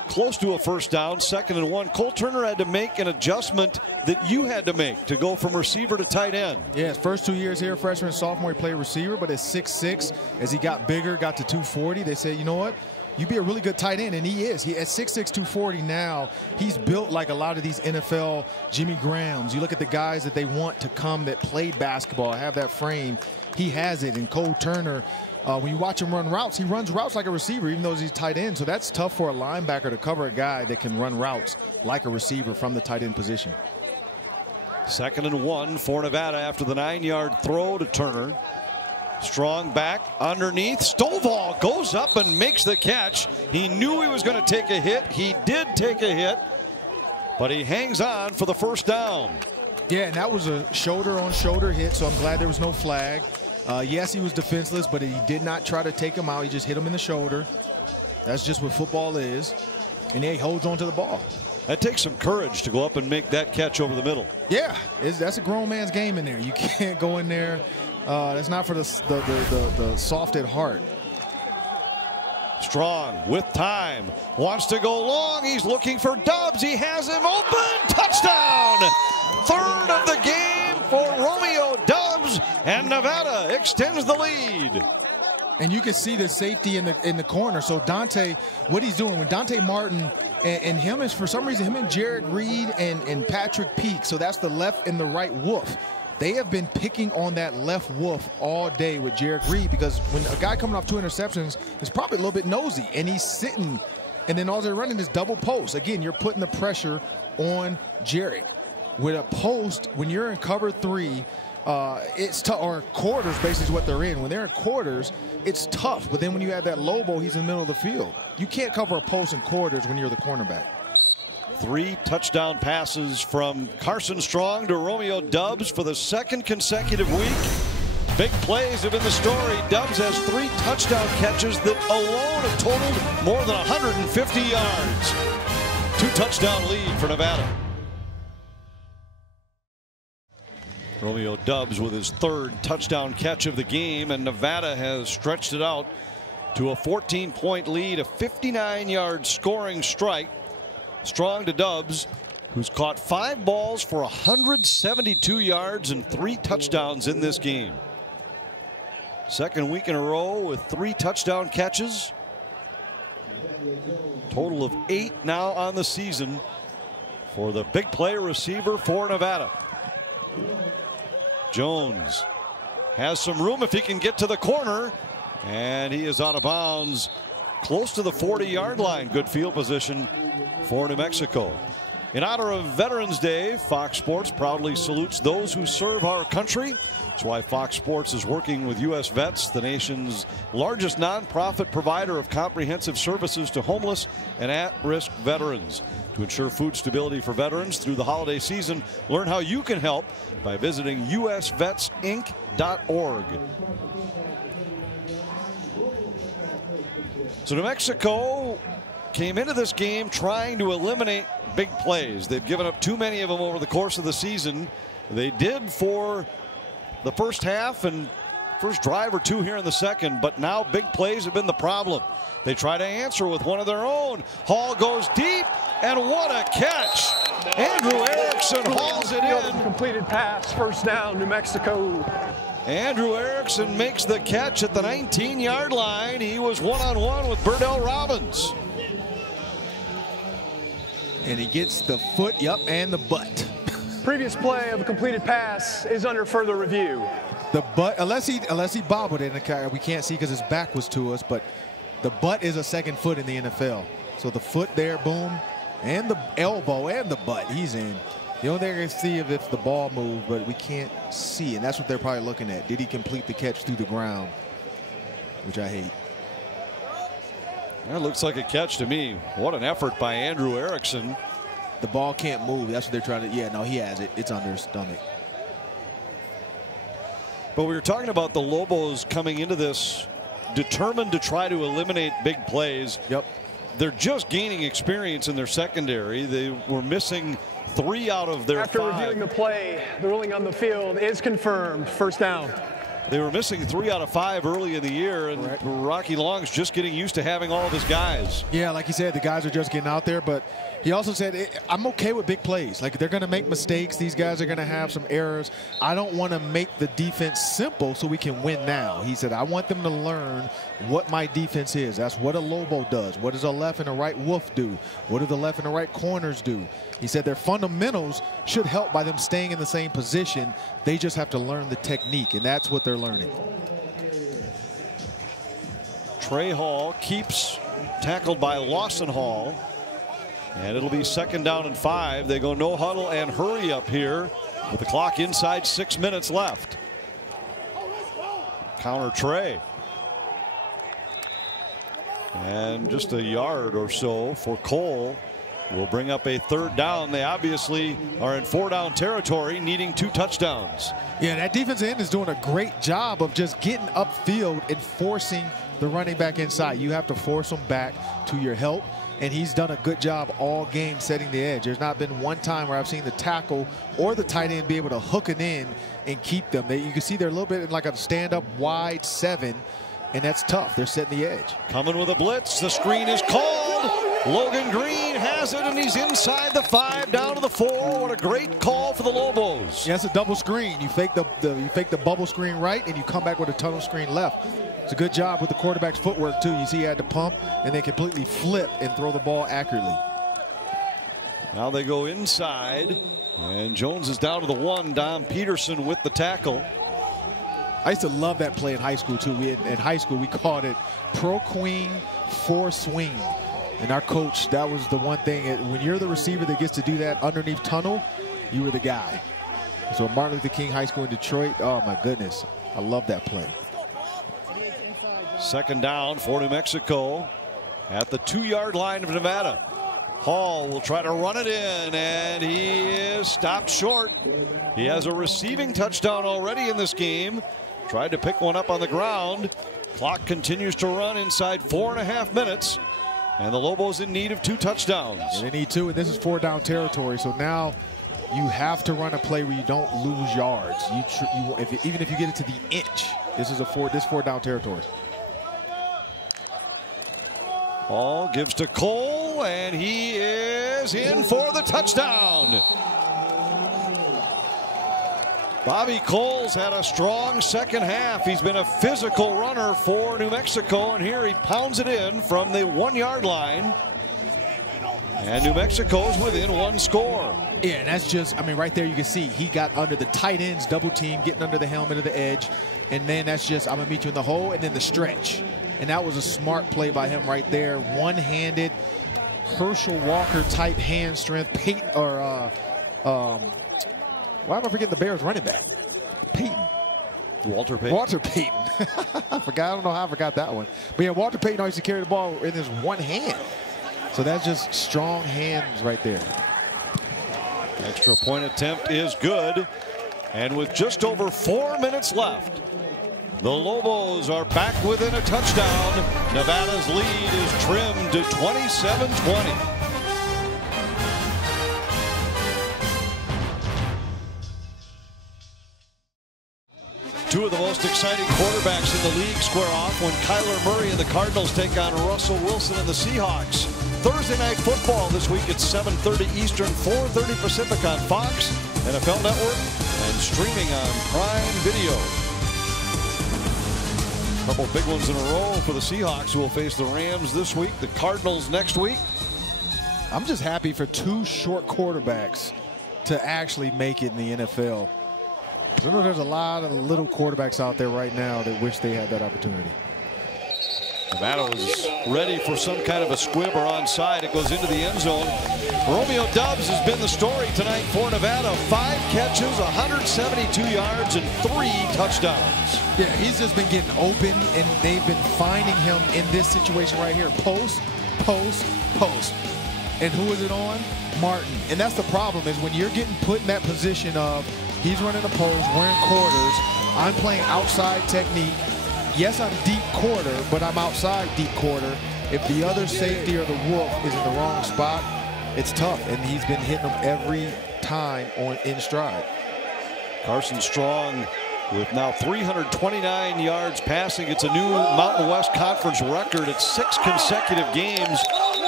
close to a first down. 2nd and 1. Cole Turner had to make an adjustment that you had to make to go from receiver to tight end. Yeah, his first 2 years here, freshman and sophomore, he played receiver, but at 6'6", as he got bigger, got to 240, they said, you know what? You'd be a really good tight end, and he is. He at 6'6", 240 now, he's built like a lot of these NFL Jimmy Grahams. You look at the guys that they want to come that played basketball, have that frame. He has it. And Cole Turner, when you watch him run routes, he runs routes like a receiver, even though he's tight end. So that's tough for a linebacker to cover a guy that can run routes like a receiver from the tight end position. 2nd and 1 for Nevada after the 9-yard throw to Turner. Strong back underneath. Stovall goes up and makes the catch. He knew he was going to take a hit. He did take a hit, but he hangs on for the first down. Yeah, and that was a shoulder-on-shoulder hit, so I'm glad there was no flag. Yes, he was defenseless, but he did not try to take him out. He just hit him in the shoulder. That's just what football is. And he holds on to the ball. That takes some courage to go up and make that catch over the middle. Yeah, that's a grown man's game in there. You can't go in there. That's not for the soft at heart. Strong with time. Wants to go long. He's looking for Dubs. He has him open. Touchdown. 3rd of the game for Romeo Dubs. And Nevada extends the lead. And you can see the safety in the corner. So Dante, what he's doing, when Dante Martin and him is, for some reason, him and Jared Reed and Patrick Peak, so that's the left and the right wolf. They have been picking on that left wolf all day with Jared Reed, because when a guy coming off 2 interceptions is probably a little bit nosy, and he's sitting, and then all they're running is double post. Again, you're putting the pressure on Jared. With a post, when you're in cover 3, it's tough, or quarters basically is what they're in. When they're in quarters, it's tough. But then when you have that Lobo, he's in the middle of the field. You can't cover a post in quarters when you're the cornerback. 3 touchdown passes from Carson Strong to Romeo Dubs for the second consecutive week. Big plays have been the story. Dubs has 3 touchdown catches that alone have totaled more than 150 yards. 2-touchdown lead for Nevada. Romeo Dubs with his 3rd touchdown catch of the game, and Nevada has stretched it out to a 14-point lead, a 59-yard scoring strike. Strong to Dubs, who's caught 5 balls for 172 yards and 3 touchdowns in this game. Second week in a row with 3 touchdown catches. Total of 8 now on the season for the big play receiver for Nevada. Jones has some room if he can get to the corner, and he is out of bounds close to the 40-yard line. Good field position for New Mexico. In honor of Veterans Day, Fox Sports proudly salutes those who serve our country. That's why Fox Sports is working with U.S. Vets, the nation's largest nonprofit provider of comprehensive services to homeless and at-risk veterans. To ensure food stability for veterans through the holiday season, learn how you can help by visiting usvetsinc.org. So New Mexico came into this game trying to eliminate big plays. They've given up too many of them over the course of the season. They did for the first half and first drive or 2 here in the second, but now big plays have been the problem. They try to answer with one of their own. Hall goes deep, and what a catch. Andrew Erickson hauls it in. Completed pass, first down, New Mexico. Andrew Erickson makes the catch at the 19-yard line. He was one-on-one with Burdell Robbins. And he gets the foot, and the butt. Previous play of a completed pass is under further review. The butt, unless he bobbled it, we can't see because his back was to us, but the butt is a second foot in the NFL. So the foot there, boom, and the elbow and the butt, he's in. The only thing I can see is if the ball moved, but we can't see, and that's what they're probably looking at. Did he complete the catch through the ground, which I hate. That looks like a catch to me. What an effort by Andrew Erickson. The ball can't move. That's what they're trying to. Yeah, no, he has it. It's under his stomach. But we were talking about the Lobos coming into this determined to try to eliminate big plays. Yep. They're just gaining experience in their secondary. They were missing 3 out of their 5. After reviewing the play, the ruling on the field is confirmed. First down. They were missing 3 out of 5 early in the year, and Correct. Rocky Long's just getting used to having all of his guys. Yeah, like he said, the guys are just getting out there, but he also said, I'm okay with big plays. Like, they're going to make mistakes. These guys are going to have some errors. I don't want to make the defense simple so we can win now. He said, I want them to learn what my defense is. That's what a Lobo does. What does a left and a right wolf do? What do the left and the right corners do? He said their fundamentals should help by them staying in the same position. They just have to learn the technique, and that's what they're learning. Trey Hall keeps tackled by Lawson Hall. And it'll be second down and 5. They go no huddle and hurry up here with the clock inside 6 minutes left. Counter Trey. And just a yard or so for Cole will bring up a 3rd down. They obviously are in 4-down territory, needing 2 touchdowns. Yeah, that defensive end is doing a great job of just getting upfield and forcing the running back inside. You have to force them back to your help. And he's done a good job all game setting the edge. There's not been one time where I've seen the tackle or the tight end be able to hook it in and keep them. You can see they're a little bit in like a stand-up wide 7, and that's tough. They're setting the edge. Coming with a blitz. The screen is called. Logan Green has it, and he's inside the 5, down to the 4. What a great call for the Lobos. Yeah, it's a double screen. You fake the bubble screen right, and you come back with a tunnel screen left. It's a good job with the quarterback's footwork, too. You see he had to pump and then completely flip and throw the ball accurately. Now they go inside, and Jones is down to the 1. Dom Peterson with the tackle. I used to love that play in high school, too. In high school, we called it Pro Queen 4 Swing. And our coach, that was the one thing. When you're the receiver that gets to do that underneath tunnel, you were the guy. So Martin Luther King High School in Detroit, oh, my goodness. I love that play. Second down for New Mexico at the 2-yard line of Nevada. Hall will try to run it in, and he is stopped short. He has a receiving touchdown already in this game. Tried to pick one up on the ground. Clock continues to run inside 4.5 minutes. And the Lobos in need of 2 touchdowns. Yeah, they need 2, and this is 4-down territory. So now you have to run a play where you don't lose yards. Even if you get it to the inch, this is this 4-down territory. Ball gives to Cole, and he is in for the touchdown. Bobby Cole's had a strong second half. He's been a physical runner for New Mexico, and here he pounds it in from the 1-yard line. And New Mexico's within 1 score. Yeah, and that's just, I mean, right there you can see he got under the tight ends double team, getting under the helmet of the edge. And then that's just, I'm going to meet you in the hole, and then the stretch. And that was a smart play by him right there. One-handed, Herschel Walker type hand strength. Why am I forgetting the Bears running back? Payton. Walter Payton. Walter Payton. I don't know how I forgot that one. But yeah, Walter Payton always used to carry the ball in his one hand. So that's just strong hands right there. Extra point attempt is good. And with just over 4 minutes left, the Lobos are back within a touchdown. Nevada's lead is trimmed to 27-20. Two of the most exciting quarterbacks in the league square off when Kyler Murray and the Cardinals take on Russell Wilson and the Seahawks. Thursday Night Football this week at 7:30 Eastern, 4:30 Pacific on Fox, NFL Network, and streaming on Prime Video. A couple big ones in a row for the Seahawks, who will face the Rams this week, the Cardinals next week. I'm just happy for 2 short quarterbacks to actually make it in the NFL. I know there's a lot of little quarterbacks out there right now that wish they had that opportunity. Nevada was ready for some kind of a squib or onside. It goes into the end zone. Romeo Doubs has been the story tonight for Nevada. 5 catches, 172 yards, and 3 touchdowns. Yeah, he's just been getting open, and they've been finding him in this situation right here. Post, post, post. And who is it on? Martin. And that's the problem, is when you're getting put in that position of he's running a post, we're in quarters, I'm playing outside technique. Yes, I'm deep quarter, but I'm outside deep quarter. If the other safety or the wolf is in the wrong spot, it's tough. And he's been hitting them every time in stride. Carson Strong with now 329 yards passing. It's a new Mountain West Conference record. It's 6 consecutive games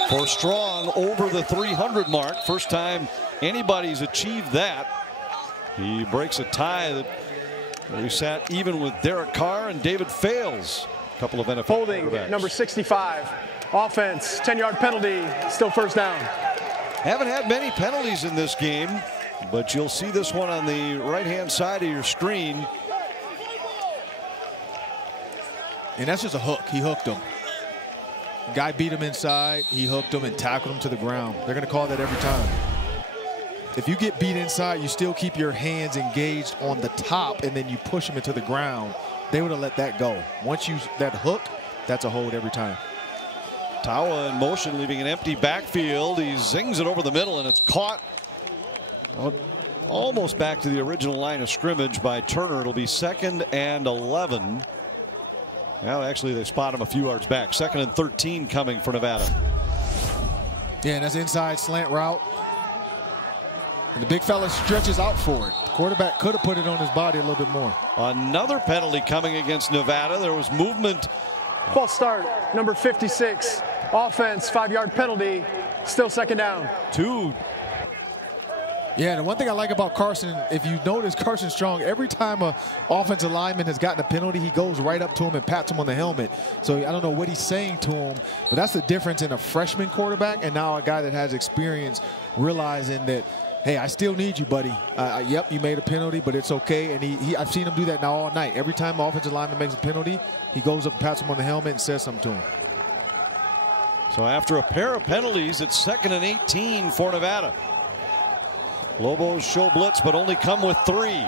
for Strong over the 300 mark. First time anybody's achieved that. He breaks a tie that he sat even with Derek Carr and David Fales. A couple of NFL holding quarterbacks. Number 65. Offense, 10-yard penalty, still first down. Haven't had many penalties in this game, but you'll see this one on the right-hand side of your screen. And that's just a hook. He hooked him. Guy beat him inside. He hooked him and tackled him to the ground. They're going to call that every time. If you get beat inside, you still keep your hands engaged on the top, and then you push them into the ground. They would have let that go. Once you that hook, that's a hold every time. Tawa in motion, leaving an empty backfield. He zings it over the middle, and it's caught almost back to the original line of scrimmage by Turner. It'll be 2nd and 11. Well, actually, they spot him a few yards back. 2nd and 13 coming for Nevada. Yeah, and that's inside slant route. And the big fella stretches out for it. The quarterback could have put it on his body a little bit more. Another penalty coming against Nevada. There was movement. False start, number 56. Offense, 5-yard penalty, still 2nd down. 2. Yeah, the one thing I like about Carson, if you notice Carson Strong, every time an offensive lineman has gotten a penalty, he goes right up to him and pats him on the helmet. So I don't know what he's saying to him, but that's the difference in a freshman quarterback and now a guy that has experience realizing that, hey, I still need you, buddy. Yep, you made a penalty, but it's okay. And I've seen him do that now all night. Every time an offensive lineman makes a penalty, he goes up and pats him on the helmet and says something to him. So after a pair of penalties, it's 2nd and 18 for Nevada. Lobos show blitz, but only come with 3.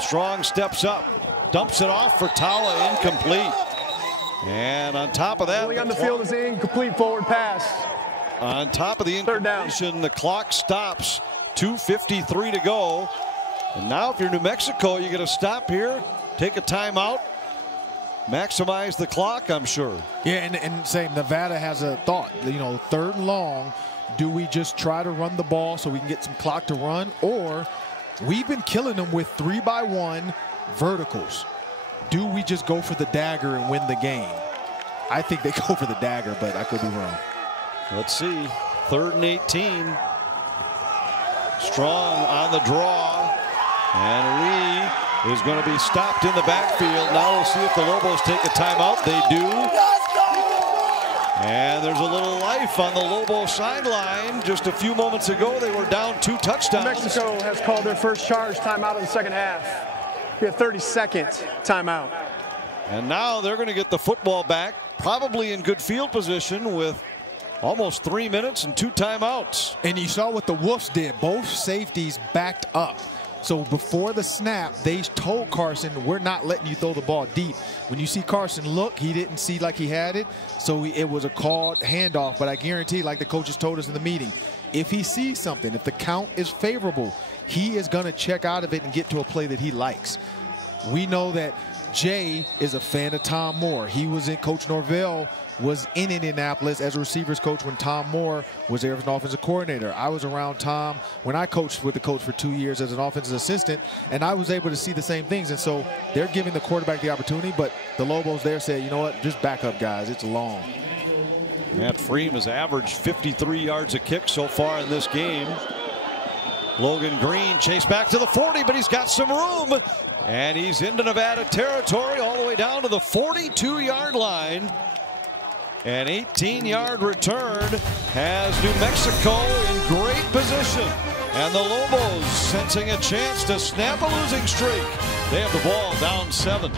Strong steps up, dumps it off for Tawa, incomplete. And on top of that, Only on the field is an incomplete forward pass. on top of the incompletion. The clock stops. 2:53 to go. And now if you're New Mexico, you got to stop here, take a timeout, maximize the clock, I'm sure. Yeah, and say Nevada has a thought. You know, 3rd and long. Do we just try to run the ball so we can get some clock to run? Or we've been killing them with 3-by-1 verticals. Do we just go for the dagger and win the game? I think they go for the dagger, but I could be wrong. Let's see. 3rd and 18. Strong on the draw. And Lee is going to be stopped in the backfield. Now we'll see if the Lobos take a timeout. They do. And there's a little life on the Lobos sideline. Just a few moments ago, they were down 2 touchdowns. Mexico has called their first charge timeout of the second half. We have 32nd timeout. And now they're going to get the football back, probably in good field position with almost 3 minutes and 2 timeouts. And you saw what the Wolves did. Both safeties backed up. So before the snap, they told Carson, we're not letting you throw the ball deep. When you see Carson look, he didn't see like he had it. So it was a called handoff. But I guarantee, like the coaches told us in the meeting, if he sees something, if the count is favorable, he is going to check out of it and get to a play that he likes. We know that Jay is a fan of Tom Moore. He was in, Coach Norvell was in Indianapolis as a receivers coach when Tom Moore was there as an offensive coordinator. I was around Tom when I coached with the coach for 2 years as an offensive assistant, and I was able to see the same things. And so they're giving the quarterback the opportunity, but the Lobos there said, you know what, just back up, guys. It's long. Matt Freem has averaged 53 yards a kick so far in this game. Logan Green chased back to the 40, but he's got some room. And he's into Nevada territory all the way down to the 42-yard line. An 18-yard return has New Mexico in great position. And the Lobos sensing a chance to snap a losing streak. They have the ball down 7.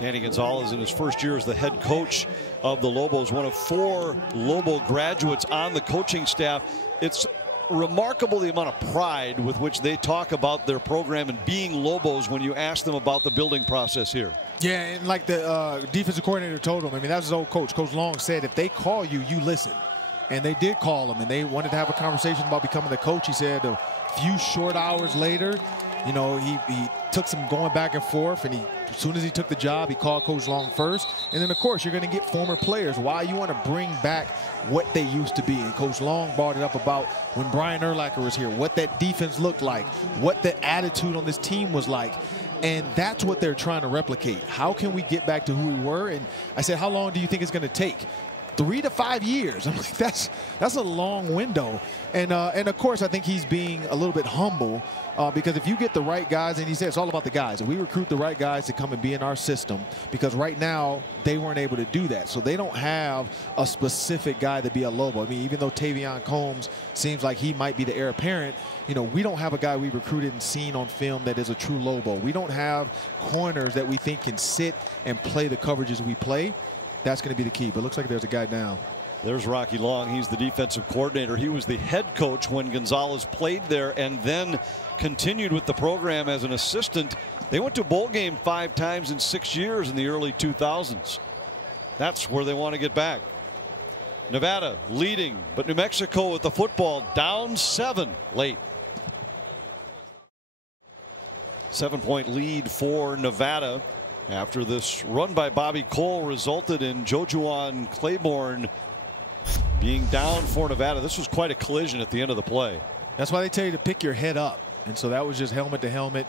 Danny Gonzalez in his first year as the head coach of the Lobos, one of 4 Lobo graduates on the coaching staff. It's remarkable the amount of pride with which they talk about their program and being Lobos when you ask them about the building process here. Yeah, and like the defensive coordinator told him, I mean, that's his old coach. Coach Long said, if they call you, you listen. And they did call him, and they wanted to have a conversation about becoming the coach. He said a few short hours later, you know, he took some going back and forth, and as soon as he took the job, he called Coach Long first. And then, of course, you're going to get former players. Why you want to bring back what they used to be. And Coach Long brought it up about when Brian Urlacher was here, what that defense looked like, what the attitude on this team was like. And that's what they're trying to replicate. How can we get back to who we were? And I said, how long do you think it's going to take? 3 to 5 years. I'm like, that's a long window. And of course, I think he's being a little bit humble because if you get the right guys, and he said it's all about the guys, and we recruit the right guys to come and be in our system, because right now they weren't able to do that. So they don't have a specific guy to be a Lobo. I mean, even though Tavion Combs seems like he might be the heir apparent, you know, we don't have a guy we recruited and seen on film that is a true Lobo. We don't have corners that we think can sit and play the coverages we play. That's going to be the key. But it looks like there's a guy down. There's Rocky Long. He's the defensive coordinator. He was the head coach when Gonzalez played there and then continued with the program as an assistant. They went to a bowl game 5 times in 6 years in the early 2000s. That's where they want to get back. Nevada leading, but New Mexico with the football down 7 late. 7-point lead for Nevada. After this run by Bobby Cole resulted in Jojuan Claiborne being down for Nevada. This was quite a collision at the end of the play. That's why they tell you to pick your head up. And so that was just helmet to helmet.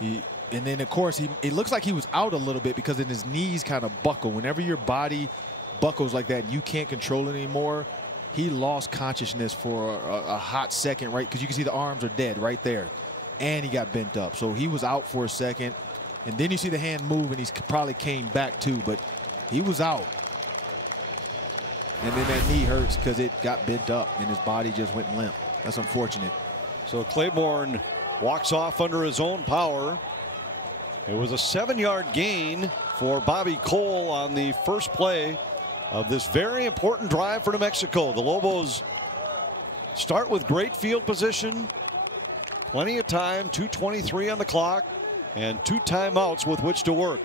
And then, of course, it looks like he was out a little bit because then his knees kind of buckle. Whenever your body buckles like that, you can't control it anymore. He lost consciousness for a hot second, right? Because you can see the arms are dead right there. And he got bent up. So he was out for a second. And then you see the hand move, and he probably came back too, but he was out. And then that knee hurts because it got bent up, and his body just went limp. That's unfortunate. So Claiborne walks off under his own power. It was a 7-yard gain for Bobby Cole on the first play of this very important drive for New Mexico. The Lobos start with great field position, plenty of time, 2:23 on the clock, and 2 timeouts with which to work.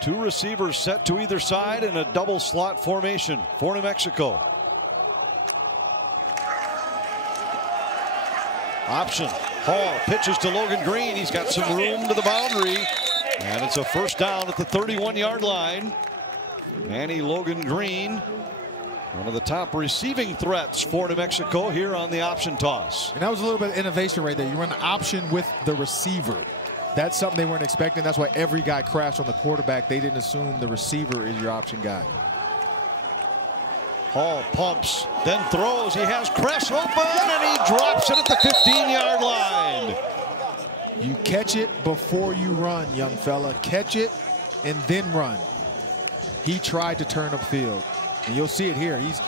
Two receivers set to either side in a double slot formation for New Mexico. Option. Hall pitches to Logan Green. He's got some room to the boundary. And it's a first down at the 31-yard line. Manny Logan Green, one of the top receiving threats for New Mexico here on the option toss. And that was a little bit of innovation right there. You run the option with the receiver. That's something they weren't expecting. That's why every guy crashed on the quarterback. They didn't assume the receiver is your option guy. Hall pumps, then throws. He has Kress open, and he drops it at the 15-yard line. You catch it before you run, young fella. Catch it and then run. He tried to turn upfield, and you'll see it here. He's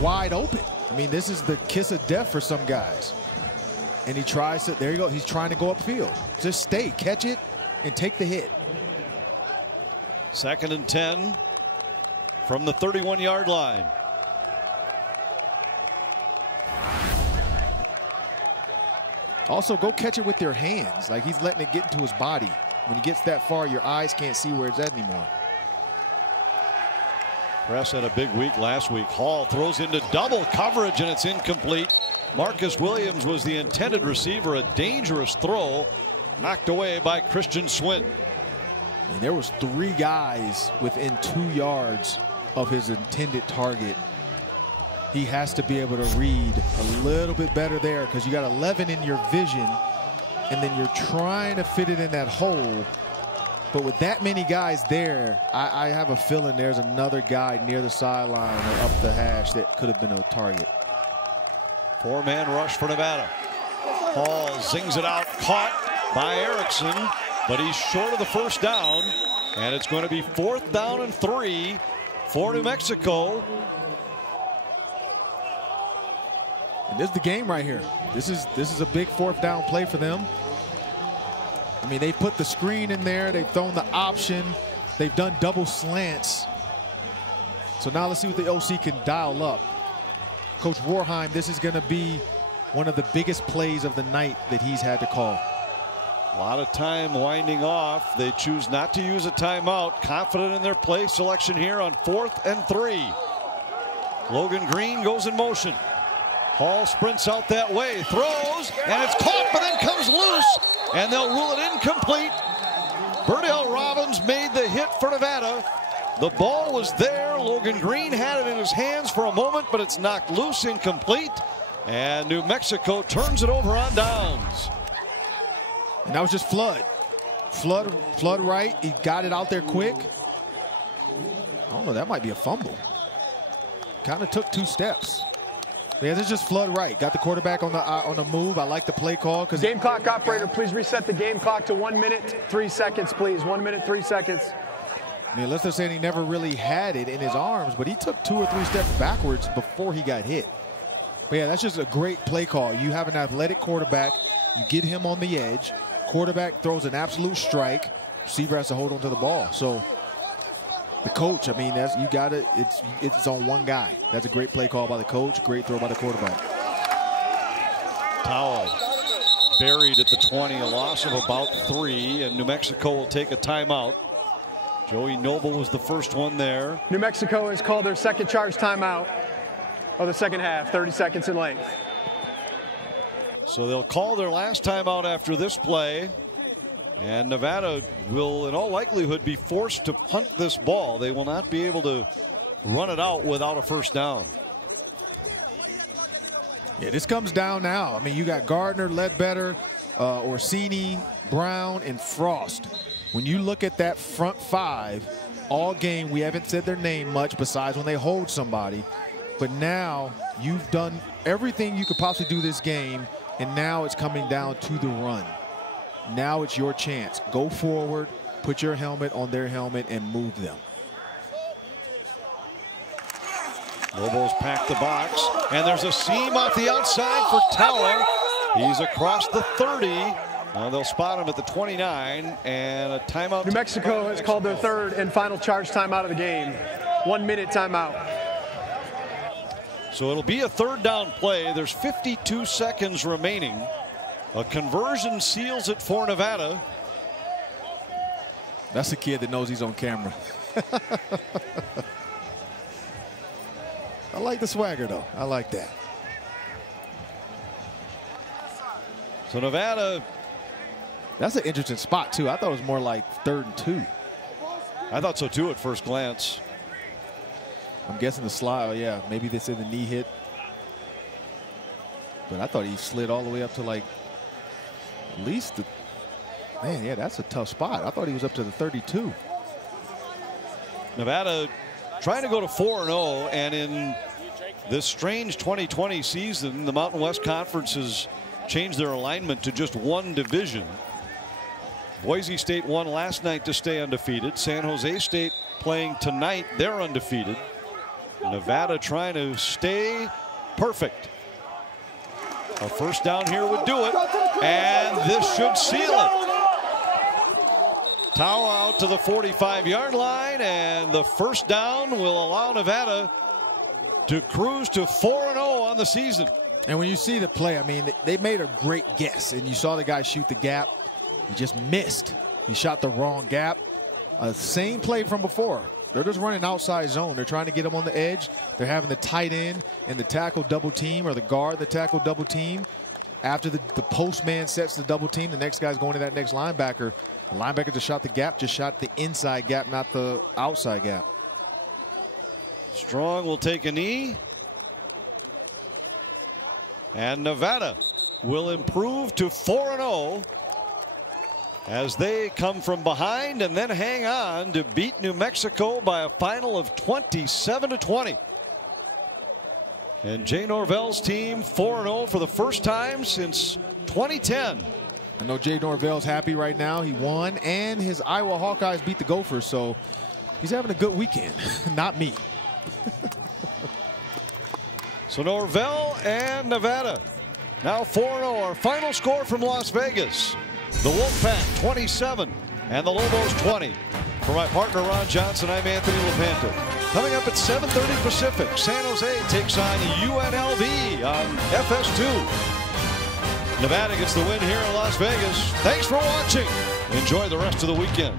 wide open. I mean, this is the kiss of death for some guys. And he tries to, there you go, he's trying to go upfield. Just stay, catch it, and take the hit. 2nd and 10 from the 31-yard line. Also, go catch it with your hands. Like, he's letting it get into his body. When he gets that far, your eyes can't see where it's at anymore. Kress had a big week last week. Hall throws into double coverage, and it's incomplete. Marcus Williams was the intended receiver. A dangerous throw knocked away by Christian Swint. And there was 3 guys within 2 yards of his intended target. He has to be able to read a little bit better there, because you got 11 in your vision, and then you're trying to fit it in that hole. But with that many guys there, I have a feeling there's another guy near the sideline or up the hash that could have been a target. 4-man rush for Nevada. Hall zings it out, caught by Erickson, but he's short of the first down, and it's going to be 4th down and 3 for New Mexico. And this is the game right here. This is a big 4th down play for them. I mean, they put the screen in there. They've thrown the option. They've done double slants. So now let's see what the OC can dial up. Coach Warheim, this is going to be one of the biggest plays of the night that he's had to call. A lot of time winding off. They choose not to use a timeout. Confident in their play selection here on 4th and 3. Logan Green goes in motion. Hall sprints out that way, throws, and it's caught, but then comes loose, and they'll rule it incomplete. Burdell Robbins made the hit for Nevada. The ball was there. Logan Green had it in his hands for a moment, but it's knocked loose, incomplete, and New Mexico turns it over on downs. And that was just Flood. Flood right. He got it out there quick. I don't know. That might be a fumble. Kind of took 2 steps. Yeah, this is just Flood right. Got the quarterback on the move. I like the play call. Game clock operator, please reset the game clock to 1 minute, 3 seconds, please. 1 minute, 3 seconds. I mean, unless they're saying he never really had it in his arms, but he took 2 or 3 steps backwards before he got hit. But yeah, that's just a great play call. You have an athletic quarterback. You get him on the edge. Quarterback throws an absolute strike. Receiver has to hold on to the ball. So the coach, I mean, you got it. It's on one guy. That's a great play call by the coach. Great throw by the quarterback. Towel buried at the 20, a loss of about 3, and New Mexico will take a timeout. Joey Noble was the first one there. New Mexico has called their second charge timeout of the second half, 30 seconds in length. So they'll call their last timeout after this play. And Nevada will, in all likelihood, be forced to punt this ball. They will not be able to run it out without a first down. Yeah, this comes down now. I mean, you got Gardner, Ledbetter, Orsini, Brown, and Frost. When you look at that front 5, all game, we haven't said their name much besides when they hold somebody. But now you've done everything you could possibly do this game, and now it's coming down to the run. Now it's your chance. Go forward, put your helmet on their helmet, and move them. Lobos pack the box, and there's a seam off the outside for Tower. He's across the 30. Now they'll spot him at the 29, and a timeout. New Mexico has called their third and final charge timeout of the game. 1 minute timeout. So it'll be a third down play. There's 52 seconds remaining. A conversion seals it for Nevada. That's a kid that knows he's on camera. I like the swagger, though. I like that. So Nevada. That's an interesting spot, too. I thought it was more like 3rd and 2. I thought so, too, at first glance. I'm guessing the slide, oh, yeah, maybe they said the knee hit. But I thought he slid all the way up to, like, at least the, man, yeah, that's a tough spot. I thought he was up to the 32. Nevada trying to go to 4-0, and in this strange 2020 season, the Mountain West Conference has changed their alignment to just one division. Boise State won last night to stay undefeated. San Jose State playing tonight, they're undefeated. Nevada trying to stay perfect. A first down here would do it, and this should seal it. Tau out to the 45-yard line, and the first down will allow Nevada to cruise to 4-0 on the season. And when you see the play, I mean, they made a great guess, and you saw the guy shoot the gap. He just missed. He shot the wrong gap. Same play from before. They're just running outside zone. They're trying to get him on the edge. They're having the tight end and the tackle double team, or the guard the tackle double team. After the post man sets the double team, the next guy's going to that next linebacker. The linebacker just shot the gap, just shot the inside gap, not the outside gap. Strong will take a knee. And Nevada will improve to 4-0 as they come from behind and then hang on to beat New Mexico by a final of 27-20. And Jay Norvell's team 4-0 for the first time since 2010. I know Jay Norvell's happy right now. He won, and his Iowa Hawkeyes beat the Gophers, so he's having a good weekend. Not me. So Norvell and Nevada now 4-0. Our final score from Las Vegas: the Wolfpack 27 and the Lobos 20. For my partner Ron Johnson, I'm Anthony LaPanta. Coming up at 7:30 Pacific, San Jose takes on UNLV on FS2. Nevada gets the win here in Las Vegas. Thanks for watching. Enjoy the rest of the weekend.